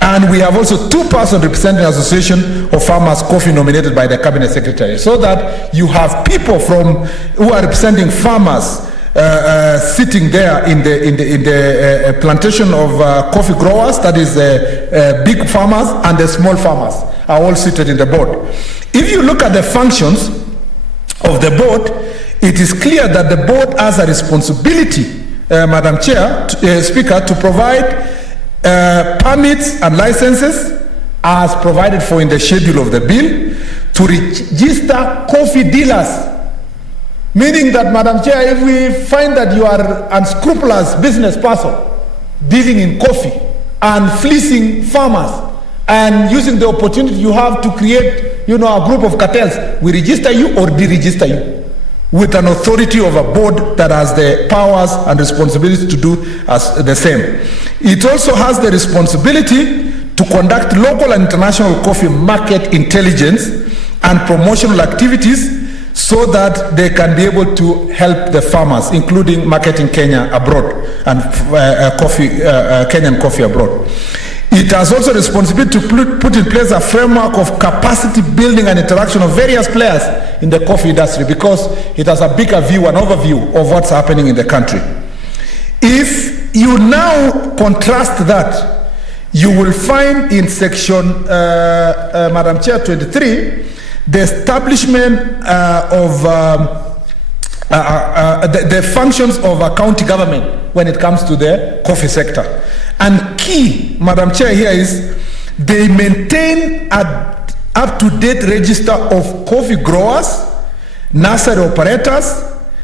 and we have also 2 persons representing Association of Farmers Coffee nominated by the Cabinet Secretary, so that you have people who are representing farmers sitting there in the plantation of coffee growers, that is big farmers and the small farmers are all seated in the board. If you look at the functions of the board, it is clear that the board has a responsibility Madam Chair, Speaker, to provide permits and licenses as provided for in the schedule of the bill to register coffee dealers. Meaning that, Madam Chair, if we find that you are unscrupulous business person dealing in coffee and fleecing farmers and using the opportunity you have to create, a group of cartels, we register you or deregister you with an authority of a board that has the powers and responsibility to do as the same. It also has the responsibility to conduct local and international coffee market intelligence and promotional activities so that they can be able to help the farmers, including marketing Kenya abroad and Kenyan coffee abroad. It has also responsibility to put in place a framework of capacity building and interaction of various players in the coffee industry, because it has a bigger view, an overview of what's happening in the country. If you now contrast that, you will find in section, Madam Chair, 23, the establishment of the functions of a county government when it comes to the coffee sector. And key, Madam Chair, here is they maintain an up-to-date register of coffee growers, nursery operators,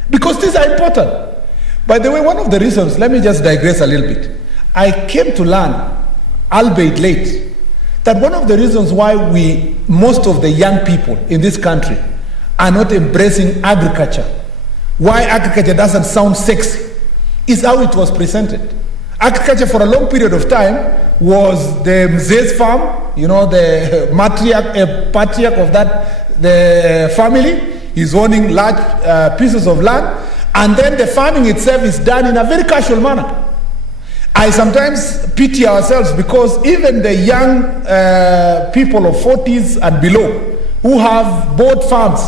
because these are important. By the way, one of the reasons, let me just digress a little bit. I came to learn, albeit late, that one of the reasons why most of the young people in this country are not embracing agriculture, why agriculture doesn't sound sexy, is how it was presented. Agriculture for a long period of time was the mzee's farm, the patriarch of the family is owning large pieces of land, and then the farming itself is done in a very casual manner. I sometimes pity ourselves because even the young people of 40s and below who have bought farms,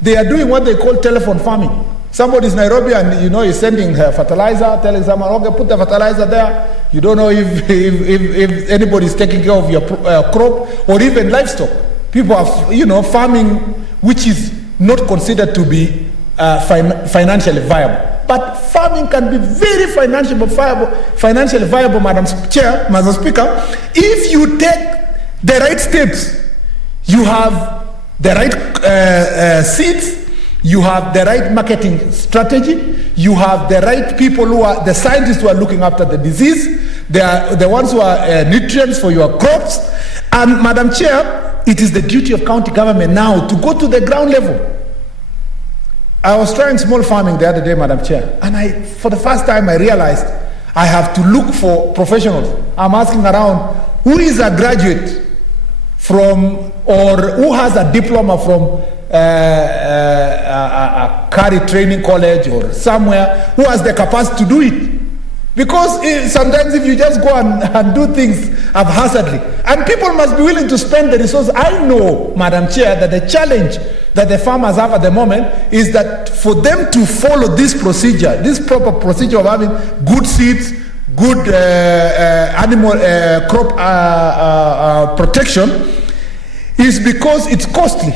they are doing what they call telephone farming. Somebody's in Nairobi and he's sending fertilizer, telling someone, okay, put the fertilizer there. You don't know if anybody's taking care of your crop or even livestock. People are farming which is not considered to be financially viable. But farming can be very financially viable, Madam Chair, Madam Speaker, if you take the right steps. You have the right seeds, you have the right marketing strategy, you have the right people who are the scientists who are looking after the disease, they are the ones who are nutrients for your crops. And Madam Chair, it is the duty of county government now to go to the ground level. I was trying small farming the other day, Madam Chair, and for the first time I realized I have to look for professionals. I'm asking around, who is a graduate from, or who has a diploma from a Kari Training College or somewhere, who has the capacity to do it. Because sometimes if you just go and do things haphazardly, and people must be willing to spend the resources. I know, Madam Chair, that the challenge that the farmers have at the moment is that for them to follow this procedure, this proper procedure of having good seeds, good animal crop protection, is because it's costly.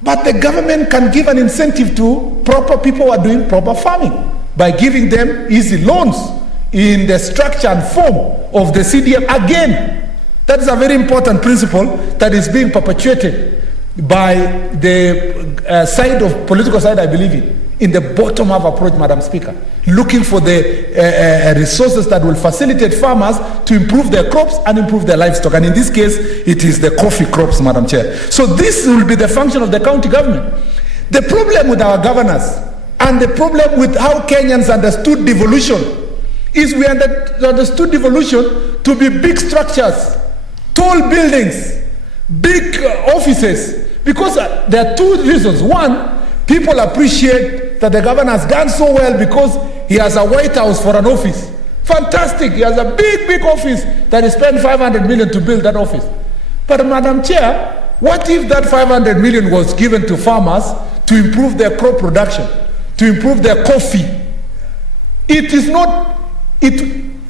But the government can give an incentive to proper people who are doing proper farming by giving them easy loans in the structure and form of the CDM. Again, that is a very important principle that is being perpetuated by the side of political side I believe in the bottom-up approach, Madam Speaker, looking for the resources that will facilitate farmers to improve their crops and improve their livestock. And in this case, it is the coffee crops, Madam Chair. So this will be the function of the county government. The problem with our governors and the problem with how Kenyans understood devolution is we understood devolution to be big structures, tall buildings, big offices, because there are two reasons. One, people appreciate that the governor has done so well because he has a White House for an office. Fantastic. He has a big office that he spent 500 million to build that office. But Madam Chair, what if that 500 million was given to farmers to improve their crop production, to improve their coffee? It is not,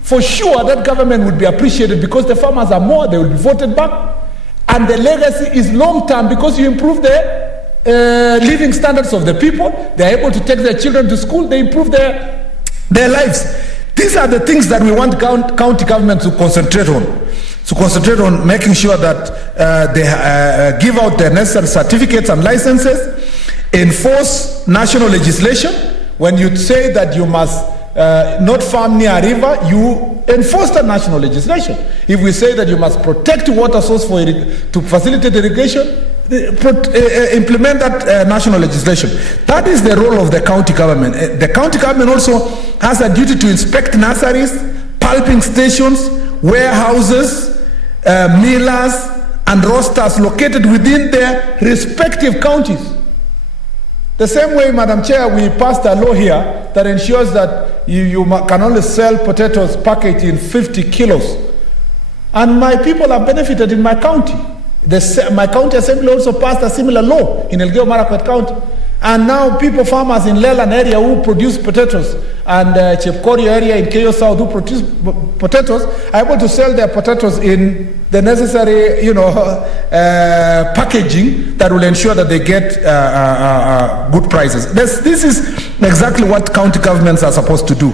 for sure that government would be appreciated because the farmers are more, they will be voted back. And the legacy is long-term because you improve the living standards of the people. They are able to take their children to school. They improve their their lives. These are the things that we want county government to concentrate on. To concentrate on making sure that they give out the necessary certificates and licenses, enforce national legislation. When you say that you must not farm near a river, you enforce the national legislation. If we say that you must protect water source to facilitate irrigation, implement that national legislation. That is the role of the county government. The county government also has a duty to inspect nurseries, pulping stations, warehouses, millers, and roasters located within their respective counties. The same way, Madam Chair, we passed a law here that ensures that you can only sell potatoes packaged in 50 kilos. And my people have benefited in my county. My county assembly also passed a similar law in Elgeyo Marakwet County. And now farmers in Leland area who produce potatoes and Chepkorio area in Keyo South who produce potatoes are able to sell their potatoes in the necessary, packaging that will ensure that they get good prices. This is exactly what county governments are supposed to do.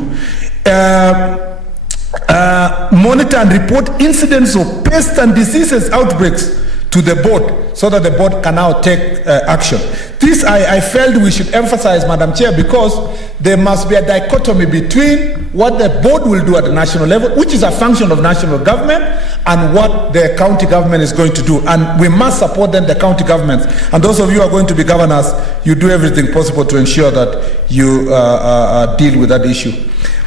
Monitor and report incidents of pests and diseases outbreaks to the board so that the board can now take action. This I felt we should emphasize, Madam Chair, because there must be a dichotomy between what the board will do at the national level, which is a function of national government, and what the county government is going to do. And we must support then the county governments. And those of you who are going to be governors, you do everything possible to ensure that you deal with that issue.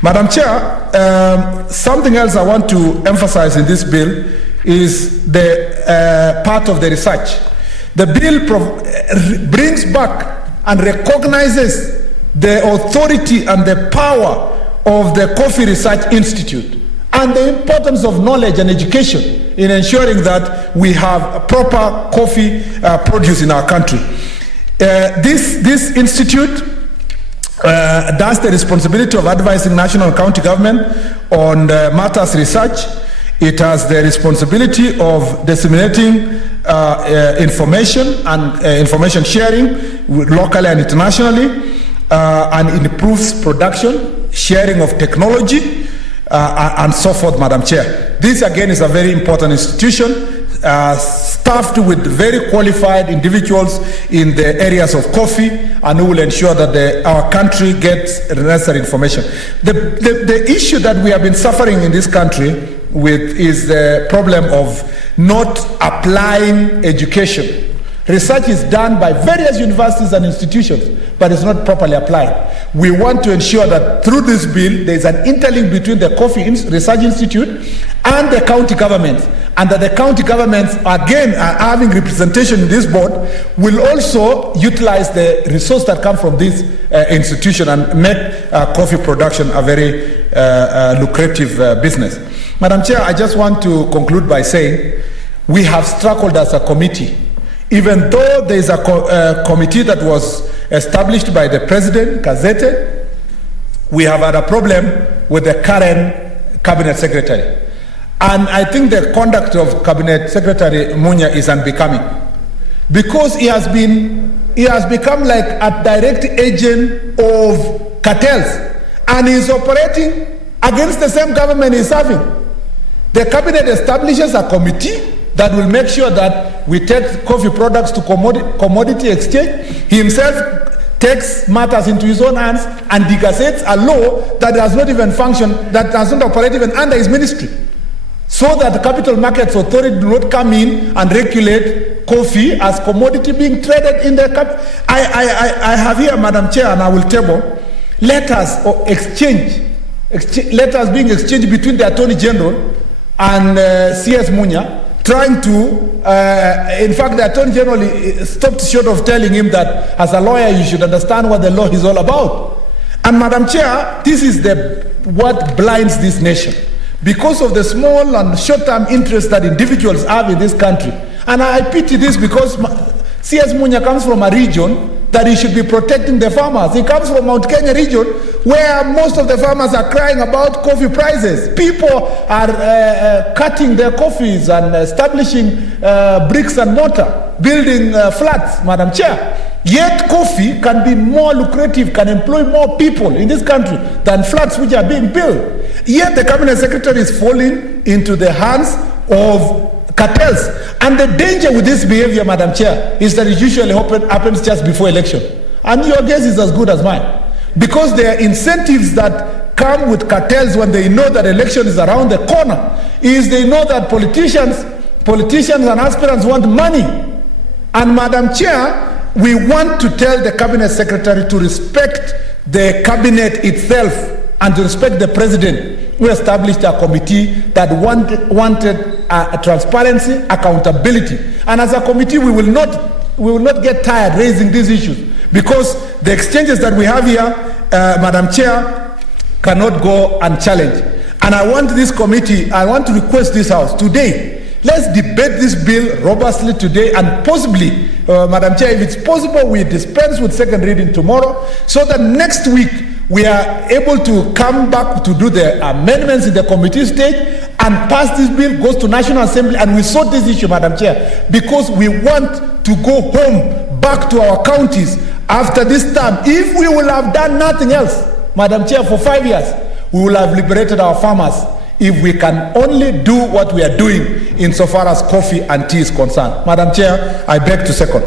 Madam Chair, something else I want to emphasize in this bill is the part of the research. The bill brings back and recognizes the authority and the power of the Coffee Research Institute and the importance of knowledge and education in ensuring that we have proper coffee produce in our country. This institute does the responsibility of advising national and county government on matters research. It has the responsibility of disseminating information and information sharing locally and internationally, and it improves production, sharing of technology, and so forth, Madam Chair. This again is a very important institution, staffed with very qualified individuals in the areas of coffee, and who will ensure that our country gets the necessary information. The issue that we have been suffering in this country with is the problem of not applying education. Research is done by various universities and institutions, but it's not properly applied. We want to ensure that through this bill, there is an interlink between the Coffee Research Institute and the county governments, and that the county governments, again, having representation in this board, will also utilize the resource that come from this institution and make coffee production a very lucrative business. Madam Chair, I just want to conclude by saying we have struggled as a committee. Even though there is a committee that was established by the President, gazetted, we have had a problem with the current Cabinet Secretary. And I think the conduct of Cabinet Secretary Munya is unbecoming, because he has become like a direct agent of cartels, and he is operating against the same government he is serving. The Cabinet establishes a committee that will make sure that we take coffee products to commodity exchange. He himself takes matters into his own hands and degazettes a law that does not even function, that does not operate even under his ministry, so that the Capital Markets Authority do not come in and regulate coffee as commodity being traded in the I have here, Madam Chair, and I will table letters letters being exchanged between the Attorney General and CS Munya, trying to, in fact, the Attorney General stopped short of telling him that as a lawyer you should understand what the law is all about. And Madam Chair, this is what blinds this nation, because of the small and short-term interests that individuals have in this country. And I pity this, because CS Munya comes from a region that he should be protecting the farmers. He comes from Mount Kenya region, where most of the farmers are crying about coffee prices. People are cutting their coffees and establishing bricks and mortar, building flats, Madam Chair. Yet coffee can be more lucrative, can employ more people in this country than flats which are being built. Yet the cabinet secretary is falling into the hands of cartels. And the danger with this behavior, Madam Chair, is that it usually happens just before election. And your guess is as good as mine. Because there are incentives that come with cartels when they know that election is around the corner, is they know that politicians and aspirants want money. And Madam Chair, we want to tell the cabinet secretary to respect the cabinet itself and to respect the president, who established a committee that wanted transparency, accountability. And as a committee, we will not get tired raising these issues, because the exchanges that we have here, Madam Chair, cannot go unchallenged. And I want this committee, I want to request this House today, let's debate this bill robustly today, and possibly, Madam Chair, if it's possible, we dispense with second reading tomorrow, so that next week we are able to come back to do the amendments in the committee stage and pass this bill, goes to National Assembly, and we sort this issue, Madam Chair, because we want to go home, back to our counties after this term. If we will have done nothing else, Madam Chair, for 5 years, we will have liberated our farmers. If we can only do what we are doing insofar as coffee and tea is concerned. Madam Chair, I beg to second.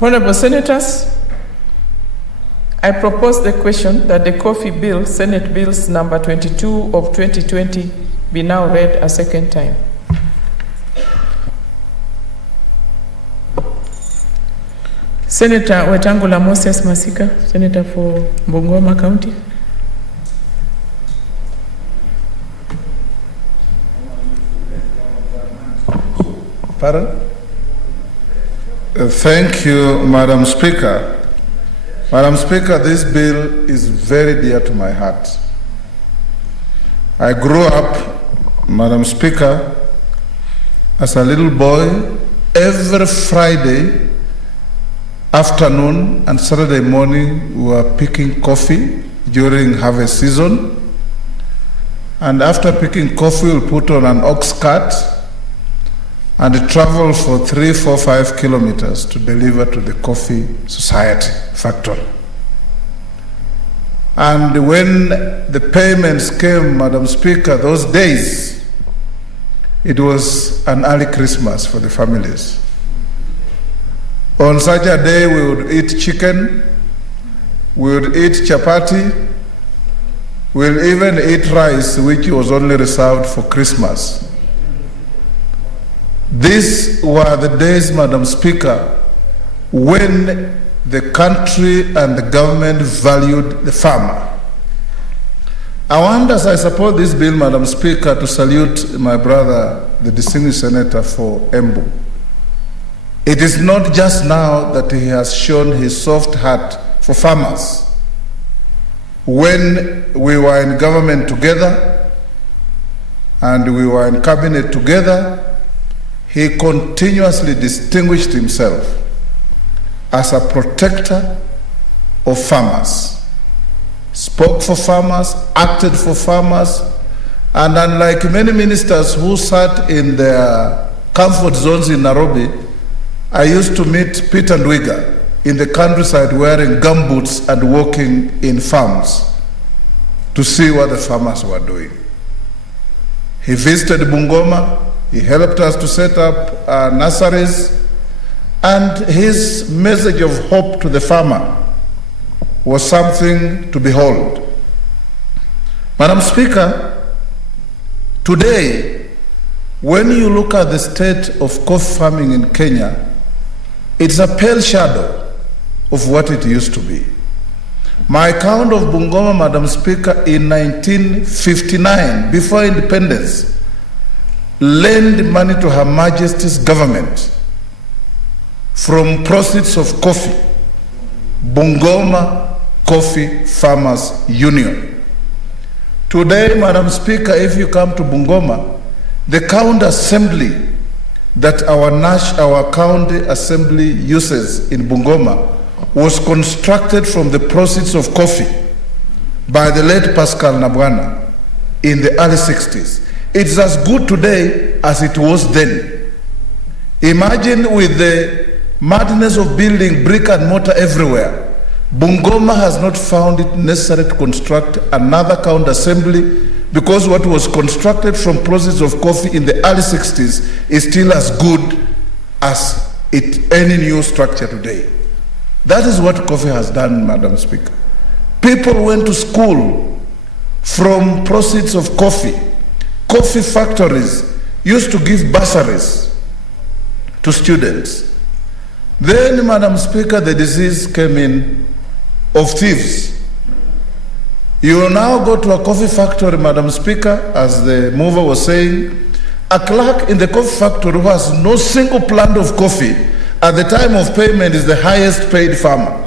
Honorable Senators, I propose the question that the coffee bill, Senate Bills number 22 of 2020, be now read a second time. Senator Wetangula Moses Masika, Senator for Bungoma County. Pardon? Thank you, Madam Speaker. Madam Speaker, this bill is very dear to my heart. I grew up, Madam Speaker, as a little boy. Every Friday afternoon and Saturday morning, we were picking coffee during harvest season. And after picking coffee, we'll put on an ox cart and travel for 3, 4, 5 kilometers to deliver to the Coffee Society factory. And when the payments came, Madam Speaker, those days, it was an early Christmas for the families. On such a day, we would eat chicken, we would eat chapati, we'll even eat rice, which was only reserved for Christmas. These were the days, Madam Speaker, when the country and the government valued the farmer. I want, as I support this bill, Madam Speaker, to salute my brother, the distinguished senator for Embu. It is not just now that he has shown his soft heart for farmers. When we were in government together and we were in cabinet together, he continuously distinguished himself as a protector of farmers, spoke for farmers, acted for farmers, and unlike many ministers who sat in their comfort zones in Nairobi, I used to meet Peter Ndwiga in the countryside wearing gumboots and walking in farms to see what the farmers were doing. He visited Bungoma. He helped us to set up nurseries, and his message of hope to the farmer was something to behold. Madam Speaker, today, when you look at the state of coffee farming in Kenya, it's a pale shadow of what it used to be. My account of Bungoma, Madam Speaker, in 1959, before independence, lend money to Her Majesty's government from proceeds of coffee, Bungoma Coffee Farmers Union. Today, Madam Speaker, if you come to Bungoma, the county assembly that our county assembly uses in Bungoma was constructed from the proceeds of coffee by the late Pascal Nabwana in the early 60s. It's as good today as it was then. Imagine with the madness of building brick and mortar everywhere, Bungoma has not found it necessary to construct another county assembly because what was constructed from proceeds of coffee in the early 60s is still as good as any new structure today. That is what coffee has done, Madam Speaker. People went to school from proceeds of coffee. Coffee factories used to give bursaries to students. Then, Madam Speaker, the disease came in of thieves. You will now go to a coffee factory, Madam Speaker, as the mover was saying, a clerk in the coffee factory who has no single plant of coffee at the time of payment is the highest paid farmer.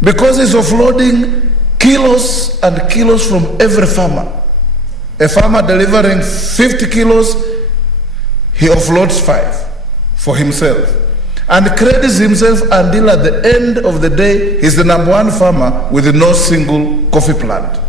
Because he's offloading kilos and kilos from every farmer. A farmer delivering 50 kilos, he offloads 5 for himself and credits himself until at the end of the day, he's the #1 farmer with no single coffee plant.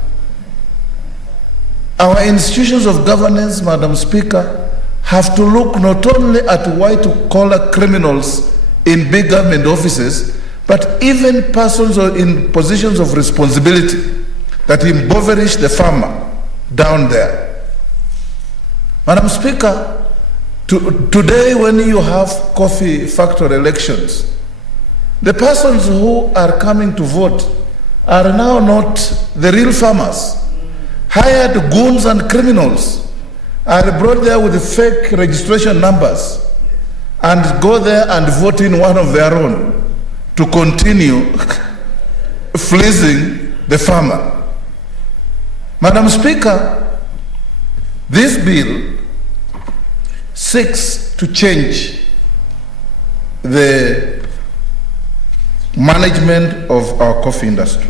Our institutions of governance, Madam Speaker, have to look not only at white-collar criminals in big government offices, but even persons in positions of responsibility that impoverish the farmer down there. Madam Speaker, today when you have coffee factory elections, the persons who are coming to vote are now not the real farmers. Hired goons and criminals are brought there with fake registration numbers and go there and vote in one of their own to continue fleecing the farmer. Madam Speaker, this bill seeks to change the management of our coffee industry.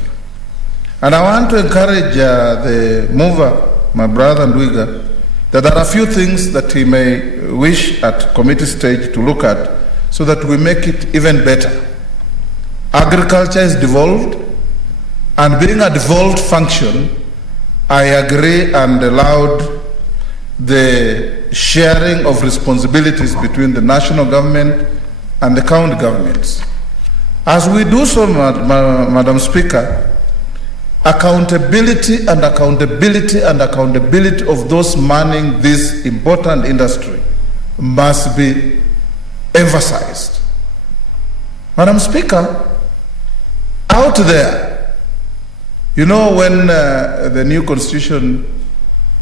And I want to encourage the mover, my brother Vihiga, that there are a few things that he may wish at committee stage to look at so that we make it even better. Agriculture is devolved, and being a devolved function, I agree and allowed the sharing of responsibilities between the national government and the county governments. As we do so, Madam Speaker, accountability and accountability and accountability of those manning this important industry must be emphasized. Madam Speaker, out there, you know, when the new constitution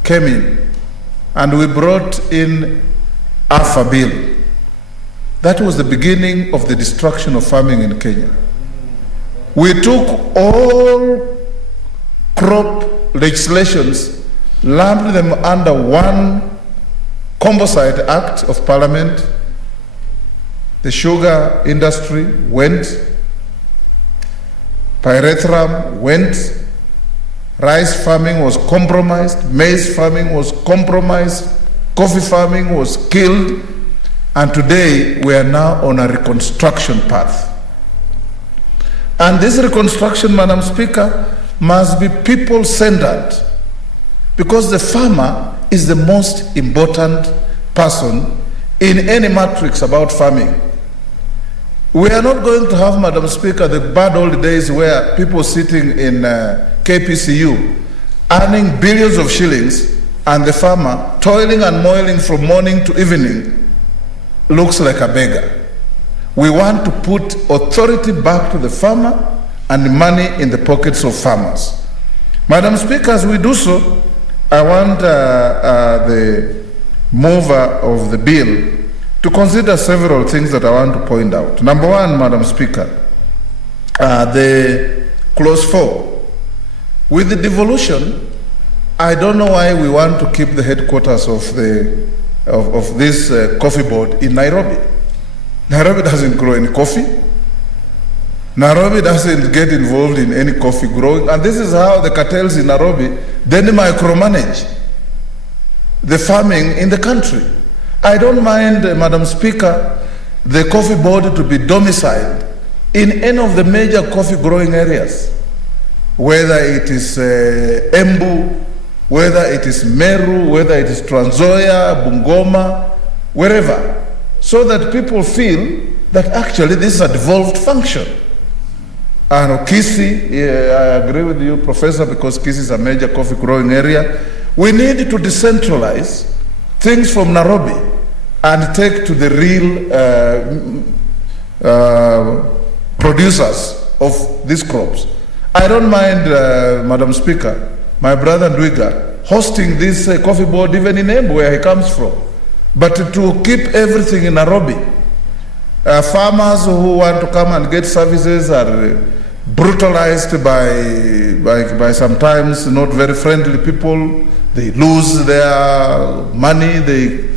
came in and we brought in Alpha Bill, that was the beginning of the destruction of farming in Kenya. We took all crop legislations, lumped them under one composite act of parliament. The sugar industry went, pyrethrum went, rice farming was compromised, maize farming was compromised, coffee farming was killed, and today we are now on a reconstruction path. And this reconstruction, Madam Speaker, must be people-centered, because the farmer is the most important person in any matrix about farming. We are not going to have, Madam Speaker, the bad old days where people sitting in KPCU earning billions of shillings and the farmer toiling and moiling from morning to evening looks like a beggar. We want to put authority back to the farmer and money in the pockets of farmers. Madam Speaker, as we do so, I want the mover of the bill to consider several things that I want to point out. Number one, Madam Speaker, the clause 4. With the devolution, I don't know why we want to keep the headquarters of this coffee board in Nairobi. Nairobi doesn't grow any coffee. Nairobi doesn't get involved in any coffee growing, and this is how the cartels in Nairobi then micromanage the farming in the country. I don't mind, Madam Speaker, the coffee board to be domiciled in any of the major coffee growing areas, whether it is Embu, whether it is Meru, whether it is Trans Nzoia, Bungoma, wherever, so that people feel that actually this is a devolved function. And Kisii, I agree with you, Professor, because Kisii is a major coffee growing area. We need to decentralize things from Nairobi and take to the real producers of these crops. I don't mind, Madam Speaker, my brother Ndwiga hosting this coffee board even in Embu, where he comes from. But to keep everything in Nairobi, farmers who want to come and get services are brutalized by sometimes not very friendly people. They lose their money. They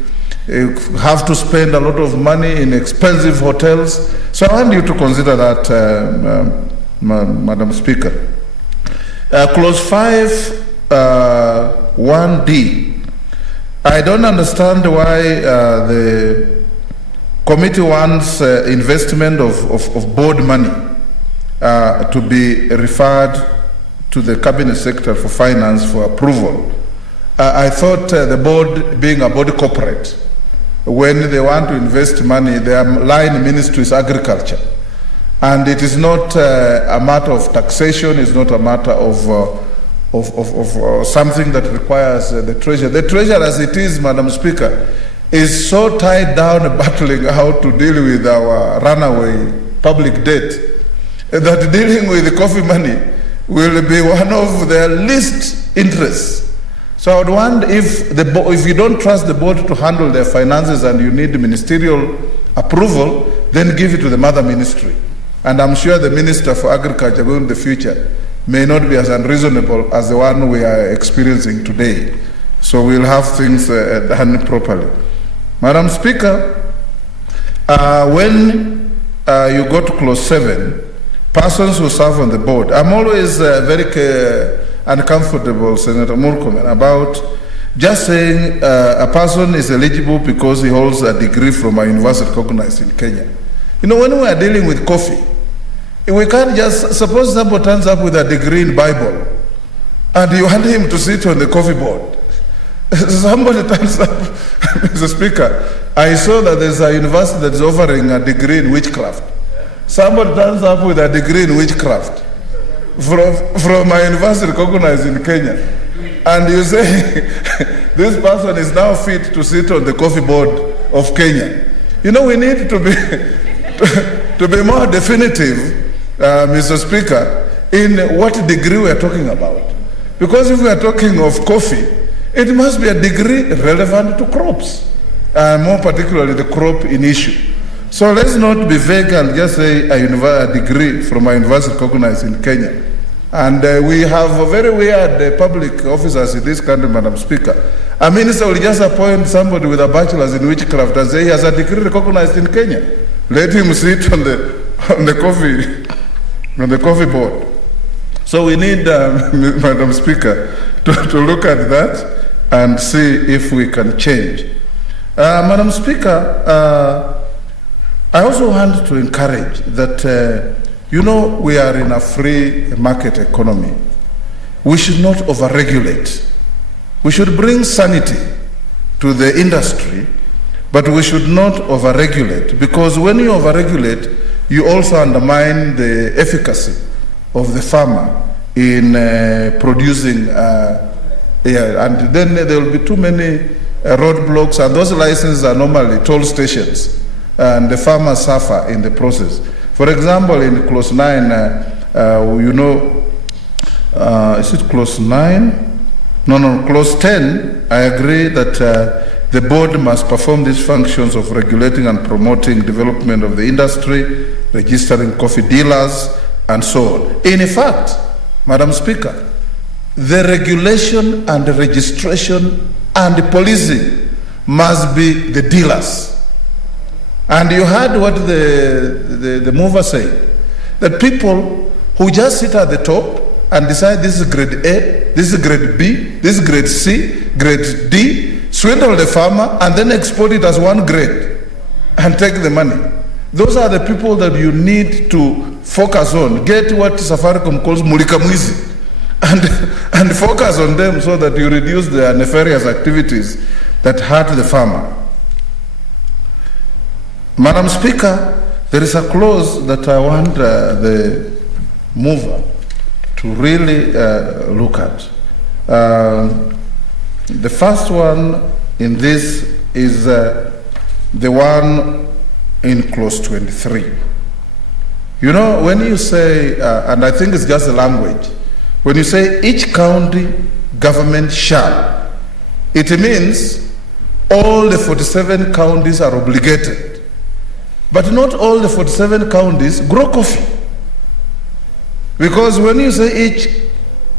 have to spend a lot of money in expensive hotels. So I want you to consider that, Madam Speaker. Clause 5, 1D. I don't understand why the committee wants investment of board money to be referred to the Cabinet Secretary for Finance for approval. I thought the board, being a body corporate, when they want to invest money, their line ministry is agriculture. And it is not a matter of taxation, it's not a matter of something that requires the treasurer. The treasurer, as it is, Madam Speaker, is so tied down battling how to deal with our runaway public debt that dealing with the coffee money will be one of their least interests. So I would want if you don't trust the board to handle their finances and you need ministerial approval, then give it to the mother ministry. And I'm sure the Minister for Agriculture going in the future may not be as unreasonable as the one we are experiencing today. So we'll have things done properly. Madam Speaker, when you go to clause 7, persons who serve on the board, I'm always very uncomfortable, Senator Murkomen, about just saying a person is eligible because he holds a degree from a university recognized in Kenya. You know, when we are dealing with coffee, we can't just, suppose somebody turns up with a degree in Bible and you want him to sit on the coffee board. Somebody turns up, Mr. Speaker, I saw that there's a university that's offering a degree in witchcraft. Somebody turns up with a degree in witchcraft from a university recognized in Kenya. And you say, this person is now fit to sit on the coffee board of Kenya. You know, we need to be more definitive, Mr. Speaker, in what degree we are talking about. Because if we are talking of coffee, it must be a degree relevant to crops, more particularly the crop in issue. So let's not be vague and just say a degree from a university recognized in Kenya. And we have very weird public officers in this country, Madam Speaker. A minister will just appoint somebody with a bachelor's in witchcraft and say he has a degree recognized in Kenya. Let him sit on the coffee board. So we need, Madam Speaker, to look at that and see if we can change. Madam Speaker, I also want to encourage that, you know, we are in a free market economy. We should not overregulate. We should bring sanity to the industry, but we should not overregulate, because when you overregulate, you also undermine the efficacy of the farmer in producing, and then there will be too many roadblocks, and those licenses are normally toll stations, and the farmers suffer in the process. For example, in clause 9, you know, is it clause 9? No, clause 10, I agree that the board must perform these functions of regulating and promoting development of the industry, registering coffee dealers, and so on. In fact, Madam Speaker, the regulation and the registration and the policing must be the dealers. And you heard what the mover said, that people who just sit at the top and decide this is grade A, this is grade B, this is grade C, grade D, swindle the farmer and then export it as one grade and take the money. Those are the people that you need to focus on. Get what Safaricom calls mulika mwizi and focus on them so that you reduce their nefarious activities that hurt the farmer. Madam Speaker, there is a clause that I want the mover to really look at. The first one in this is the one in clause 23. You know, when you say, and I think it's just the language, when you say each county government shall, it means all the 47 counties are obligated. But not all the 47 counties grow coffee. Because when you say each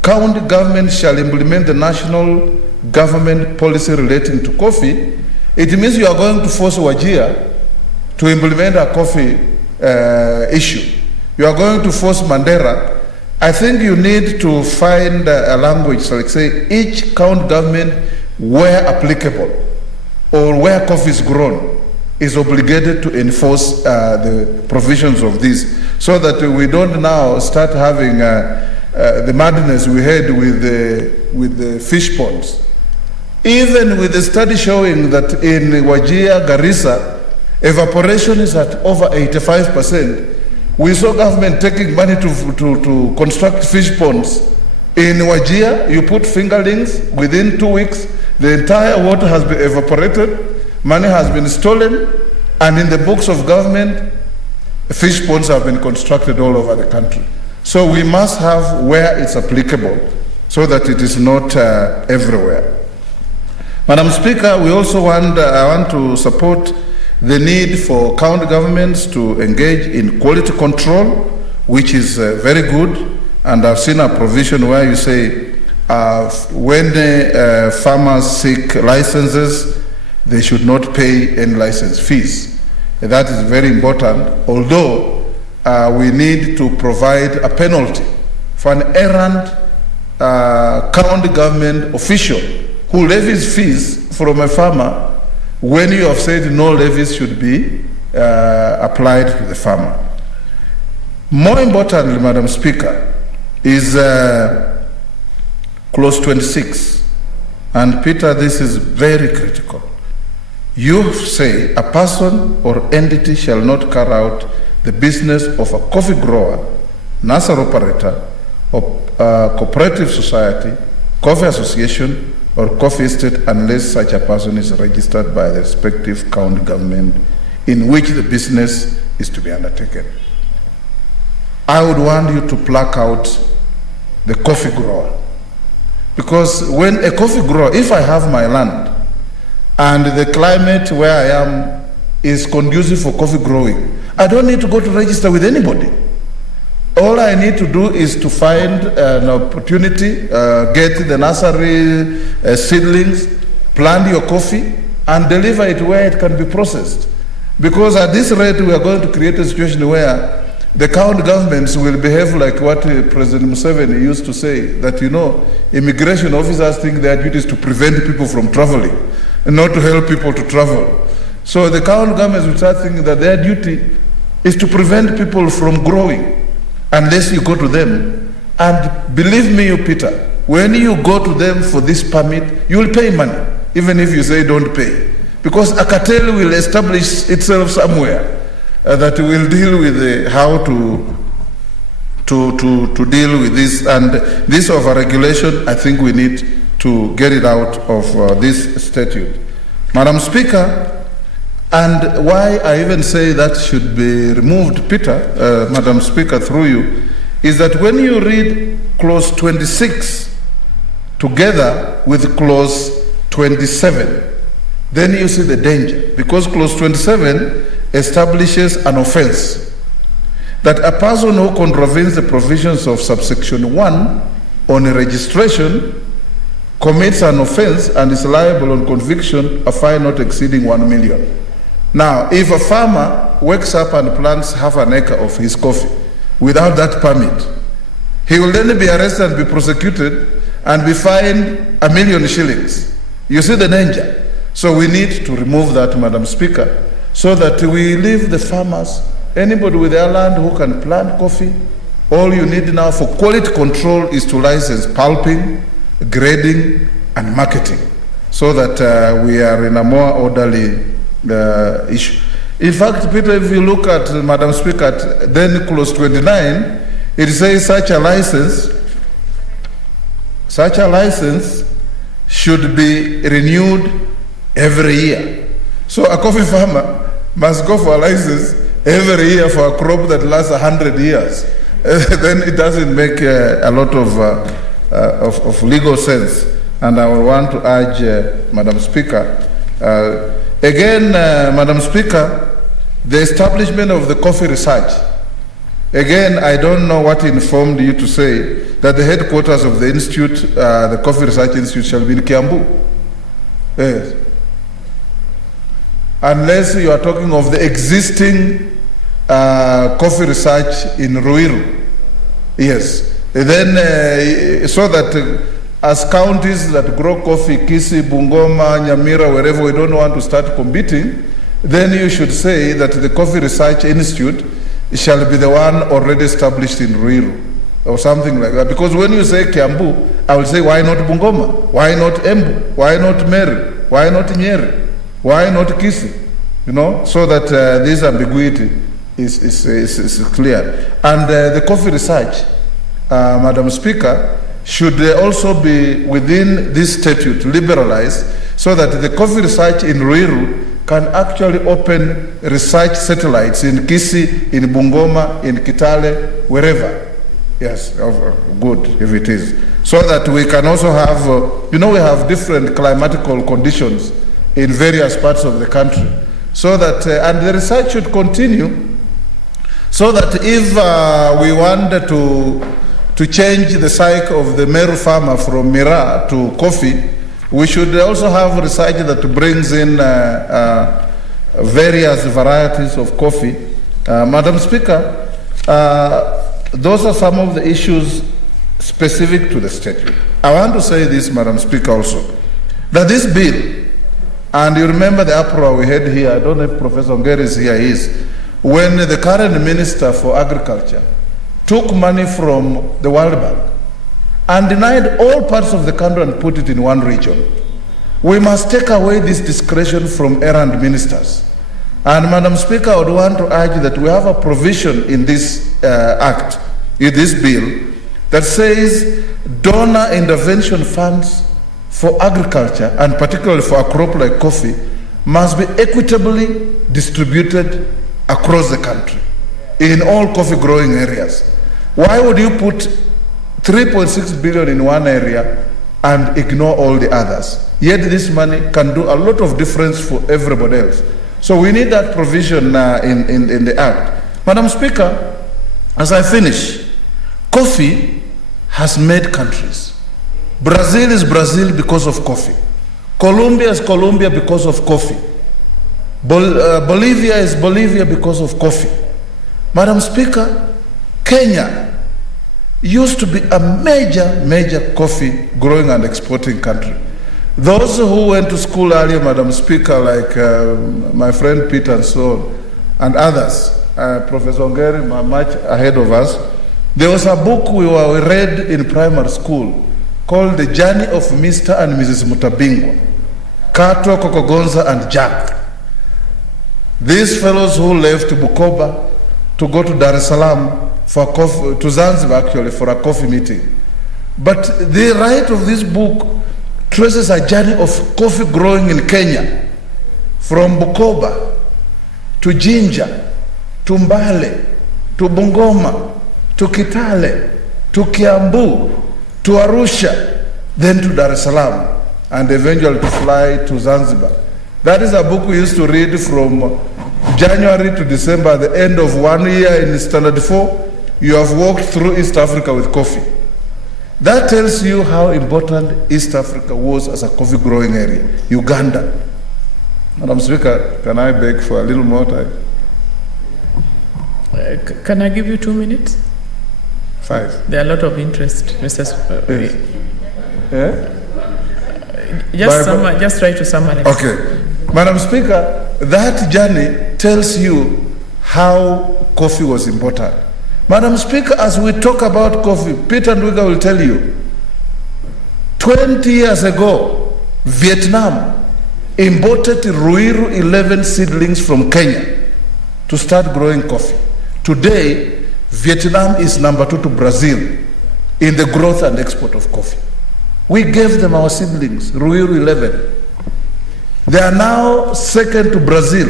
county government shall implement the national government policy relating to coffee, it means you are going to force Wajir to implement a coffee issue. You are going to force Mandera. I think you need to find a language, so like say each county government, where applicable or where coffee is grown, is obligated to enforce the provisions of this, so that we don't now start having the madness we had with the fish ponds. Even with the study showing that in Wajir, Garissa, evaporation is at over 85%. We saw government taking money to construct fish ponds. In Wajir, you put fingerlings, within 2 weeks, the entire water has been evaporated, money has been stolen, and in the books of government, fish ponds have been constructed all over the country. So we must have where it's applicable, so that it is not everywhere. Madam Speaker, we also I want to support the need for county governments to engage in quality control, which is very good. And I've seen a provision where you say when farmers seek licenses, they should not pay any license fees. That is very important, although we need to provide a penalty for an errant county government official who levies fees from a farmer when you have said no levies should be applied to the farmer. More importantly, Madam Speaker, is clause 26. And Peter, this is very critical. You say a person or entity shall not carry out the business of a coffee grower, nursery operator, or cooperative society, coffee association, or coffee estate unless such a person is registered by the respective county government in which the business is to be undertaken. I would want you to pluck out the coffee grower. Because when a coffee grower, if I have my land and the climate where I am is conducive for coffee growing, I don't need to go to register with anybody. All I need to do is to find an opportunity, get the nursery seedlings, plant your coffee, and deliver it where it can be processed. Because at this rate, we are going to create a situation where the county governments will behave like what President Museveni used to say, that, you know, immigration officers think their duty is to prevent people from traveling and not to help people to travel. So the county governments will start thinking that their duty is to prevent people from growing unless you go to them. And believe me, you Peter, when you go to them for this permit, you will pay money, even if you say don't pay. Because a cartel will establish itself somewhere that will deal with how to deal with this. And this over-regulation, I think we need to get it out of this statute. Madam Speaker, and why I even say that should be removed, Peter, Madam Speaker, through you, is that when you read clause 26 together with clause 27, then you see the danger. Because clause 27 establishes an offense, that a person who contravenes the provisions of subsection 1 on a registration commits an offense and is liable on conviction a fine not exceeding 1 million. Now, if a farmer wakes up and plants half an acre of his coffee without that permit, he will then be arrested and be prosecuted and be fined 1 million shillings. You see the danger. So we need to remove that, Madam Speaker, so that we leave the farmers Anybody with their land who can plant coffee, all you need now for quality control is to license pulping, grading, and marketing, so that we are in a more orderly issue. In fact, Peter, if you look at, Madam Speaker, at then clause 29, it says such a license should be renewed every year. So a coffee farmer must go for a license every year for a crop that lasts 100 years. Then it doesn't make a lot of legal sense. And I would want to urge Madam Speaker, again, Madam Speaker, the establishment of the coffee research. Again, I don't know what informed you to say that the headquarters of the institute, the Coffee Research Institute, shall be in Kiambu. Yes. Unless you are talking of the existing coffee research in Ruiru. Yes. Then, so that as counties that grow coffee, Kisii, Bungoma, Nyamira, wherever we don't want to start competing, then you should say that the Coffee Research Institute shall be the one already established in Ruiru, or something like that. Because when you say Kiambu, I will say, why not Bungoma? Why not Embu? Why not Meru? Why not Nyeri? Why not Kisii? You know, so that this ambiguity is clear. And the coffee research, Madam Speaker, should also be within this statute liberalized, so that the coffee research in Ruiru can actually open research satellites in Kisii, in Bungoma, in Kitale, wherever. Yes, good if it is. So that we can also have, we have different climatical conditions in various parts of the country. So that, and the research should continue, so that if we wanted to change the cycle of the Meru farmer from Mira to coffee, we should also have research that brings in various varieties of coffee. Madam Speaker, those are some of the issues specific to the statute. I want to say this, Madam Speaker, also, that this bill, and you remember the uproar we had here, I don't know if Professor Ngeri is here, is when the current Minister for Agriculture took money from the World Bank and denied all parts of the country and put it in one region. We must take away this discretion from errand ministers. And Madam Speaker, I would want to urge that we have a provision in this act, in this bill, that says donor intervention funds for agriculture, and particularly for a crop like coffee, must be equitably distributed across the country in all coffee growing areas. Why would you put 3.6 billion in one area and ignore all the others? Yet this money can do a lot of difference for everybody else. So we need that provision in the Act. Madam Speaker, as I finish, coffee has made countries. Brazil is Brazil because of coffee. Colombia is Colombia because of coffee. Bolivia is Bolivia because of coffee. Madam Speaker, Kenya used to be a major coffee growing and exporting country. Those who went to school earlier, Madam Speaker, like my friend Peter and so on, and others, Professor Ngeri, much ahead of us, there was a book we read in primary school called The Journey of Mr. and Mrs. Mutabingwa, Kato, Kokogonza, and Jack. These fellows who left Bukoba to go to Dar es Salaam for coffee, to Zanzibar actually, for a coffee meeting. But the writer of this book traces a journey of coffee growing in Kenya, from Bukoba to Jinja, to Mbale, to Bungoma, to Kitale, to Kiambu, to Arusha, then to Dar es Salaam, and eventually to fly to Zanzibar. That is a book we used to read from January to December, the end of 1 year in Standard 4. You have walked through East Africa with coffee. That tells you how important East Africa was as a coffee growing area. Uganda. Madam Speaker, can I beg for a little more time? Can I give you 2 minutes? 5. There are a lot of interest, Mr. Yes. Just try to summarize. Okay. Madam Speaker, that journey tells you how coffee was imported. Madam Speaker, as we talk about coffee, Peter Ndwiga will tell you, 20 years ago, Vietnam imported Ruiru 11 seedlings from Kenya to start growing coffee. Today, Vietnam is number 2 to Brazil in the growth and export of coffee. We gave them our seedlings, Ruiru 11. They are now second to Brazil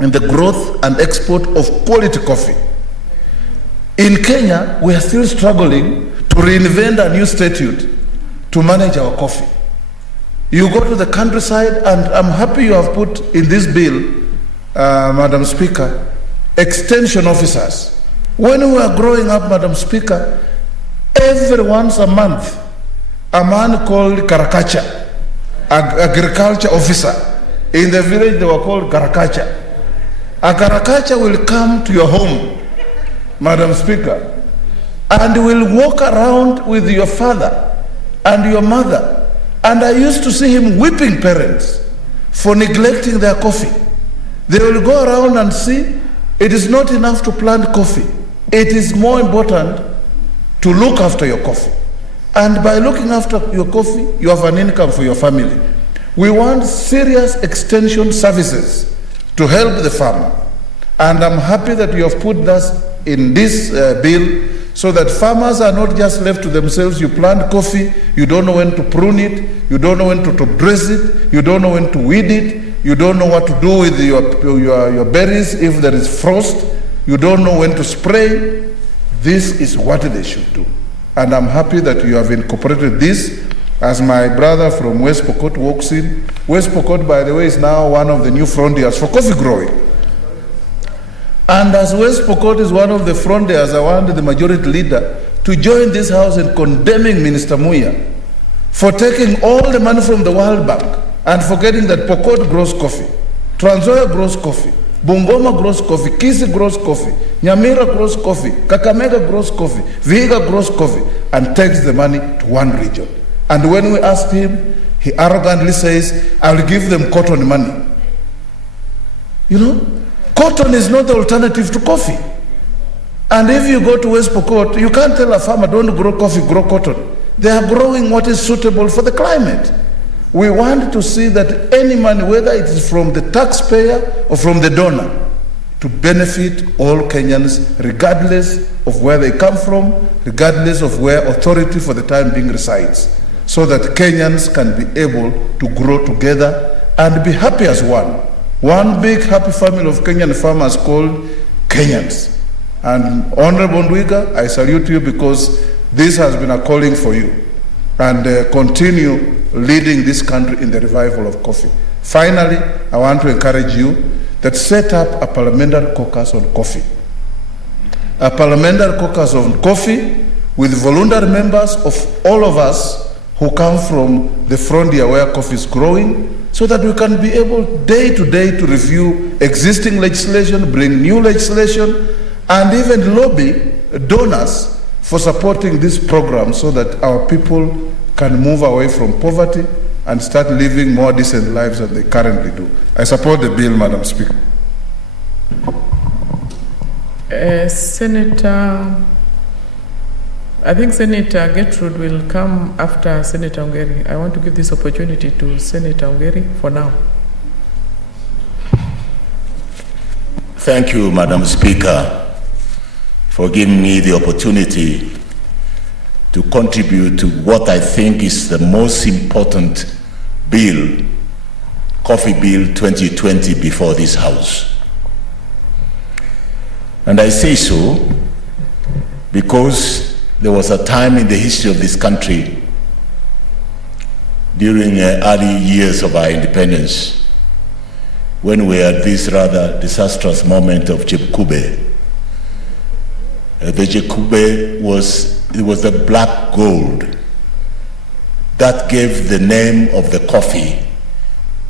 in the growth and export of quality coffee. In Kenya, we are still struggling to reinvent a new statute to manage our coffee. You go to the countryside, and I'm happy you have put in this bill, Madam Speaker, extension officers. When we were growing up, Madam Speaker, every once a month, a man called Karakacha, agriculture officer, in the village they were called Karakacha. A Karakacha will come to your home, Madam Speaker, and will walk around with your father and your mother. And I used to see him whipping parents for neglecting their coffee. They will go around and see it is not enough to plant coffee. It is more important to look after your coffee. And by looking after your coffee, you have an income for your family. We want serious extension services to help the farmer. And I'm happy that you have put that in this bill so that farmers are not just left to themselves. You plant coffee, you don't know when to prune it, you don't know when to top dress it, you don't know when to weed it, you don't know what to do with your berries if there is frost, you don't know when to spray. This is what they should do. And I'm happy that you have incorporated this. As my brother from West Pokot walks in, West Pokot, by the way, is now one of the new frontiers for coffee growing. And as West Pokot is one of the frontiers, I want the majority leader to join this house in condemning Minister Muya for taking all the money from the World Bank and forgetting that Pokot grows coffee, Trans Nzoia grows coffee, Bungoma grows coffee, Kisii grows coffee, Nyamira grows coffee, Kakamega grows coffee, Vihiga grows coffee, and takes the money to one region. And when we asked him, he arrogantly says, I will give them cotton money. You know, cotton is not the alternative to coffee. And if you go to West Pokot, you can't tell a farmer, don't grow coffee, grow cotton. They are growing what is suitable for the climate. We want to see that any money, whether it is from the taxpayer or from the donor, to benefit all Kenyans, regardless of where they come from, regardless of where authority for the time being resides, so that Kenyans can be able to grow together and be happy as one. One big happy family of Kenyan farmers called Kenyans. And Honorable Ndwiga, I salute you because this has been a calling for you. And continue leading this country in the revival of coffee. Finally, I want to encourage you that set up a parliamentary caucus on coffee. A parliamentary caucus on coffee with voluntary members of all of us who come from the frontier where coffee is growing, so that we can be able day to day to review existing legislation, bring new legislation, and even lobby donors for supporting this program so that our people can move away from poverty and start living more decent lives than they currently do. I support the bill, Madam Speaker. Senator, I think Senator Gertrude will come after Senator Ongeri. I want to give this opportunity to Senator Ongeri for now. Thank you, Madam Speaker, for giving me the opportunity to contribute to what I think is the most important bill, Coffee Bill 2020, before this House. And I say so because there was a time in the history of this country during early years of our independence when we had this rather disastrous moment of Chepkube. The Chepkube was the black gold that gave the name of the coffee,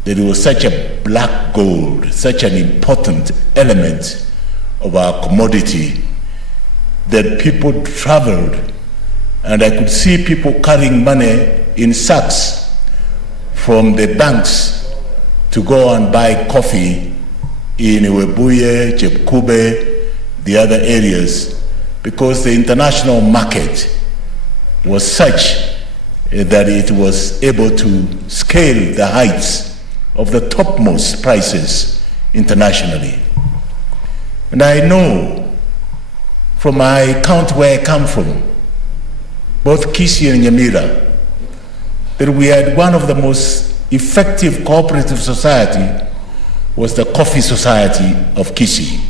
that it was such a black gold, such an important element of our commodity that people traveled, and I could see people carrying money in sacks from the banks to go and buy coffee in Webuye, Chepkube, the other areas, because the international market was such that it was able to scale the heights of the topmost prices internationally. And I know from my account where I come from, both Kisii and Nyamira, that we had one of the most effective cooperative society was the Coffee Society of Kisii.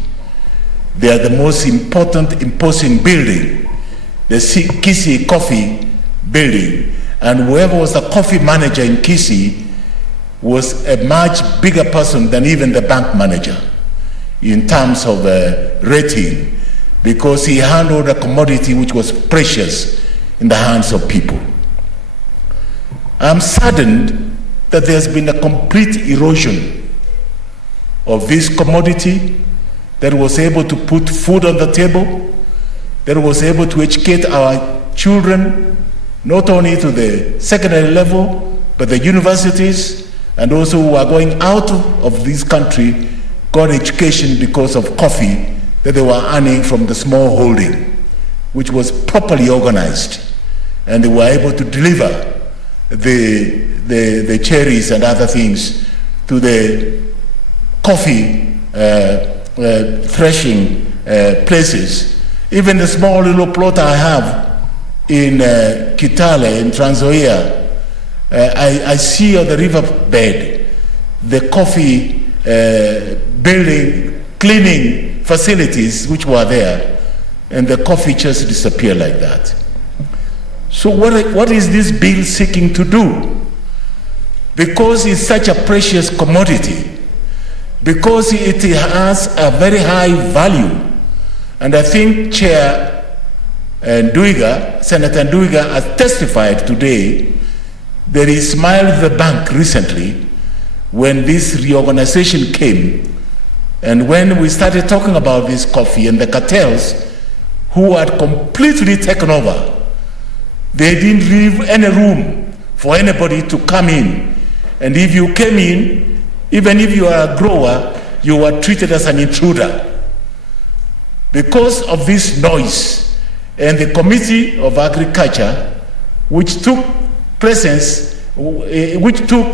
They are the most important imposing building, the Kisii Coffee Building, and whoever was the coffee manager in Kisii was a much bigger person than even the bank manager in terms of rating, because he handled a commodity which was precious in the hands of people. I'm saddened that there's been a complete erosion of this commodity that was able to put food on the table, that was able to educate our children, not only to the secondary level, but the universities, and also who are going out of this country got education because of coffee that they were earning from the small holding, which was properly organized, and they were able to deliver the cherries and other things to the coffee threshing places. Even the small little plot I have in Kitale, in Trans Nzoia, I see on the riverbed the coffee building, cleaning facilities which were there, and the coffee just disappeared like that. So what is this bill seeking to do? Because it's such a precious commodity, because it has a very high value, and I think Chair Nduiga, Senator Nduiga has testified today that he smiled the bank recently when this reorganization came, and when we started talking about this coffee and the cartels who had completely taken over. They didn't leave any room for anybody to come in. And if you came in, even if you are a grower, you were treated as an intruder. Because of this noise, and the Committee of Agriculture, which took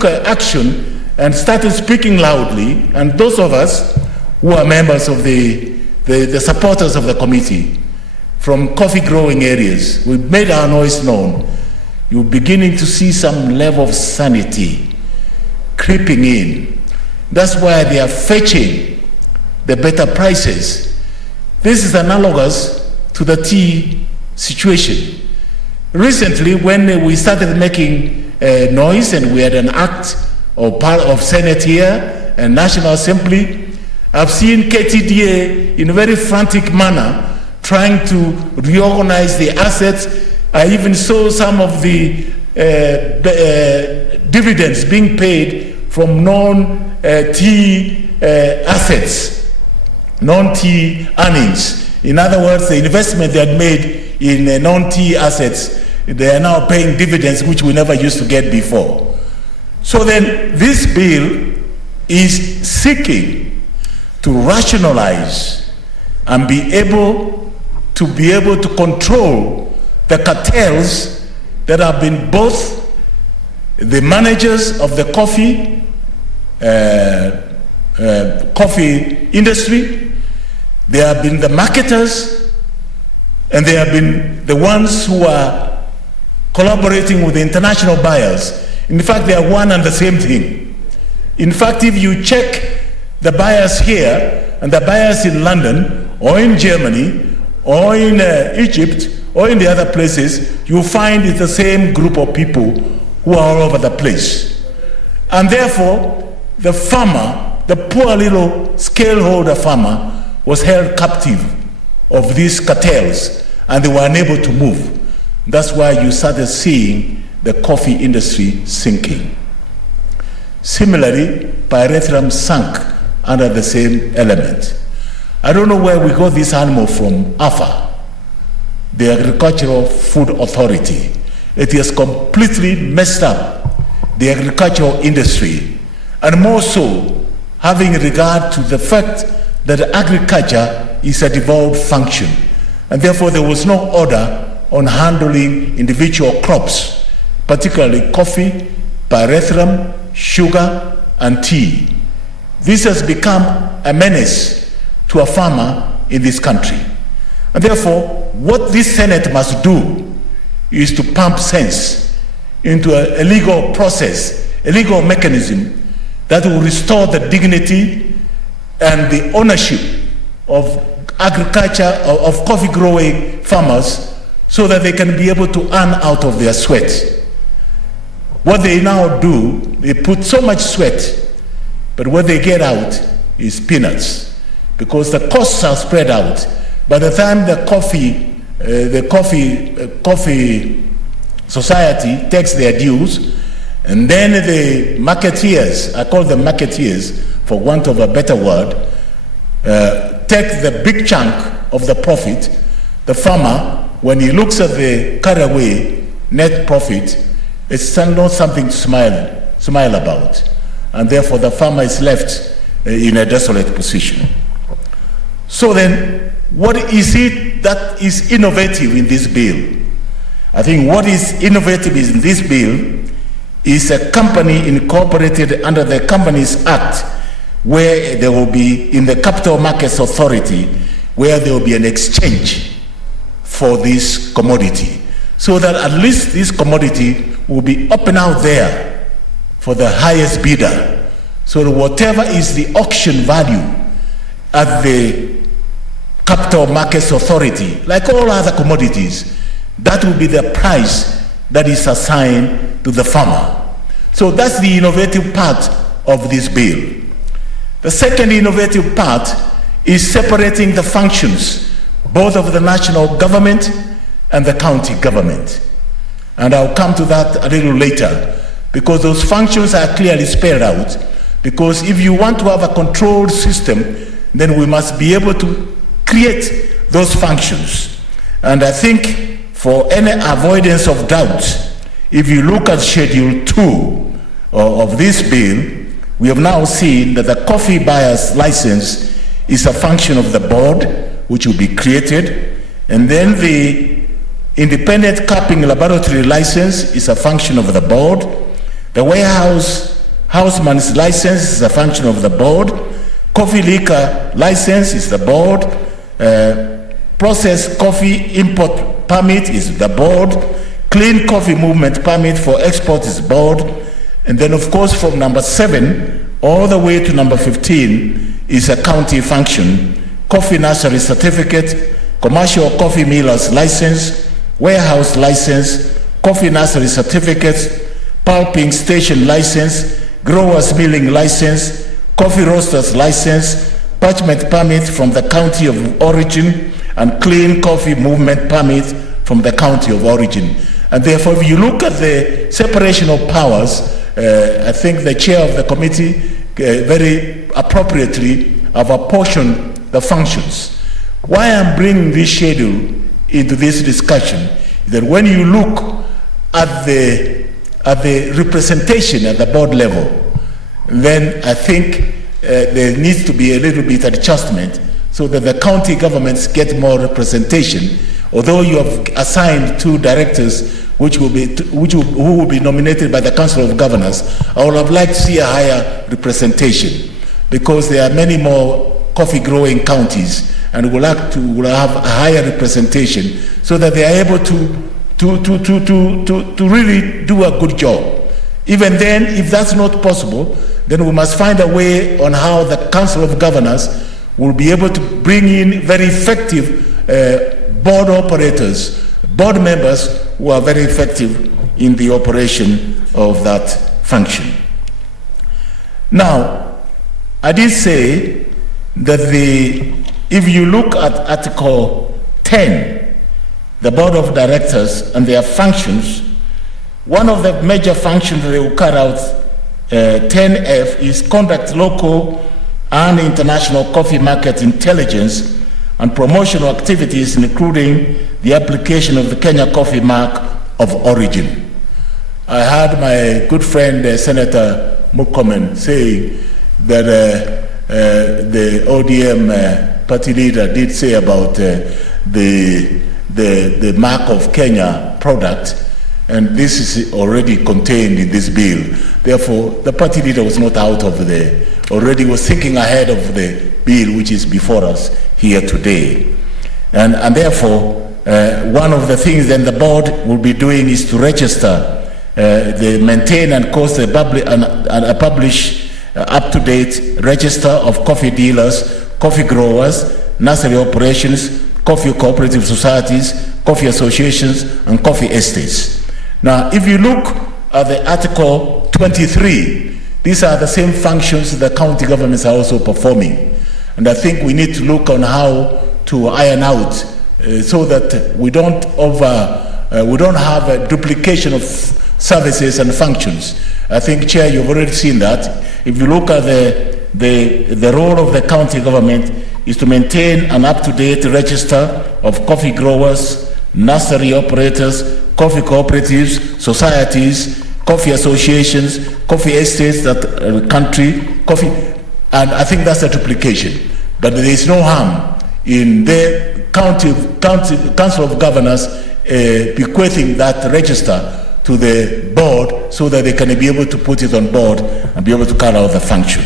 action and started speaking loudly, and those of us who are members of the supporters of the committee from coffee growing areas, we made our noise known. You're beginning to see some level of sanity creeping in. That's why they are fetching the better prices. This is analogous to the tea situation. Recently, when we started making noise and we had an act or part of Senate here and National Assembly, I've seen KTDA in a very frantic manner trying to reorganize the assets. I even saw some of the dividends being paid from non-tea assets, non-tea earnings. In other words, the investment they had made in non-tea assets, they are now paying dividends which we never used to get before. So then this bill is seeking to rationalize and be able to control the cartels that have been both the managers of the coffee industry, they have been the marketers, and they have been the ones who are collaborating with the international buyers. In fact, they are one and the same thing. In fact, if you check the buyers here and the buyers in London or in Germany or in Egypt or in the other places, you find it's the same group of people who are all over the place. And therefore, the farmer, the poor little scaleholder farmer, was held captive of these cartels, and they were unable to move. That's why you started seeing the coffee industry sinking. Similarly, pyrethrum sank under the same element. I don't know where we got this animal from, AFA, the Agricultural Food Authority. It has completely messed up the agricultural industry, and more so, having regard to the fact that agriculture is a devolved function, and therefore there was no order on handling individual crops, particularly coffee, pyrethrum, sugar, and tea. This has become a menace to a farmer in this country. And therefore, what this Senate must do is to pump sense into a legal process, a legal mechanism that will restore the dignity and the ownership of agriculture, of coffee growing farmers, so that they can be able to earn out of their sweat. What they now do, they put so much sweat, but what they get out is peanuts, because the costs are spread out. By the time the coffee society takes their dues, and then the marketeers, I call them marketeers for want of a better word, take the big chunk of the profit, the farmer, when he looks at the cutaway net profit, it's not something to smile about. And therefore the farmer is left in a desolate position. So then, what is it that is innovative in this bill? I think what is innovative in this bill is a company incorporated under the Companies Act, where there will be, in the Capital Markets Authority, where there will be an exchange for this commodity, so that at least this commodity will be open out there for the highest bidder. So that whatever is the auction value at the Capital Markets Authority, like all other commodities, that will be the price that is assigned to the farmer. So that's the innovative part of this bill. The second innovative part is separating the functions, both of the national government and the county government. And I'll come to that a little later, because those functions are clearly spelled out. Because if you want to have a controlled system, then we must be able to create those functions. And I think for any avoidance of doubt, if you look at Schedule 2 of this bill, we have now seen that the coffee buyer's license is a function of the board, which will be created, and then the independent capping laboratory license is a function of the board. The houseman's license is a function of the board. Coffee liquor license is the board. Processed coffee import permit is the board. Clean coffee movement permit for export is board. And then, of course, from number 7 all the way to number 15 is a county function. Coffee nursery certificate, commercial coffee miller's license, warehouse license, coffee nursery certificates, pulping station license, growers milling license, coffee roasters license, parchment permit from the county of origin, and clean coffee movement permit from the county of origin. And therefore, if you look at the separation of powers, I think the chair of the committee very appropriately have apportioned the functions. Why I'm bringing this schedule into this discussion is that when you look at the representation at the board level, then I think there needs to be a little bit of adjustment so that the county governments get more representation. Although you have assigned 2 directors who will be nominated by the Council of Governors, I would have liked to see a higher representation, because there are many more coffee growing counties, and we'll have a higher representation so that they are able to really do a good job. Even then, if that's not possible, then we must find a way on how the Council of Governors will be able to bring in very effective board operators, board members who are very effective in the operation of that function. Now, I did say that if you look at Article 10, the Board of Directors and their functions, one of the major functions they will carry out, 10F, is conduct local and international coffee market intelligence and promotional activities, including the application of the Kenya Coffee Mark of Origin. I heard my good friend Senator Murkomen saying that the ODM party leader did say about the mark of Kenya product, and this is already contained in this bill. Therefore, the party leader was not out of already was thinking ahead of the bill which is before us here today. And therefore, one of the things then the board will be doing is to register, maintain and publish up-to-date register of coffee dealers, coffee growers, nursery operations, coffee cooperative societies, coffee associations, and coffee estates. Now, if you look at the Article 23, these are the same functions the county governments are also performing. And I think we need to look on how to iron out so that we don't have a duplication of services and functions. I think, Chair, you've already seen that. If you look at the role of the county government is to maintain an up-to-date register of coffee growers, nursery operators, coffee cooperatives, societies, coffee associations, coffee estates, that country, coffee, and I think that's a duplication. But there is no harm in the Council of Governors bequeathing that register to the board so that they can be able to put it on board and be able to carry out the function.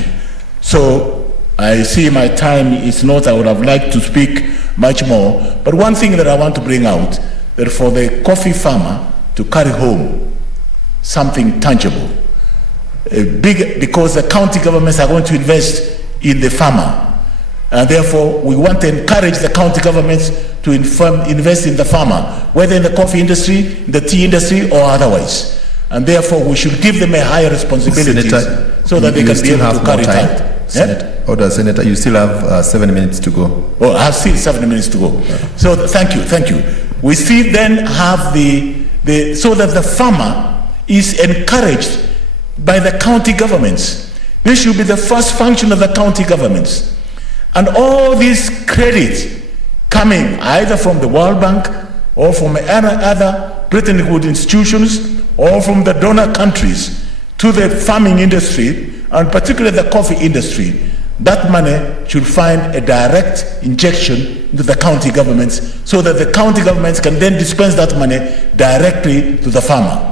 So I see my time is not, I would have liked to speak much more, but one thing that I want to bring out, that for the coffee farmer to carry home something tangible, because the county governments are going to invest in the farmer, and therefore we want to encourage the county governments to invest in the farmer, whether in the coffee industry, in the tea industry, or otherwise. And therefore we should give them a higher responsibility so that they can be able to carry it out. Senator, you still have 7 minutes to go. Oh, I have still 7 minutes to go. So thank you. We still then have so that the farmer is encouraged by the county governments. This should be the first function of the county governments. And all this credit coming either from the World Bank or from other Bretton Woods institutions or from the donor countries to the farming industry, and particularly the coffee industry, that money should find a direct injection into the county governments so that the county governments can then dispense that money directly to the farmer.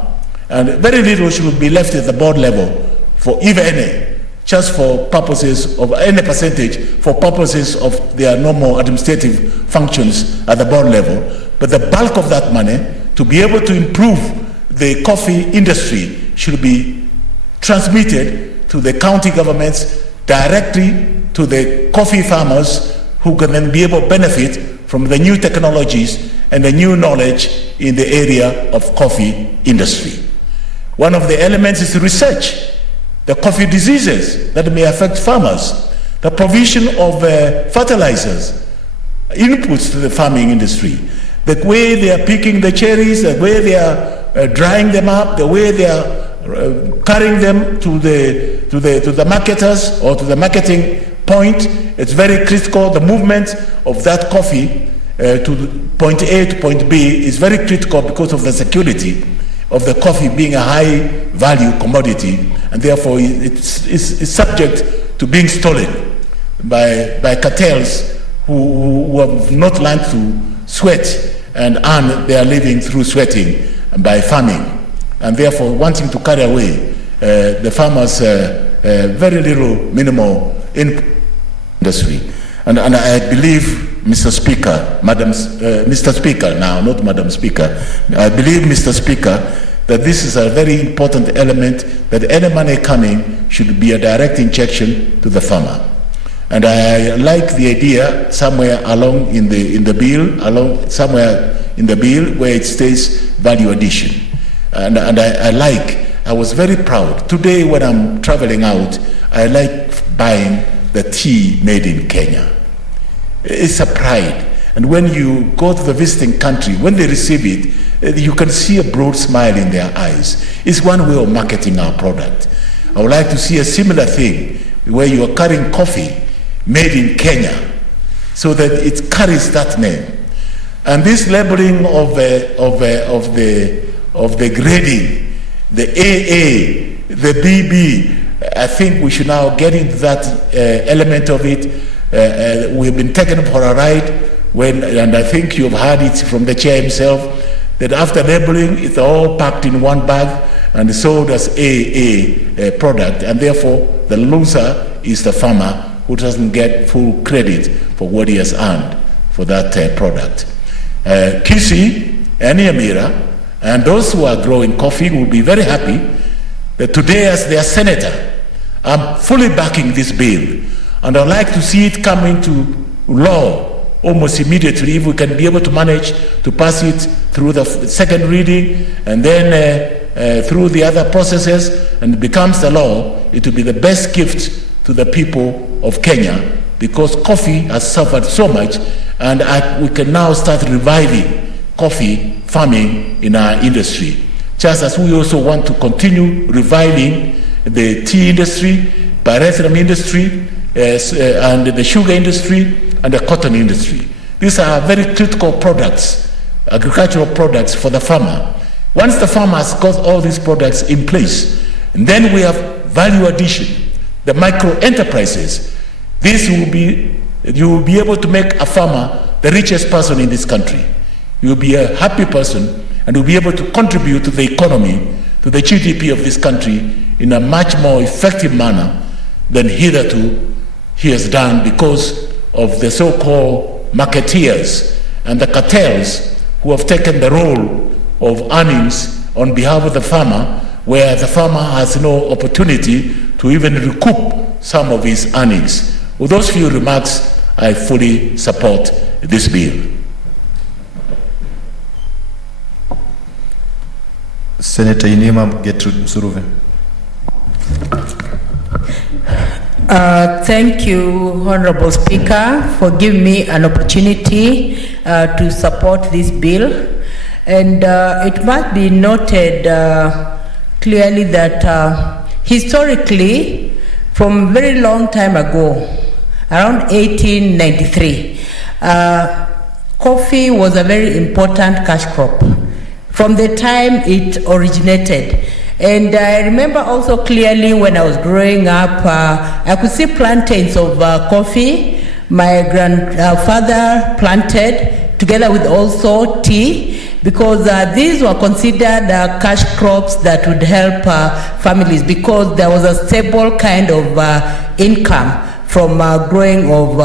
And very little should be left at the board level for even any, just for purposes of any percentage, for purposes of their normal administrative functions at the board level. But the bulk of that money, to be able to improve the coffee industry, should be transmitted to the county governments directly to the coffee farmers, who can then be able to benefit from the new technologies and the new knowledge in the area of coffee industry. One of the elements is research, the coffee diseases that may affect farmers, the provision of fertilizers, inputs to the farming industry, the way they are picking the cherries, the way they are drying them up, the way they are carrying them to the marketers or to the marketing point. It's very critical. The movement of that coffee to point A to point B is very critical because of the security of the coffee being a high value commodity, and therefore it's subject to being stolen by cartels who have not learned to sweat and earn their living through sweating and by farming, and therefore wanting to carry away the farmers' very little minimal industry. And I believe, Mr. Speaker, Mr. Speaker now, not Madam Speaker, I believe, Mr. Speaker, that this is a very important element, that any money coming should be a direct injection to the farmer. And I like the idea somewhere along in the bill, somewhere in the bill where it states value addition. And I was very proud. Today when I'm traveling out, I like buying the tea made in Kenya. It's a pride. And when you go to the visiting country, when they receive it, you can see a broad smile in their eyes. It's one way of marketing our product. I would like to see a similar thing where you are carrying coffee made in Kenya so that it carries that name. And this labeling of the grading, the AA, the BB, I think we should now get into that element of it. We've been taken for a ride and I think you've heard it from the chair himself, that after labeling, it's all packed in one bag and sold as a product, and therefore the loser is the farmer who doesn't get full credit for what he has earned for that product. Kisii and Nyamira and those who are growing coffee will be very happy that today, as their senator, I'm fully backing this bill, and I'd like to see it come into law almost immediately if we can be able to manage to pass it through the second reading and then through the other processes and it becomes the law. It will be the best gift to the people of Kenya, because coffee has suffered so much, and we can now start reviving coffee farming in our industry, just as we also want to continue reviving the tea industry, petroleum industry, and the sugar industry and the cotton industry. These are very critical products, agricultural products for the farmer. Once the farmer has got all these products in place, and then we have value addition, the micro enterprises. You will be able to make a farmer the richest person in this country. You will be a happy person and will be able to contribute to the economy, to the GDP of this country in a much more effective manner than hitherto he has done, because of the so-called marketeers and the cartels who have taken the role of earnings on behalf of the farmer, where the farmer has no opportunity to even recoup some of his earnings. With those few remarks, I fully support this bill. Senator Inima Gertrude Msuruve. Thank you, Honorable Speaker, for giving me an opportunity to support this bill. And it must be noted clearly that historically, from a very long time ago, around 1893, coffee was a very important cash crop from the time it originated. And I remember also clearly when I was growing up, I could see plantains of coffee. My grandfather planted, together with also tea, because these were considered cash crops that would help families, because there was a stable kind of income from growing of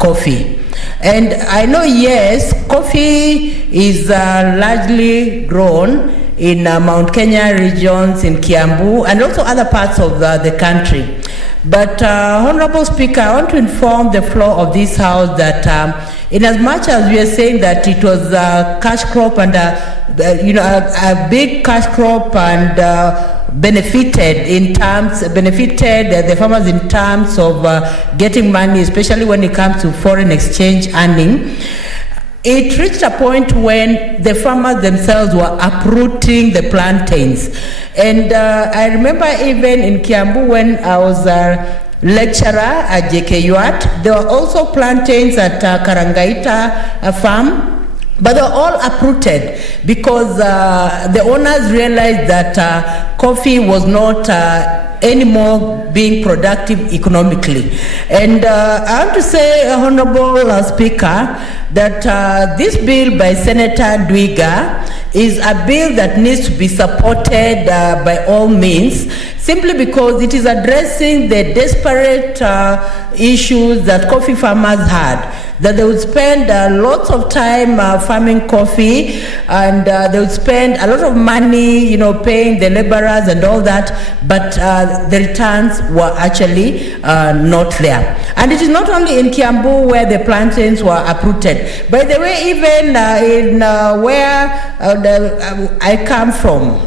coffee. And I know, yes, coffee is largely grown in Mount Kenya regions, in Kiambu, and also other parts of the country. But Honorable Speaker, I want to inform the floor of this House that in as much as we are saying that it was a cash crop and a big cash crop and benefited the farmers in terms of getting money, especially when it comes to foreign exchange earning, it reached a point when the farmers themselves were uprooting the plantains. And I remember even in Kiambu, when I was a lecturer at JKUAT, there were also plantains at Karangaita farm, but they were all uprooted because the owners realized that coffee was not anymore being productive economically. And I want to say, Honorable Speaker, that this bill by Senator Vihiga is a bill that needs to be supported by all means, simply because it is addressing the desperate issues that coffee farmers had, that they would spend lots of time farming coffee, and they would spend a lot of money, paying the laborers and all that, but the returns were actually not there. And it is not only in Kiambu where the plantains were uprooted. By the way, even in where I come from,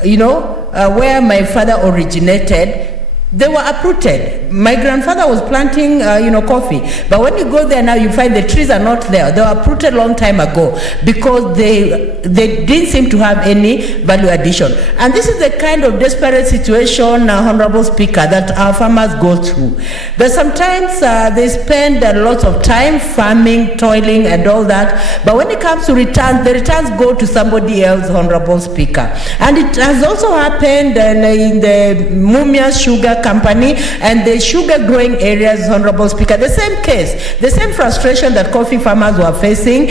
where my father originated, they were uprooted. My grandfather was planting, coffee. But when you go there now, you find the trees are not there. They were uprooted a long time ago because they didn't seem to have any value addition. And this is the kind of desperate situation, Honorable Speaker, that our farmers go through. But sometimes they spend lots of time farming, toiling, and all that. But when it comes to returns, the returns go to somebody else, Honorable Speaker. And it has also happened in the Mumia sugar company and the sugar growing areas, Honorable Speaker. The same case, the same frustration that coffee farmers were facing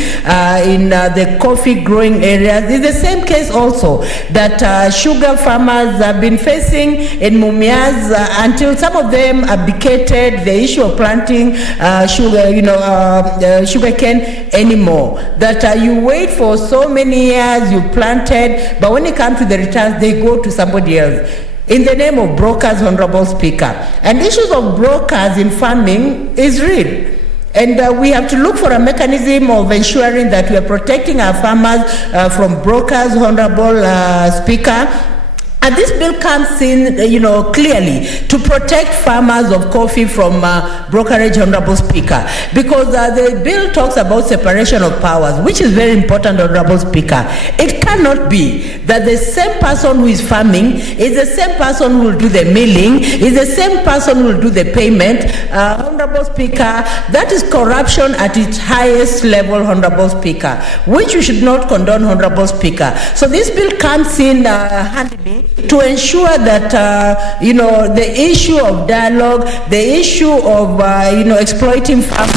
in the coffee growing areas is the same case also that sugar farmers have been facing in Mumias until some of them abdicated the issue of planting sugar cane anymore. That you wait for so many years, you planted, but when it comes to the returns, they go to somebody else. In the name of brokers, Honorable Speaker. And issues of brokers in farming is real. And we have to look for a mechanism of ensuring that we are protecting our farmers from brokers, Honorable Speaker. And this bill comes in, clearly to protect farmers of coffee from brokerage, Honorable Speaker, because the bill talks about separation of powers, which is very important, Honorable Speaker. It cannot be that the same person who is farming is the same person who will do the milling, is the same person who will do the payment. Honorable Speaker, that is corruption at its highest level, Honorable Speaker, which we should not condone, Honorable Speaker. So this bill comes in handily to ensure that the issue of dialogue, the issue of exploiting farmers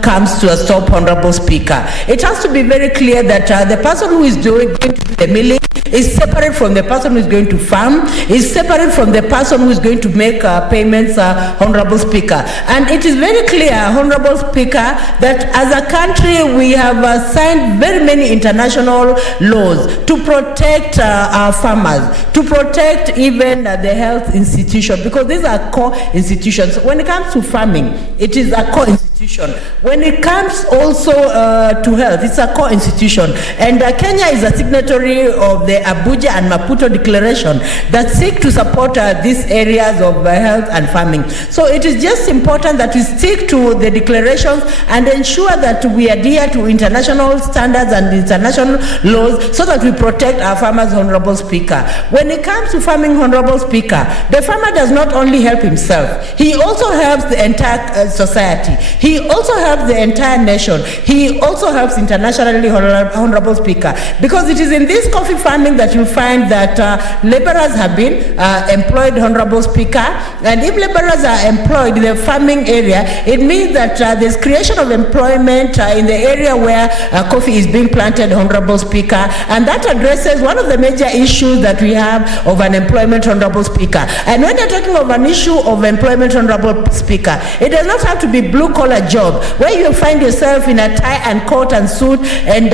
comes to a stop, Honorable Speaker. It has to be very clear that the person who is going to do the milling is separate from the person who is going to farm, is separate from the person who is going to make payments, Honorable Speaker. And it is very clear, Honorable Speaker, that as a country we have signed very many international laws to protect our farmers, to protect even the health institution, because these are core institutions. When it comes to farming, it is a core institution. When it comes also to health, it's a core institution. And Kenya is a signatory of the Abuja and Maputo Declaration that seek to support these areas of health and farming. So it is just important that we stick to the declarations and ensure that we adhere to international standards and international laws so that we protect our farmers, Honorable Speaker. When it comes to farming, Honorable Speaker, the farmer does not only help himself, he also helps the entire society. He also helps the entire nation. He also helps internationally, Honorable Speaker, because it is in this coffee farming that you find that laborers have been employed, Honorable Speaker. And if laborers are employed in the farming area, it means that there's creation of employment in the area where coffee is being planted, Honorable Speaker. And that addresses one of the major issues that we have of unemployment, Honorable Speaker. And when you're talking of an issue of employment, Honorable Speaker, it does not have to be blue-collar job where you find yourself in a tie and coat and suit and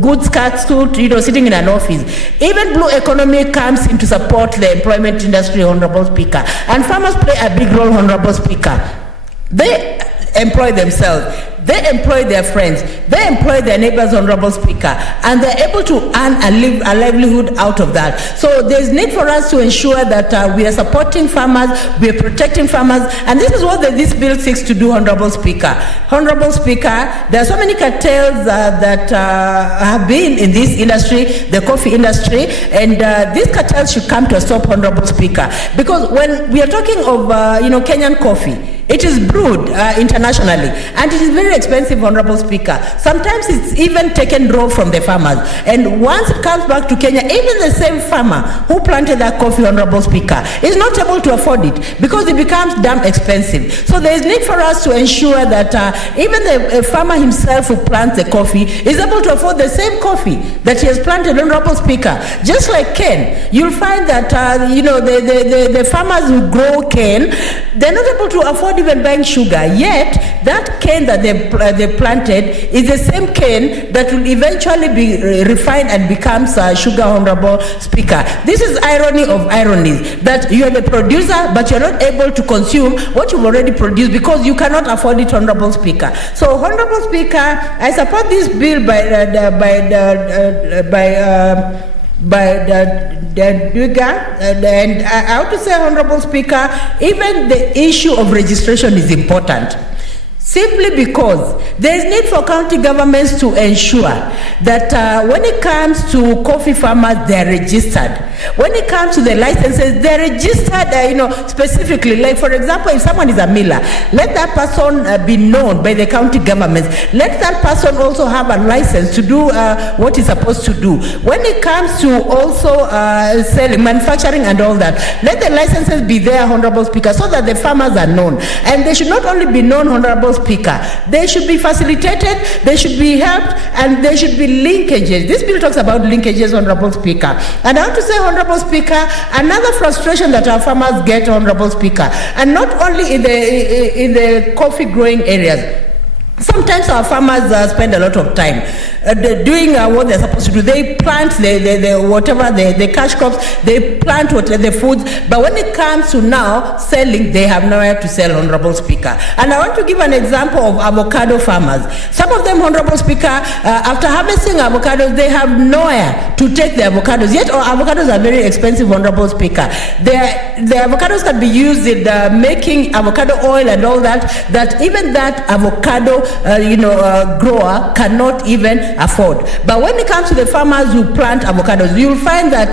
good skirt suit, sitting in an office. Even blue economy comes in to support the employment industry, Honorable Speaker. And farmers play a big role, Honorable Speaker. They employ themselves, they employ their friends, they employ their neighbors, Honorable Speaker, and they're able to earn a livelihood out of that. So there's need for us to ensure that we are supporting farmers, we are protecting farmers, and this is what this bill seeks to do, Honorable Speaker. Honorable Speaker, there are so many cartels that have been in this industry, the coffee industry, and these cartels should come to a stop, Honorable Speaker, because when we are talking of Kenyan coffee, it is brewed internationally, and it is very expensive, Honorable Speaker. Sometimes it's even taken raw from the farmers. And once it comes back to Kenya, even the same farmer who planted that coffee, Honorable Speaker, is not able to afford it because it becomes damn expensive. So there is need for us to ensure that even the farmer himself who plants the coffee is able to afford the same coffee that he has planted, Honorable Speaker. Just like cane, you'll find that the farmers who grow cane, they're not able to afford even buying sugar, yet that cane that they planted is the same cane that will eventually be refined and becomes sugar, Honorable Speaker. This is irony of ironies, that you are the producer but you're not able to consume what you've already produced because you cannot afford it, Honorable Speaker. So, Honorable Speaker, I support this bill by Vihiga, and I have to say, Honorable Speaker, even the issue of registration is important. Simply because there is need for county governments to ensure that when it comes to coffee farmers, they are registered. When it comes to the licenses, they are registered, specifically. Like, for example, if someone is a miller, let that person be known by the county governments. Let that person also have a license to do what he's supposed to do. When it comes to also selling, manufacturing and all that, let the licenses be there, Honorable Speaker, so that the farmers are known. And they should not only be known, Honorable Speaker, they should be facilitated, they should be helped, and there should be linkages. This bill talks about linkages, Honorable Speaker. And I want to say, Honorable Speaker, another frustration that our farmers get, Honorable Speaker, and not only in the coffee growing areas. Sometimes our farmers spend a lot of time doing what they're supposed to do. They plant the cash crops, they plant the foods, but when it comes to now selling, they have nowhere to sell, Honorable Speaker. And I want to give an example of avocado farmers. Some of them, Honorable Speaker, after harvesting avocados, they have nowhere to take the avocados. Yet our avocados are very expensive, Honorable Speaker. The avocados can be used in making avocado oil and all that, that even that avocado grower cannot even afford. But when it comes to the farmers who plant avocados, you'll find that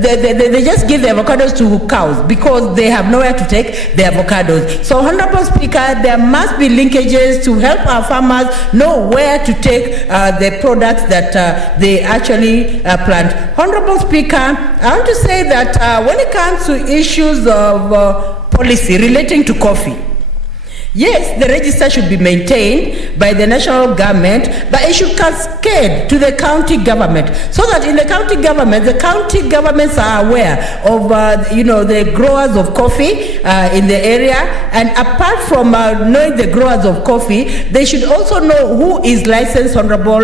they just give the avocados to cows because they have nowhere to take the avocados. So, Honorable Speaker, there must be linkages to help our farmers know where to take the products that they actually plant. Honorable Speaker, I want to say that when it comes to issues of policy relating to coffee, yes, the register should be maintained by the national government, but it should cascade to the county government, so that in the county governments are aware of the growers of coffee in the area, and apart from knowing the growers of coffee, they should also know who is licensed, Honorable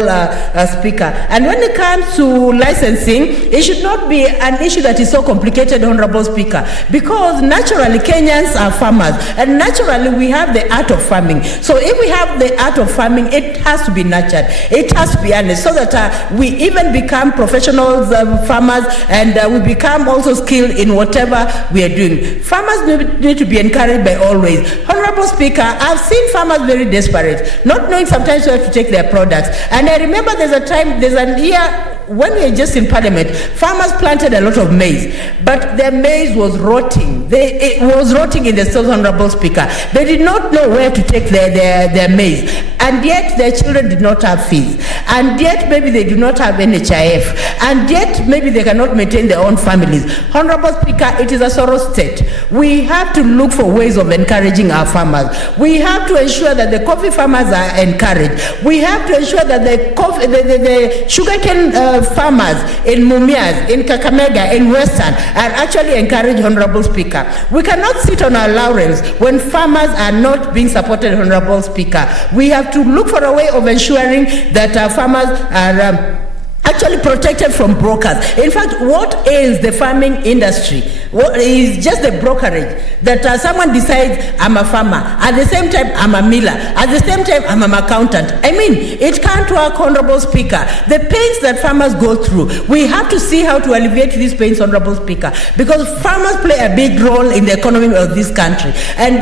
Speaker. And when it comes to licensing, it should not be an issue that is so complicated, Honorable Speaker, because naturally Kenyans are farmers, and naturally we have the art of farming. So if we have the art of farming, it has to be nurtured, it has to be honest, so that we even become professionals farmers, and we become also skilled in whatever we are doing. Farmers need to be encouraged by all ways. Honorable Speaker, I've seen farmers very desperate, not knowing sometimes where to take their products. And I remember there's an year when we were just in Parliament, farmers planted a lot of maize, but their maize was rotting. It was rotting in the soil, Honorable Speaker. They did not know where to take their maize, and yet their children did not have fees, and yet maybe they do not have NHIF, and yet maybe they cannot maintain their own families. Honorable Speaker, it is a sorrow state. We have to look for ways of encouraging our farmers. We have to ensure that the coffee farmers are encouraged. We have to ensure that the sugarcane farmers in Mumias, in Kakamega, in Western are actually encouraged, Honorable Speaker. We cannot sit on our laurels when farmers are not being supported, Honorable Speaker. We have to look for a way of ensuring that our farmers are actually protected from brokers. In fact, what ails the farming industry is just the brokerage, that someone decides I'm a farmer, at the same time I'm a miller, at the same time I'm an accountant. I mean, it can't work, Honorable Speaker. The pains that farmers go through, we have to see how to alleviate these pains, Honorable Speaker, because farmers play a big role in the economy of this country, and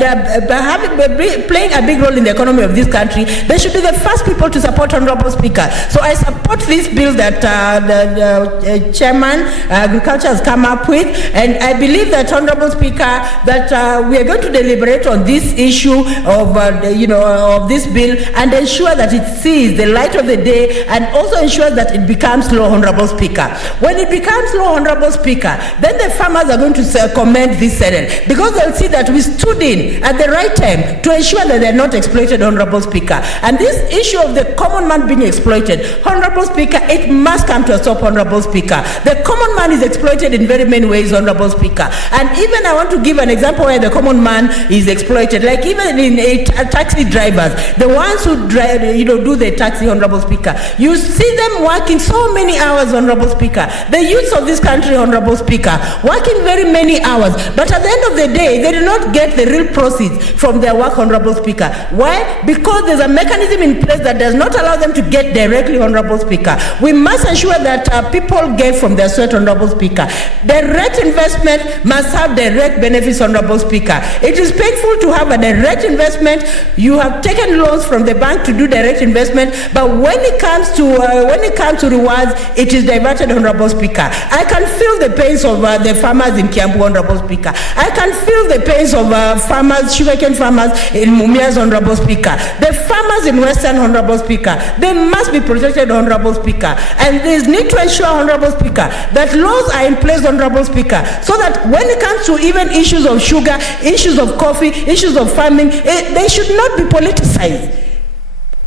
playing a big role in the economy of this country, they should be the first people to support, Honorable Speaker. So I support this bill that the Chairman Agriculture has come up with, and I believe that, Honorable Speaker, that we are going to deliberate on this issue of of this bill and ensure that it sees the light of the day, and also ensure that it becomes law, Honorable Speaker. When it becomes law, Honorable Speaker, then the farmers are going to commend this Senate, because they'll see that we stood in at the right time to ensure that they're not exploited, Honorable Speaker. And this issue of the common man being exploited, Honorable Speaker, it must come to a stop, Honorable Speaker. The common man is exploited in very many ways, Honorable Speaker. And even I want to give an example where the common man is exploited, like even in taxi drivers, the ones who drive, do the taxi, Honorable Speaker. You see them working so many hours, Honorable Speaker. The youths of this country, Honorable Speaker, working very many hours, but at the end of the day, they do not get the real proceeds from their work, Honorable Speaker. Why? Because there's a mechanism in place that does not allow them to get directly, Honorable Speaker. We must ensure that people get from their sweat, Honorable Speaker. Direct investment investment must have direct benefits, Honorable Speaker. It is painful to have a direct investment. You have taken loans from the bank to do direct investment, but when it comes to rewards, it is diverted, Honorable Speaker. I can feel the pains of the farmers in Kiambu, Honorable Speaker. I can feel the pains of farmers, sugarcane farmers in Mumias, Honorable Speaker. The farmers in Western, Honorable Speaker, they must be protected, Honorable Speaker. And there is need to ensure, Honorable Speaker, that laws are in place, Honorable Speaker, so that when it comes to even issues of sugar, issues of coffee, issues of farming, they should not be politicized.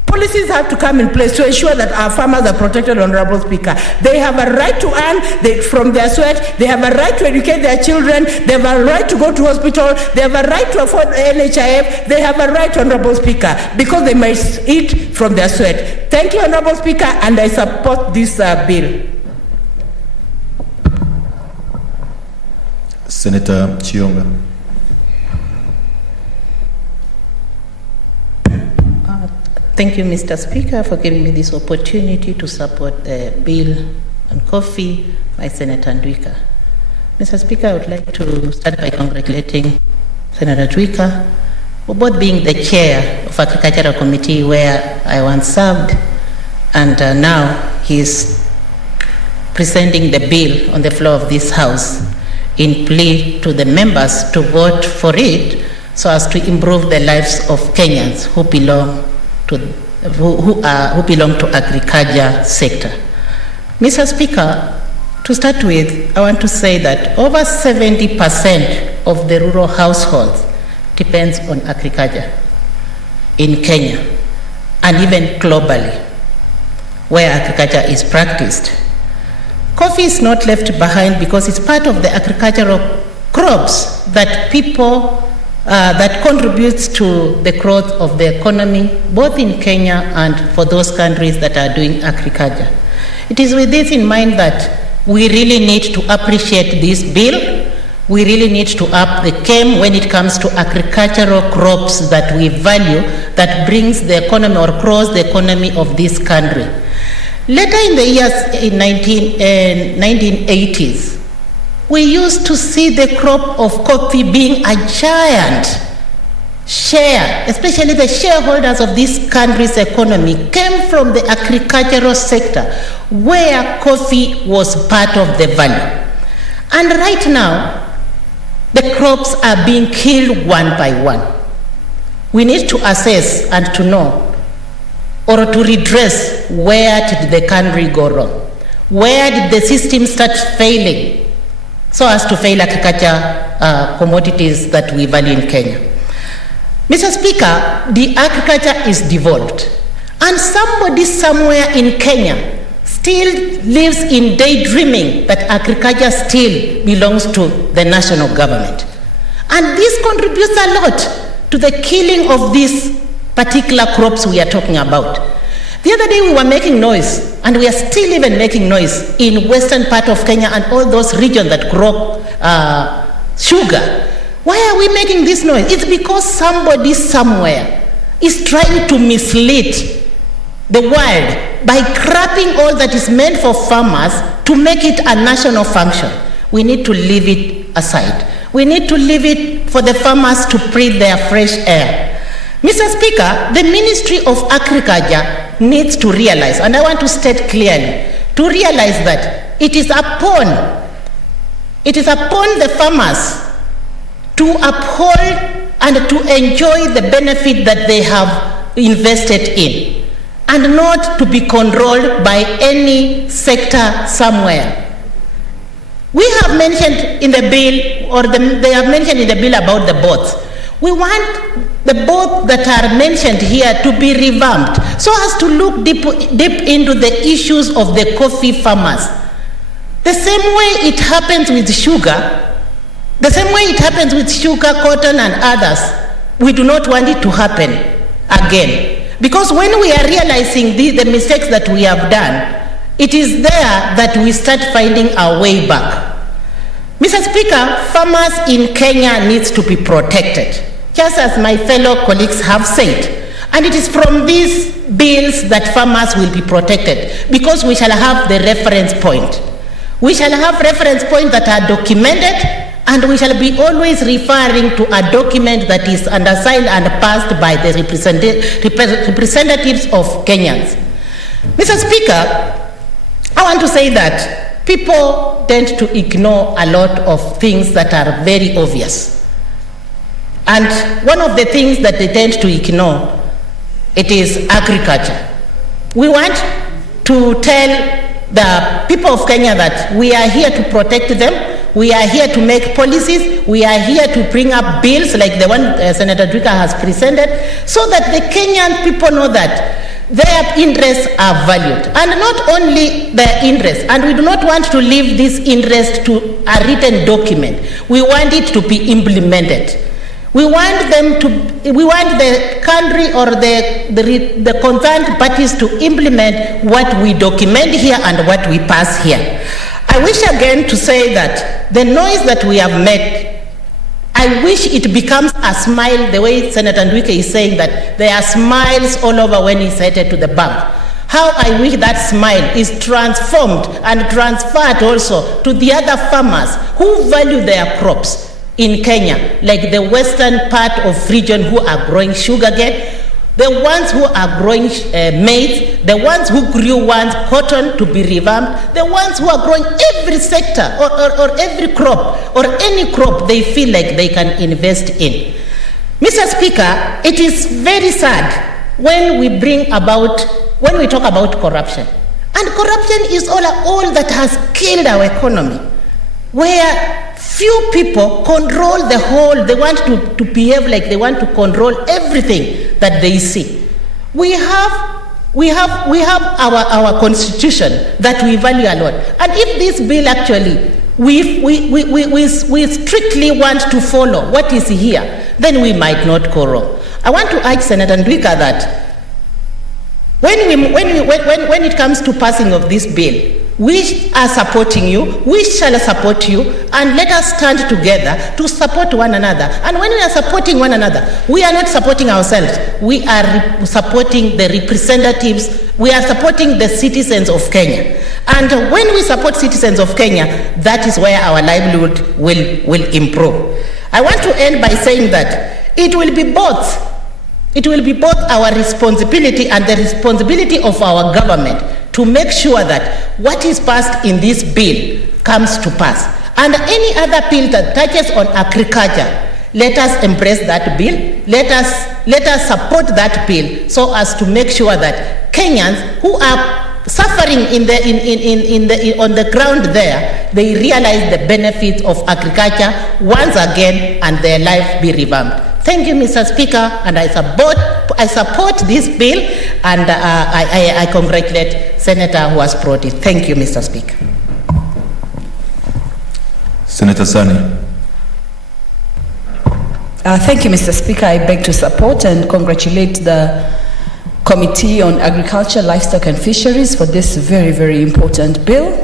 Policies have to come in place to ensure that our farmers are protected, Honorable Speaker. They have a right to earn from their sweat. They have a right to educate their children. They have a right to go to hospital. They have a right to afford NHIF. They have a right, Honorable Speaker, because they must eat from their sweat. Thank you, Honorable Speaker, and I support this bill. Senator Chionga. Thank you, Mr. Speaker, for giving me this opportunity to support the bill on coffee by Senator Ndwika. Mr. Speaker, I would like to start by congratulating Senator Ndwika for both being the chair of Agricultural Committee where I once served, and now he is presenting the bill on the floor of this House in plea to the members to vote for it so as to improve the lives of Kenyans who belong to agriculture sector. Mr. Speaker, to start with, I want to say that over 70% of the rural households depends on agriculture in Kenya and even globally where agriculture is practiced. Coffee is not left behind because it's part of the agricultural crops that that contributes to the growth of the economy, both in Kenya and for those countries that are doing agriculture. It is with this in mind that we really need to appreciate this bill. We really need to up the game when it comes to agricultural crops that we value, that brings the economy or grows the economy of this country. Later in the years in 1980s, we used to see the crop of coffee being a giant share, especially the shareholders of this country's economy came from the agricultural sector where coffee was part of the value. And right now, the crops are being killed one by one. We need to assess and to know or to redress where did the country go wrong? Where did the system start failing so as to fail agriculture commodities that we value in Kenya? Mr. Speaker, the agriculture is devolved, and somebody somewhere in Kenya still lives in daydreaming that agriculture still belongs to the national government. And this contributes a lot to the killing of these particular crops we are talking about. The other day we were making noise, and we are still even making noise in western part of Kenya and all those regions that grow sugar. Why are we making this noise? It's because somebody somewhere is trying to mislead the world by scrapping all that is meant for farmers to make it a national function. We need to leave it aside. We need to leave it for the farmers to breathe their fresh air. Mr. Speaker, the Ministry of Agriculture needs to realize, and I want to state clearly, to realize that it is upon the farmers to uphold and to enjoy the benefit that they have invested in, and not to be controlled by any sector somewhere. We have mentioned in the bill, or they have mentioned in the bill about the boards. We want the boards that are mentioned here to be revamped so as to look deep into the issues of the coffee farmers. The same way it happens with sugar, cotton and others, we do not want it to happen again. Because when we are realizing the mistakes that we have done, it is there that we start finding our way back. Mr. Speaker, farmers in Kenya need to be protected, just as my fellow colleagues have said. And it is from these bills that farmers will be protected, because we shall have the reference point. We shall have reference points that are documented and we shall be always referring to a document that is undersigned and passed by the representatives of Kenyans. Mr. Speaker, I want to say that people tend to ignore a lot of things that are very obvious. And one of the things that they tend to ignore, it is agriculture. We want to tell the people of Kenya that we are here to protect them, we are here to make policies, we are here to bring up bills like the one Senator Dwika has presented, so that the Kenyan people know that their interests are valued. And not only their interests, and we do not want to leave this interest to a written document, we want it to be implemented. We want the country or the concerned parties to implement what we document here and what we pass here. I wish again to say that the noise that we have made, I wish it becomes a smile, the way Senator Ndwike is saying that there are smiles all over when he's headed to the bank. How I wish that smile is transformed and transferred also to the other farmers who value their crops in Kenya, like the western part of region who are growing sugarcane, the ones who are growing maize, the ones who grew once cotton to be revamped, the ones who are growing every sector or every crop or any crop they feel like they can invest in. Mr. Speaker, it is very sad when we talk about corruption. And corruption is all that has killed our economy, where few people control the whole. They want to behave like they want to control everything that they see. We have our constitution that we value a lot. And if this bill actually, we strictly want to follow what is here, then we might not go wrong. I want to urge Senator Ndwika that when it comes to passing of this bill, we are supporting you, we shall support you, and let us stand together to support one another. And when we are supporting one another, we are not supporting ourselves, we are supporting the representatives, we are supporting the citizens of Kenya. And when we support citizens of Kenya, that is where our livelihood will improve. I want to end by saying that it will be both our responsibility and the responsibility of our government to make sure that what is passed in this bill comes to pass. And any other bill that touches on agriculture, let us embrace that bill, let us support that bill so as to make sure that Kenyans who are suffering on the ground there, they realize the benefits of agriculture once again and their life be revamped. Thank you, Mr. Speaker, and I support this bill, and I congratulate Senator who has brought it. Thank you, Mr. Speaker. Senator Sani. Thank you, Mr. Speaker. I beg to support and congratulate the Committee on Agriculture, Livestock and Fisheries for this very, very important bill.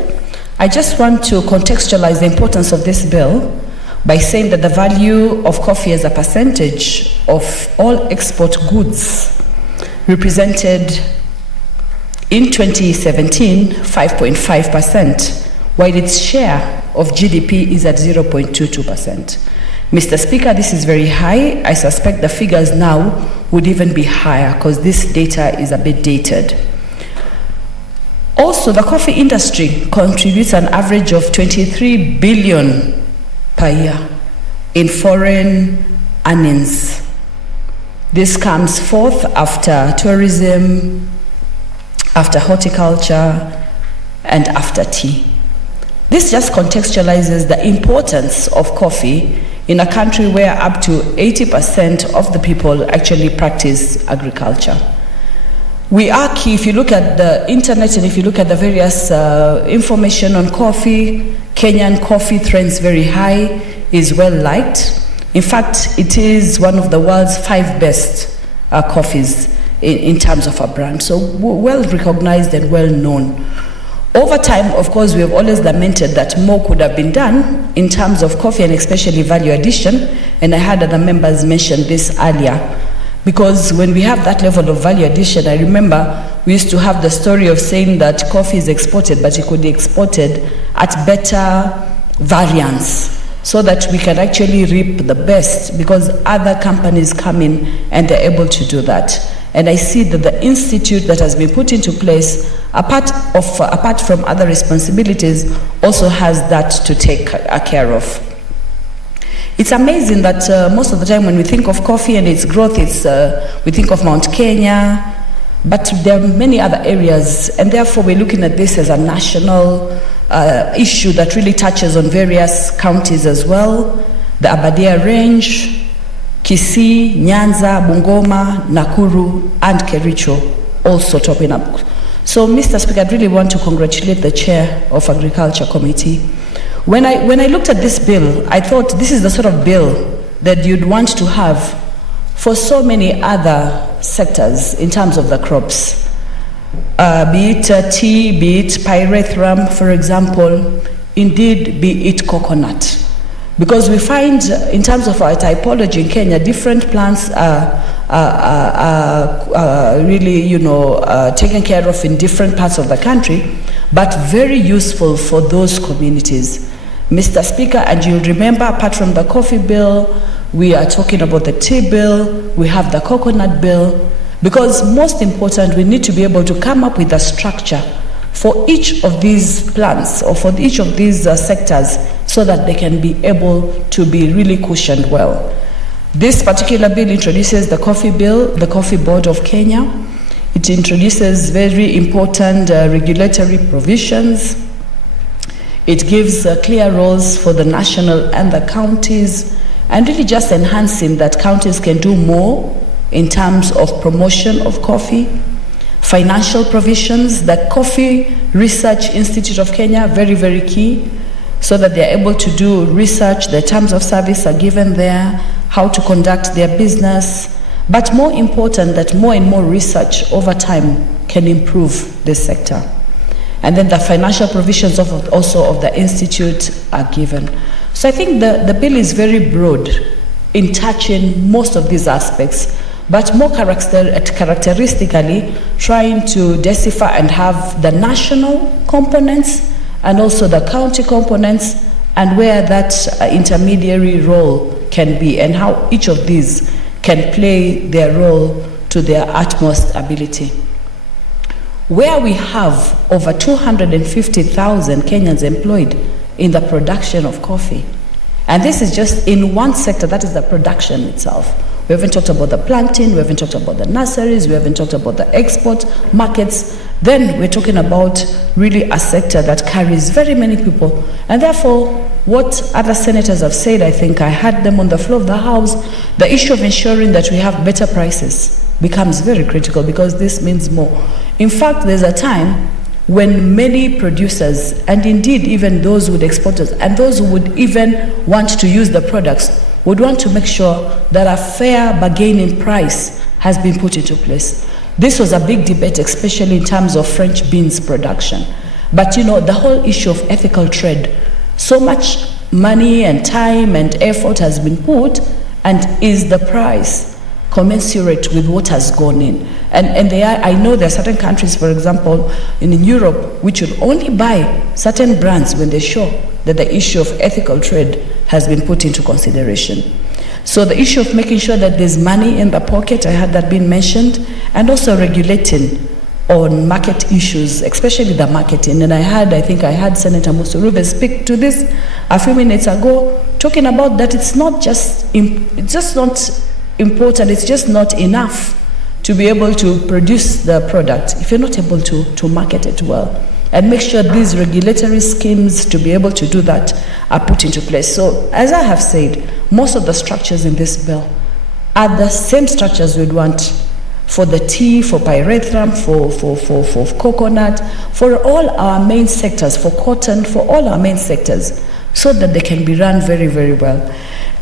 I just want to contextualize the importance of this bill by saying that the value of coffee as a percentage of all export goods represented in 2017 5.5%, while its share of GDP is at 0.22%. Mr. Speaker, this is very high. I suspect the figures now would even be higher because this data is a bit dated. Also, the coffee industry contributes an average of 23 billion per year in foreign earnings. This comes forth after tourism, after horticulture, and after tea. This just contextualizes the importance of coffee in a country where up to 80% of the people actually practice agriculture. We are key, if you look at the internet and if you look at the various information on coffee, Kenyan coffee trends very high, is well liked. In fact, it is one of the world's 5 best coffees in terms of a brand. So well recognized and well known. Over time, of course, we have always lamented that more could have been done in terms of coffee and especially value addition. And I had other members mention this earlier. Because when we have that level of value addition, I remember we used to have the story of saying that coffee is exported, but it could be exported at better variance. so that we can actually reap the best, because other companies come in and they're able to do that. And I see that the institute that has been put into place, apart from other responsibilities, also has that to take care of. It's amazing that most of the time when we think of coffee and its growth, we think of Mount Kenya, but there are many other areas, and therefore we're looking at this as a national issue that really touches on various counties as well. The Abadia Range, Kisii, Nyanza, Bungoma, Nakuru, and Kericho also topping up. So, Mr. Speaker, I'd really want to congratulate the Chair of Agriculture Committee. When I looked at this bill, I thought this is the sort of bill that you'd want to have for so many other sectors in terms of the crops. Be it tea, be it pyrethrum, for example, indeed be it coconut. Because we find in terms of our typology in Kenya, different plants are really, taken care of in different parts of the country, but very useful for those communities. Mr. Speaker, and you'll remember, apart from the coffee bill, we are talking about the tea bill, we have the coconut bill, because most important, we need to be able to come up with a structure for each of these plants or for each of these sectors, so that they can be able to be really cushioned well. This particular bill introduces the coffee bill, the Coffee Board of Kenya. It introduces very important regulatory provisions. It gives clear roles for the national and the counties, and really just enhancing that counties can do more in terms of promotion of coffee. Financial provisions, the Coffee Research Institute of Kenya, very, very key, so that they're able to do research, the terms of service are given there, how to conduct their business, but more important, that more and more research over time can improve this sector. And then the financial provisions also of the institute are given. So I think the bill is very broad in touching most of these aspects, but more characteristically trying to decipher and have the national components and also the county components, and where that intermediary role can be, and how each of these can play their role to their utmost ability. Where we have over 250,000 Kenyans employed in the production of coffee, and this is just in one sector, that is the production itself. We haven't talked about the planting, we haven't talked about the nurseries, we haven't talked about the export markets. Then we're talking about really a sector that carries very many people. And therefore, what other senators have said, I think I heard them on the floor of the House, the issue of ensuring that we have better prices becomes very critical, because this means more. In fact, there's a time when many producers, and indeed even those with exporters, and those who would even want to use the products, would want to make sure that a fair bargaining price has been put into place. This was a big debate, especially in terms of French beans production. But the whole issue of ethical trade, so much money and time and effort has been put, and is the price commensurate with what has gone in? And I know there are certain countries, for example, in Europe, which will only buy certain brands when they show that the issue of ethical trade has been put into consideration. So the issue of making sure that there's money in the pocket, I had that being mentioned, and also regulating on market issues, especially the marketing. And I think I heard Senator Musurube speak to this a few minutes ago, talking about that it's just not important, it's just not enough to be able to produce the product if you're not able to market it well. And make sure these regulatory schemes to be able to do that are put into place. So, as I have said, most of the structures in this bill are the same structures we'd want for the tea, for pyrethrum, for coconut, for all our main sectors, for cotton, for all our main sectors, so that they can be run very, very well.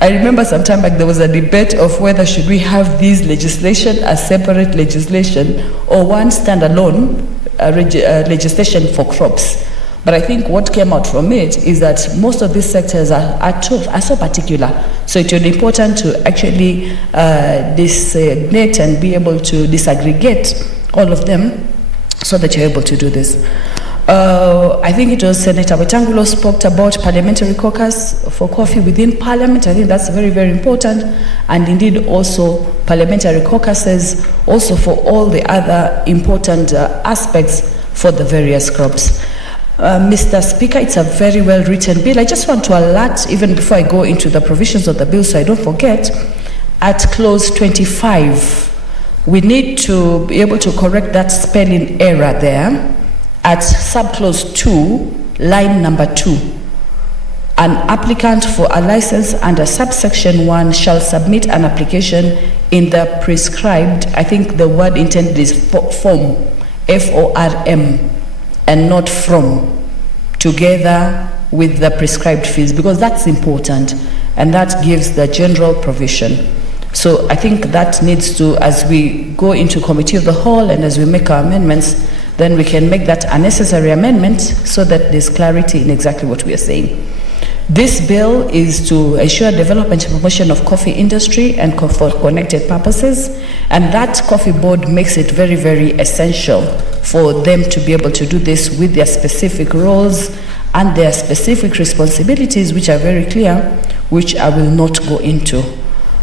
I remember some time back there was a debate of whether should we have these legislation as separate legislation or one standalone legislation for crops. But I think what came out from it is that most of these sectors are so particular. So it will be important to actually designate and be able to disaggregate all of them so that you're able to do this. I think it was Senator Wetangulo spoke about parliamentary caucus for coffee within parliament. I think that's very, very important. And indeed also parliamentary caucuses also for all the other important aspects for the various crops. Mr. Speaker, it's a very well written bill. I just want to alert, even before I go into the provisions of the bill so I don't forget, at clause 25, we need to be able to correct that spelling error there. At subclause 2, line number 2, an applicant for a license under subsection 1 shall submit an application in the prescribed, I think the word intended is form, F-O-R-M, and not from, together with the prescribed fees, because that's important, and that gives the general provision. So I think that needs to, as we go into committee of the whole and as we make our amendments, then we can make that a necessary amendment so that there's clarity in exactly what we are saying. This bill is to ensure development and promotion of coffee industry and for connected purposes, and that coffee board makes it very, very essential for them to be able to do this with their specific roles and their specific responsibilities, which are very clear, which I will not go into.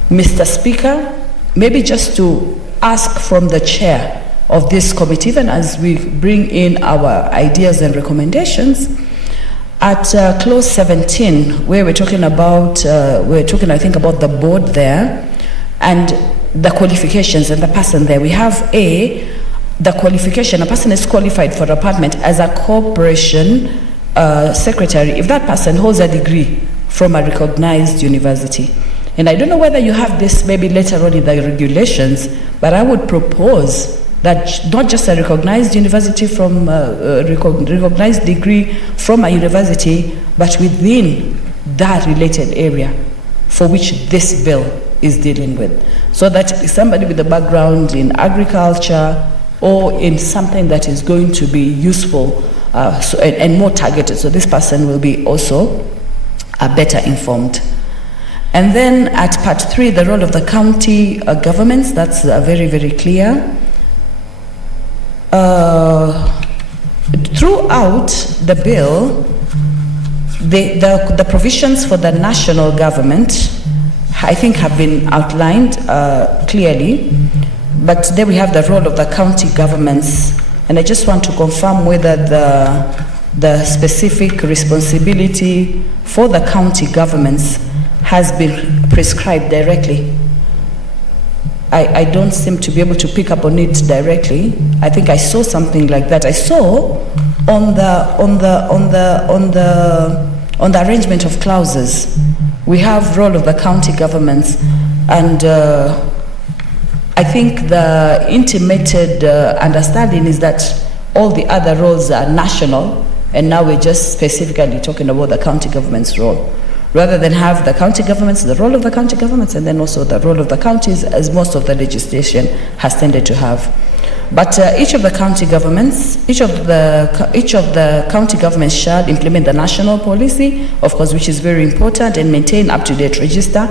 Mr. Speaker, maybe just to ask from the chair of this committee, even as we bring in our ideas and recommendations, at clause 17, where we're talking about, I think, about the board there and the qualifications and the person there. We have the qualification, a person is qualified for appointment as a corporation secretary if that person holds a degree from a recognized university. And I don't know whether you have this maybe later on in the regulations, but I would propose that not just a recognized university from recognized degree from a university, but within that related area for which this bill is dealing with. So that somebody with a background in agriculture or in something that is going to be useful and more targeted, so this person will be also better informed. And then at part 3, the role of the county governments, that's very, very clear. Throughout the bill, the provisions for the national government, I think, have been outlined clearly, but then we have the role of the county governments, and I just want to confirm whether the specific responsibility for the county governments has been prescribed directly. I don't seem to be able to pick up on it directly. I think I saw something like that. I saw on the arrangement of clauses, we have role of the county governments, and I think the intimated understanding is that all the other roles are national, and now we're just specifically talking about the county government's role, rather than have the county governments, the role of the county governments, and then also the role of the counties, as most of the legislation has tended to have. But each of the county governments shall implement the national policy, of course, which is very important, and maintain up-to-date register.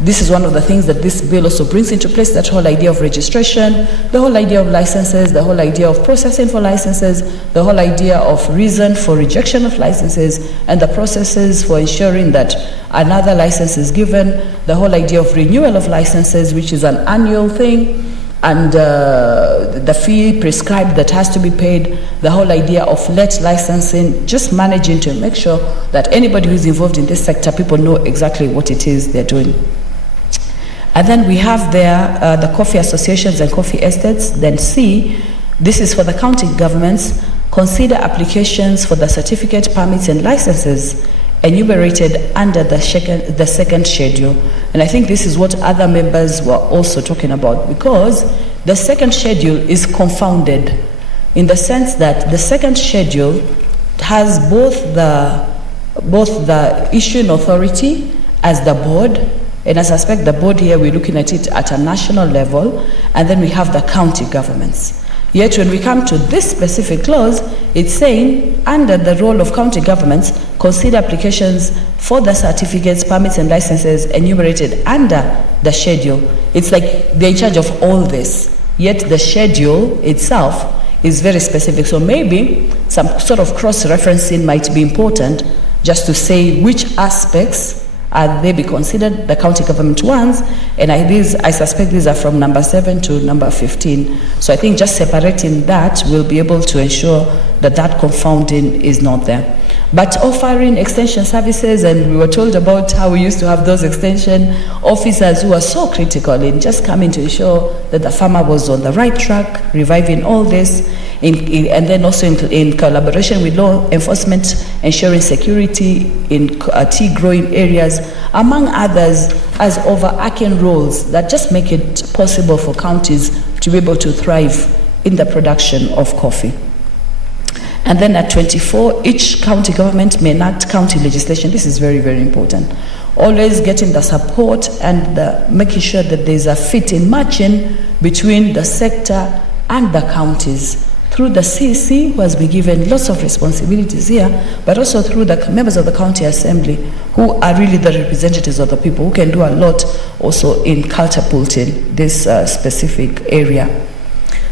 This is one of the things that this bill also brings into place, that whole idea of registration, the whole idea of licenses, the whole idea of processing for licenses, the whole idea of reason for rejection of licenses, and the processes for ensuring that another license is given, the whole idea of renewal of licenses, which is an annual thing, and the fee prescribed that has to be paid, the whole idea of let licensing, just managing to make sure that anybody who is involved in this sector, people know exactly what it is they're doing. And then we have there the coffee associations and coffee estates. Then C, this is for the county governments, consider applications for the certificate, permits, and licenses enumerated under the second schedule. And I think this is what other members were also talking about, because the second schedule is confounded in the sense that the second schedule has both the issuing authority as the board, and I suspect the board here, we're looking at it at a national level, and then we have the county governments. Yet when we come to this specific clause, it's saying, under the role of county governments, consider applications for the certificates, permits, and licenses enumerated under the schedule. It's like they're in charge of all this, yet the schedule itself is very specific. So maybe some sort of cross-referencing might be important, just to say which aspects are they be considered the county government ones, and I suspect these are from number 7 to number 15. So I think just separating that will be able to ensure that that confounding is not there. But offering extension services, and we were told about how we used to have those extension officers who are so critical in just coming to ensure that the farmer was on the right track, reviving all this, and then also in collaboration with law enforcement, ensuring security in tea growing areas, among others, as overarching roles that just make it possible for counties to be able to thrive in the production of coffee. And then at 24, each county government may enact county legislation. This is very, very important. Always getting the support and making sure that there's a fit in matching between the sector and the counties. Through the CC, who has been given lots of responsibilities here, but also through the members of the county assembly, who are really the representatives of the people, who can do a lot also in catapulting this specific area.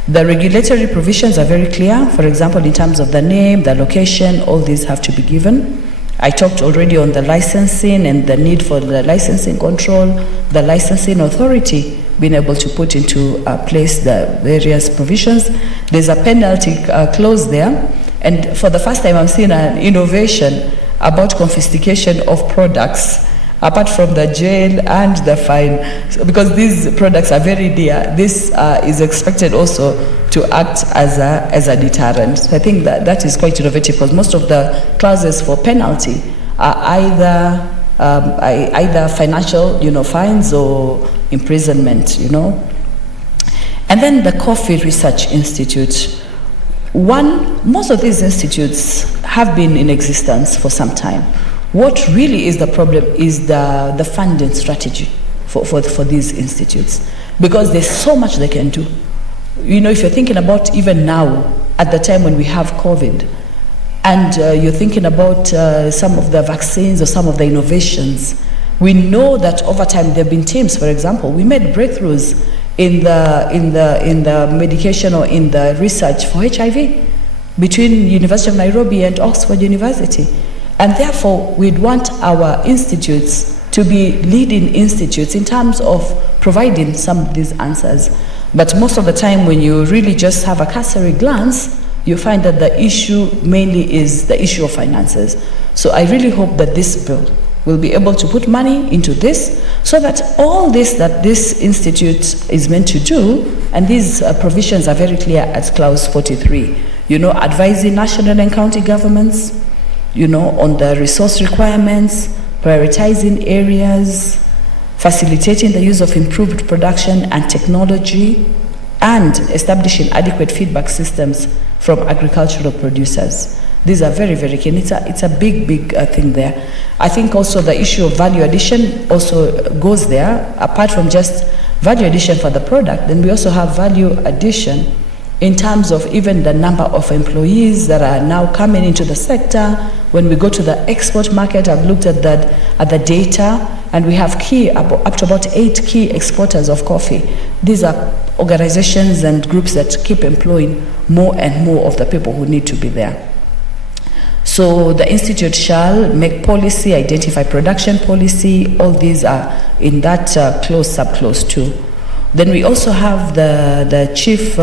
The regulatory provisions are very clear. For example, in terms of the name, the location, all these have to be given. I talked already on the licensing and the need for the licensing control, the licensing authority being able to put into place the various provisions. There's a penalty clause there. And for the first time, I'm seeing an innovation about confiscation of products, apart from the jail and the fine. So, because these products are very dear, this is expected also to act as a deterrent. So I think that is quite innovative, because most of the clauses for penalty are either financial, fines or imprisonment, And then the Coffee Research Institute. Most of these institutes have been in existence for some time. What really is the problem is the funding strategy for these institutes, because there's so much they can do. If you're thinking about even now, at the time when we have COVID, and you're thinking about some of the vaccines or some of the innovations, we know that over time there have been teams, for example, we made breakthroughs in the medication or in the research for HIV between University of Nairobi and Oxford University. And therefore, we'd want our institutes to be leading institutes in terms of providing some of these answers. But most of the time, when you really just have a cursory glance, you find that the issue mainly is the issue of finances. So I really hope that this bill will be able to put money into this, so that all this that this institute is meant to do, and these provisions are very clear at clause 43, advising national and county governments, on the resource requirements, prioritizing areas, facilitating the use of improved production and technology, and establishing adequate feedback systems from agricultural producers. These are very, very key. It's a big thing there. I think also the issue of value addition also goes there. Apart from just value addition for the product, then we also have value addition in terms of even the number of employees that are now coming into the sector. When we go to the export market, I've looked at the data, and we have up to about 8 key exporters of coffee. These are organizations and groups that keep employing more and more of the people who need to be there. So the institute shall make policy, identify production policy. All these are in that clause, subclause 2. Then we also have the chief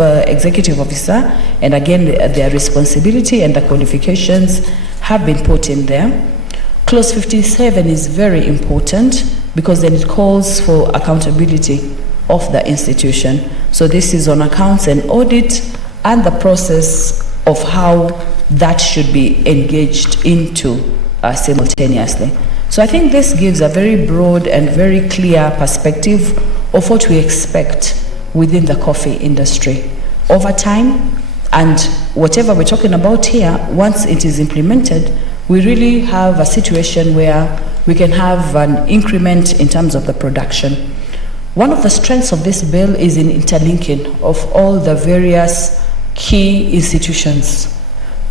executive officer, and again their responsibility and the qualifications have been put in there. Clause 57 is very important, because then it calls for accountability of the institution. So this is on accounts and audit, and the process of how that should be engaged into simultaneously. So I think this gives a very broad and very clear perspective of what we expect within the coffee industry over time. And whatever we're talking about here, once it is implemented, we really have a situation where we can have an increment in terms of the production. One of the strengths of this bill is in interlinking of all the various key institutions,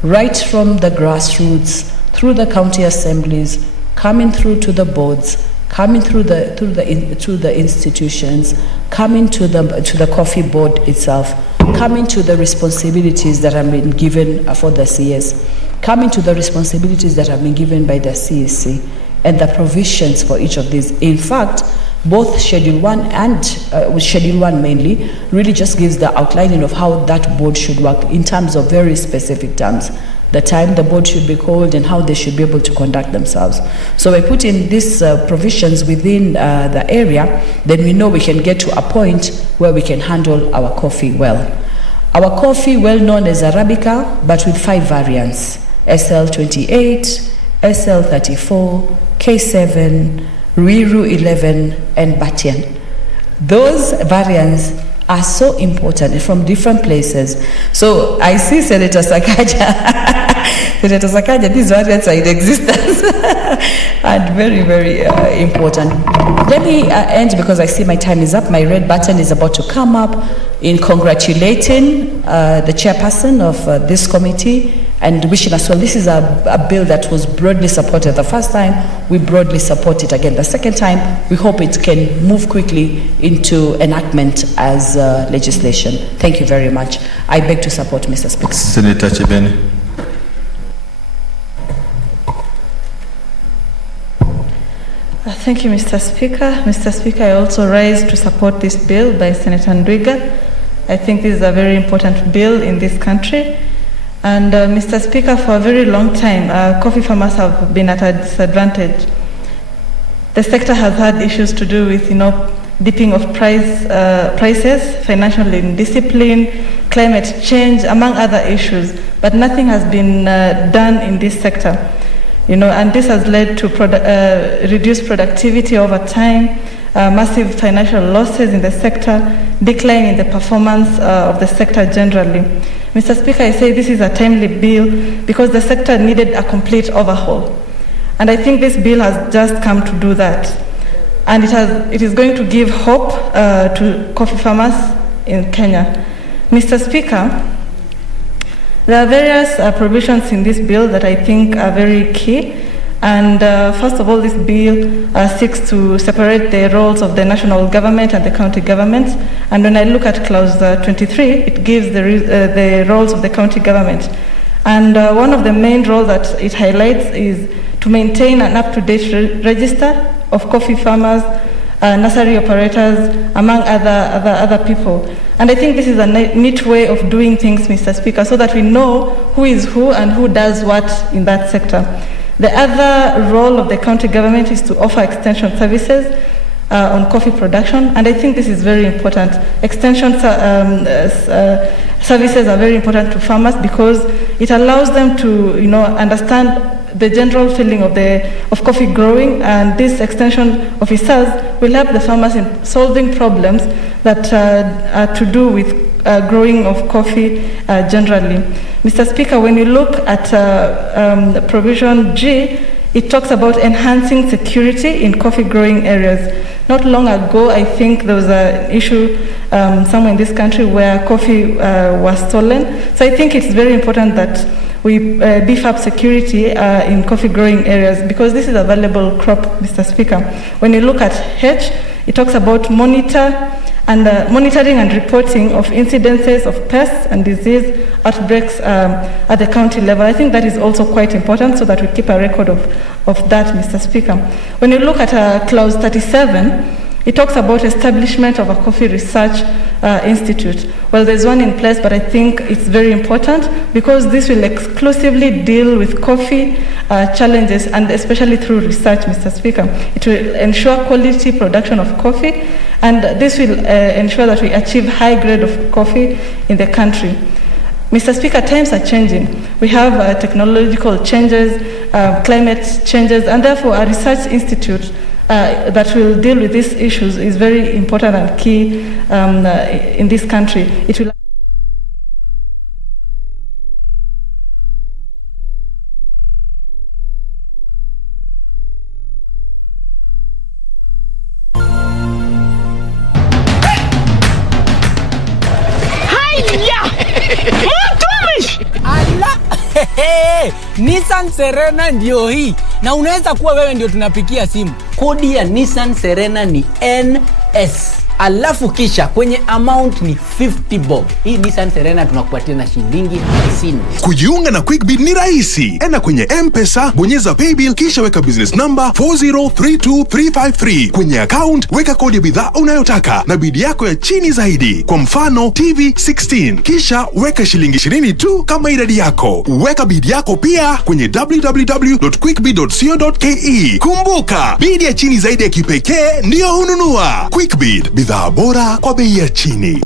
right from the grassroots, through the county assemblies, coming through to the boards, coming through the institutions, coming to the coffee board itself, coming to the responsibilities that have been given for the CS, coming to the responsibilities that have been given by the CSC, and the provisions for each of these. In fact, both Schedule 1 and Schedule 1 mainly really just gives the outlining of how that board should work in terms of very specific terms. The time the board should be called and how they should be able to conduct themselves. So by putting these provisions within the area, then we know we can get to a point where we can handle our coffee well. Our coffee, well known as Arabica, but with 5 variants: SL28, SL34, K7, Riru 11, and Batian. Those variants are so important from different places. So I see Senator Sakaja. Senator Sakaja, these variants are in existence and very, very important. Let me end because I see my time is up. My red button is about to come up in congratulating the chairperson of this committee and wishing us well. This is a bill that was broadly supported the first time. We broadly support it again the second time. We hope it can move quickly into enactment as legislation. Thank you very much. I beg to support, Mr. Speaker. Senator Chebeni. Thank you, Mr. Speaker. Mr. Speaker, I also rise to support this bill by Senator Ndwiga. I think this is a very important bill in this country. And Mr. Speaker, for a very long time, coffee farmers have been at a disadvantage. The sector has had issues to do with, dipping of prices, financial indiscipline, climate change, among other issues. But nothing has been done in this sector. And this has led to reduced productivity over time, massive financial losses in the sector, decline in the performance of the sector generally. Mr. Speaker, I say this is a timely bill because the sector needed a complete overhaul. And I think this bill has just come to do that. And it is going to give hope to coffee farmers in Kenya. Mr. Speaker, there are various provisions in this bill that I think are very key. And first of all, this bill seeks to separate the roles of the national government and the county governments. And when I look at clause 23, it gives the roles of the county government. And one of the main roles that it highlights is to maintain an up-to-date register of coffee farmers, nursery operators, among other people. And I think this is a neat way of doing things, Mr. Speaker, so that we know who is who and who does what in that sector. The other role of the county government is to offer extension services on coffee production, and I think this is very important. Extension services are very important to farmers because it allows them to, understand the general feeling of coffee growing, and this extension officers will help the farmers in solving problems that are to do with growing of coffee generally. Mr. Speaker, when you look at provision G, it talks about enhancing security in coffee growing areas. Not long ago, I think there was an issue somewhere in this country where coffee was stolen. So I think it's very important that we beef up security in coffee growing areas because this is a valuable crop, Mr. Speaker. When you look at H, it talks about monitoring and reporting of incidences of pests and disease outbreaks at the county level. I think that is also quite important so that we keep a record of that, Mr. Speaker. When you look at clause 37, it talks about establishment of a coffee research institute. Well, there's one in place, but I think it's very important because this will exclusively deal with coffee challenges and especially through research, Mr. Speaker. It will ensure quality production of coffee, and this will ensure that we achieve high grade of coffee in the country. Mr. Speaker, times are changing. We have technological changes, climate changes, and therefore a research institute that will deal with these issues is very important and key in this country. It will Nissan Serena ndio hii, na unaweza kuwa wewe ndio tunapikia simu. Kodi ya Nissan Serena ni NS. alafu kisha kwenye amount ni 50 bob. Hii Nissan Serena tunakupatia na shilingi 50. Kujiunga na QuickBid ni rahisi. Enda kwenye M-Pesa, bonyeza paybill, kisha weka business number 4032353. Kwenye account weka kodi ya bidhaa unayotaka na bid yako ya chini zaidi. Kwa mfano TV 16, kisha weka shilingi 20 tu kama idadi yako. Weka bid yako pia kwenye www.quickbid.co.ke. Kumbuka, bid ya chini zaidi ya kipekee ndio hununua. QuickBid, bidhaa bora kwa bei ya chini.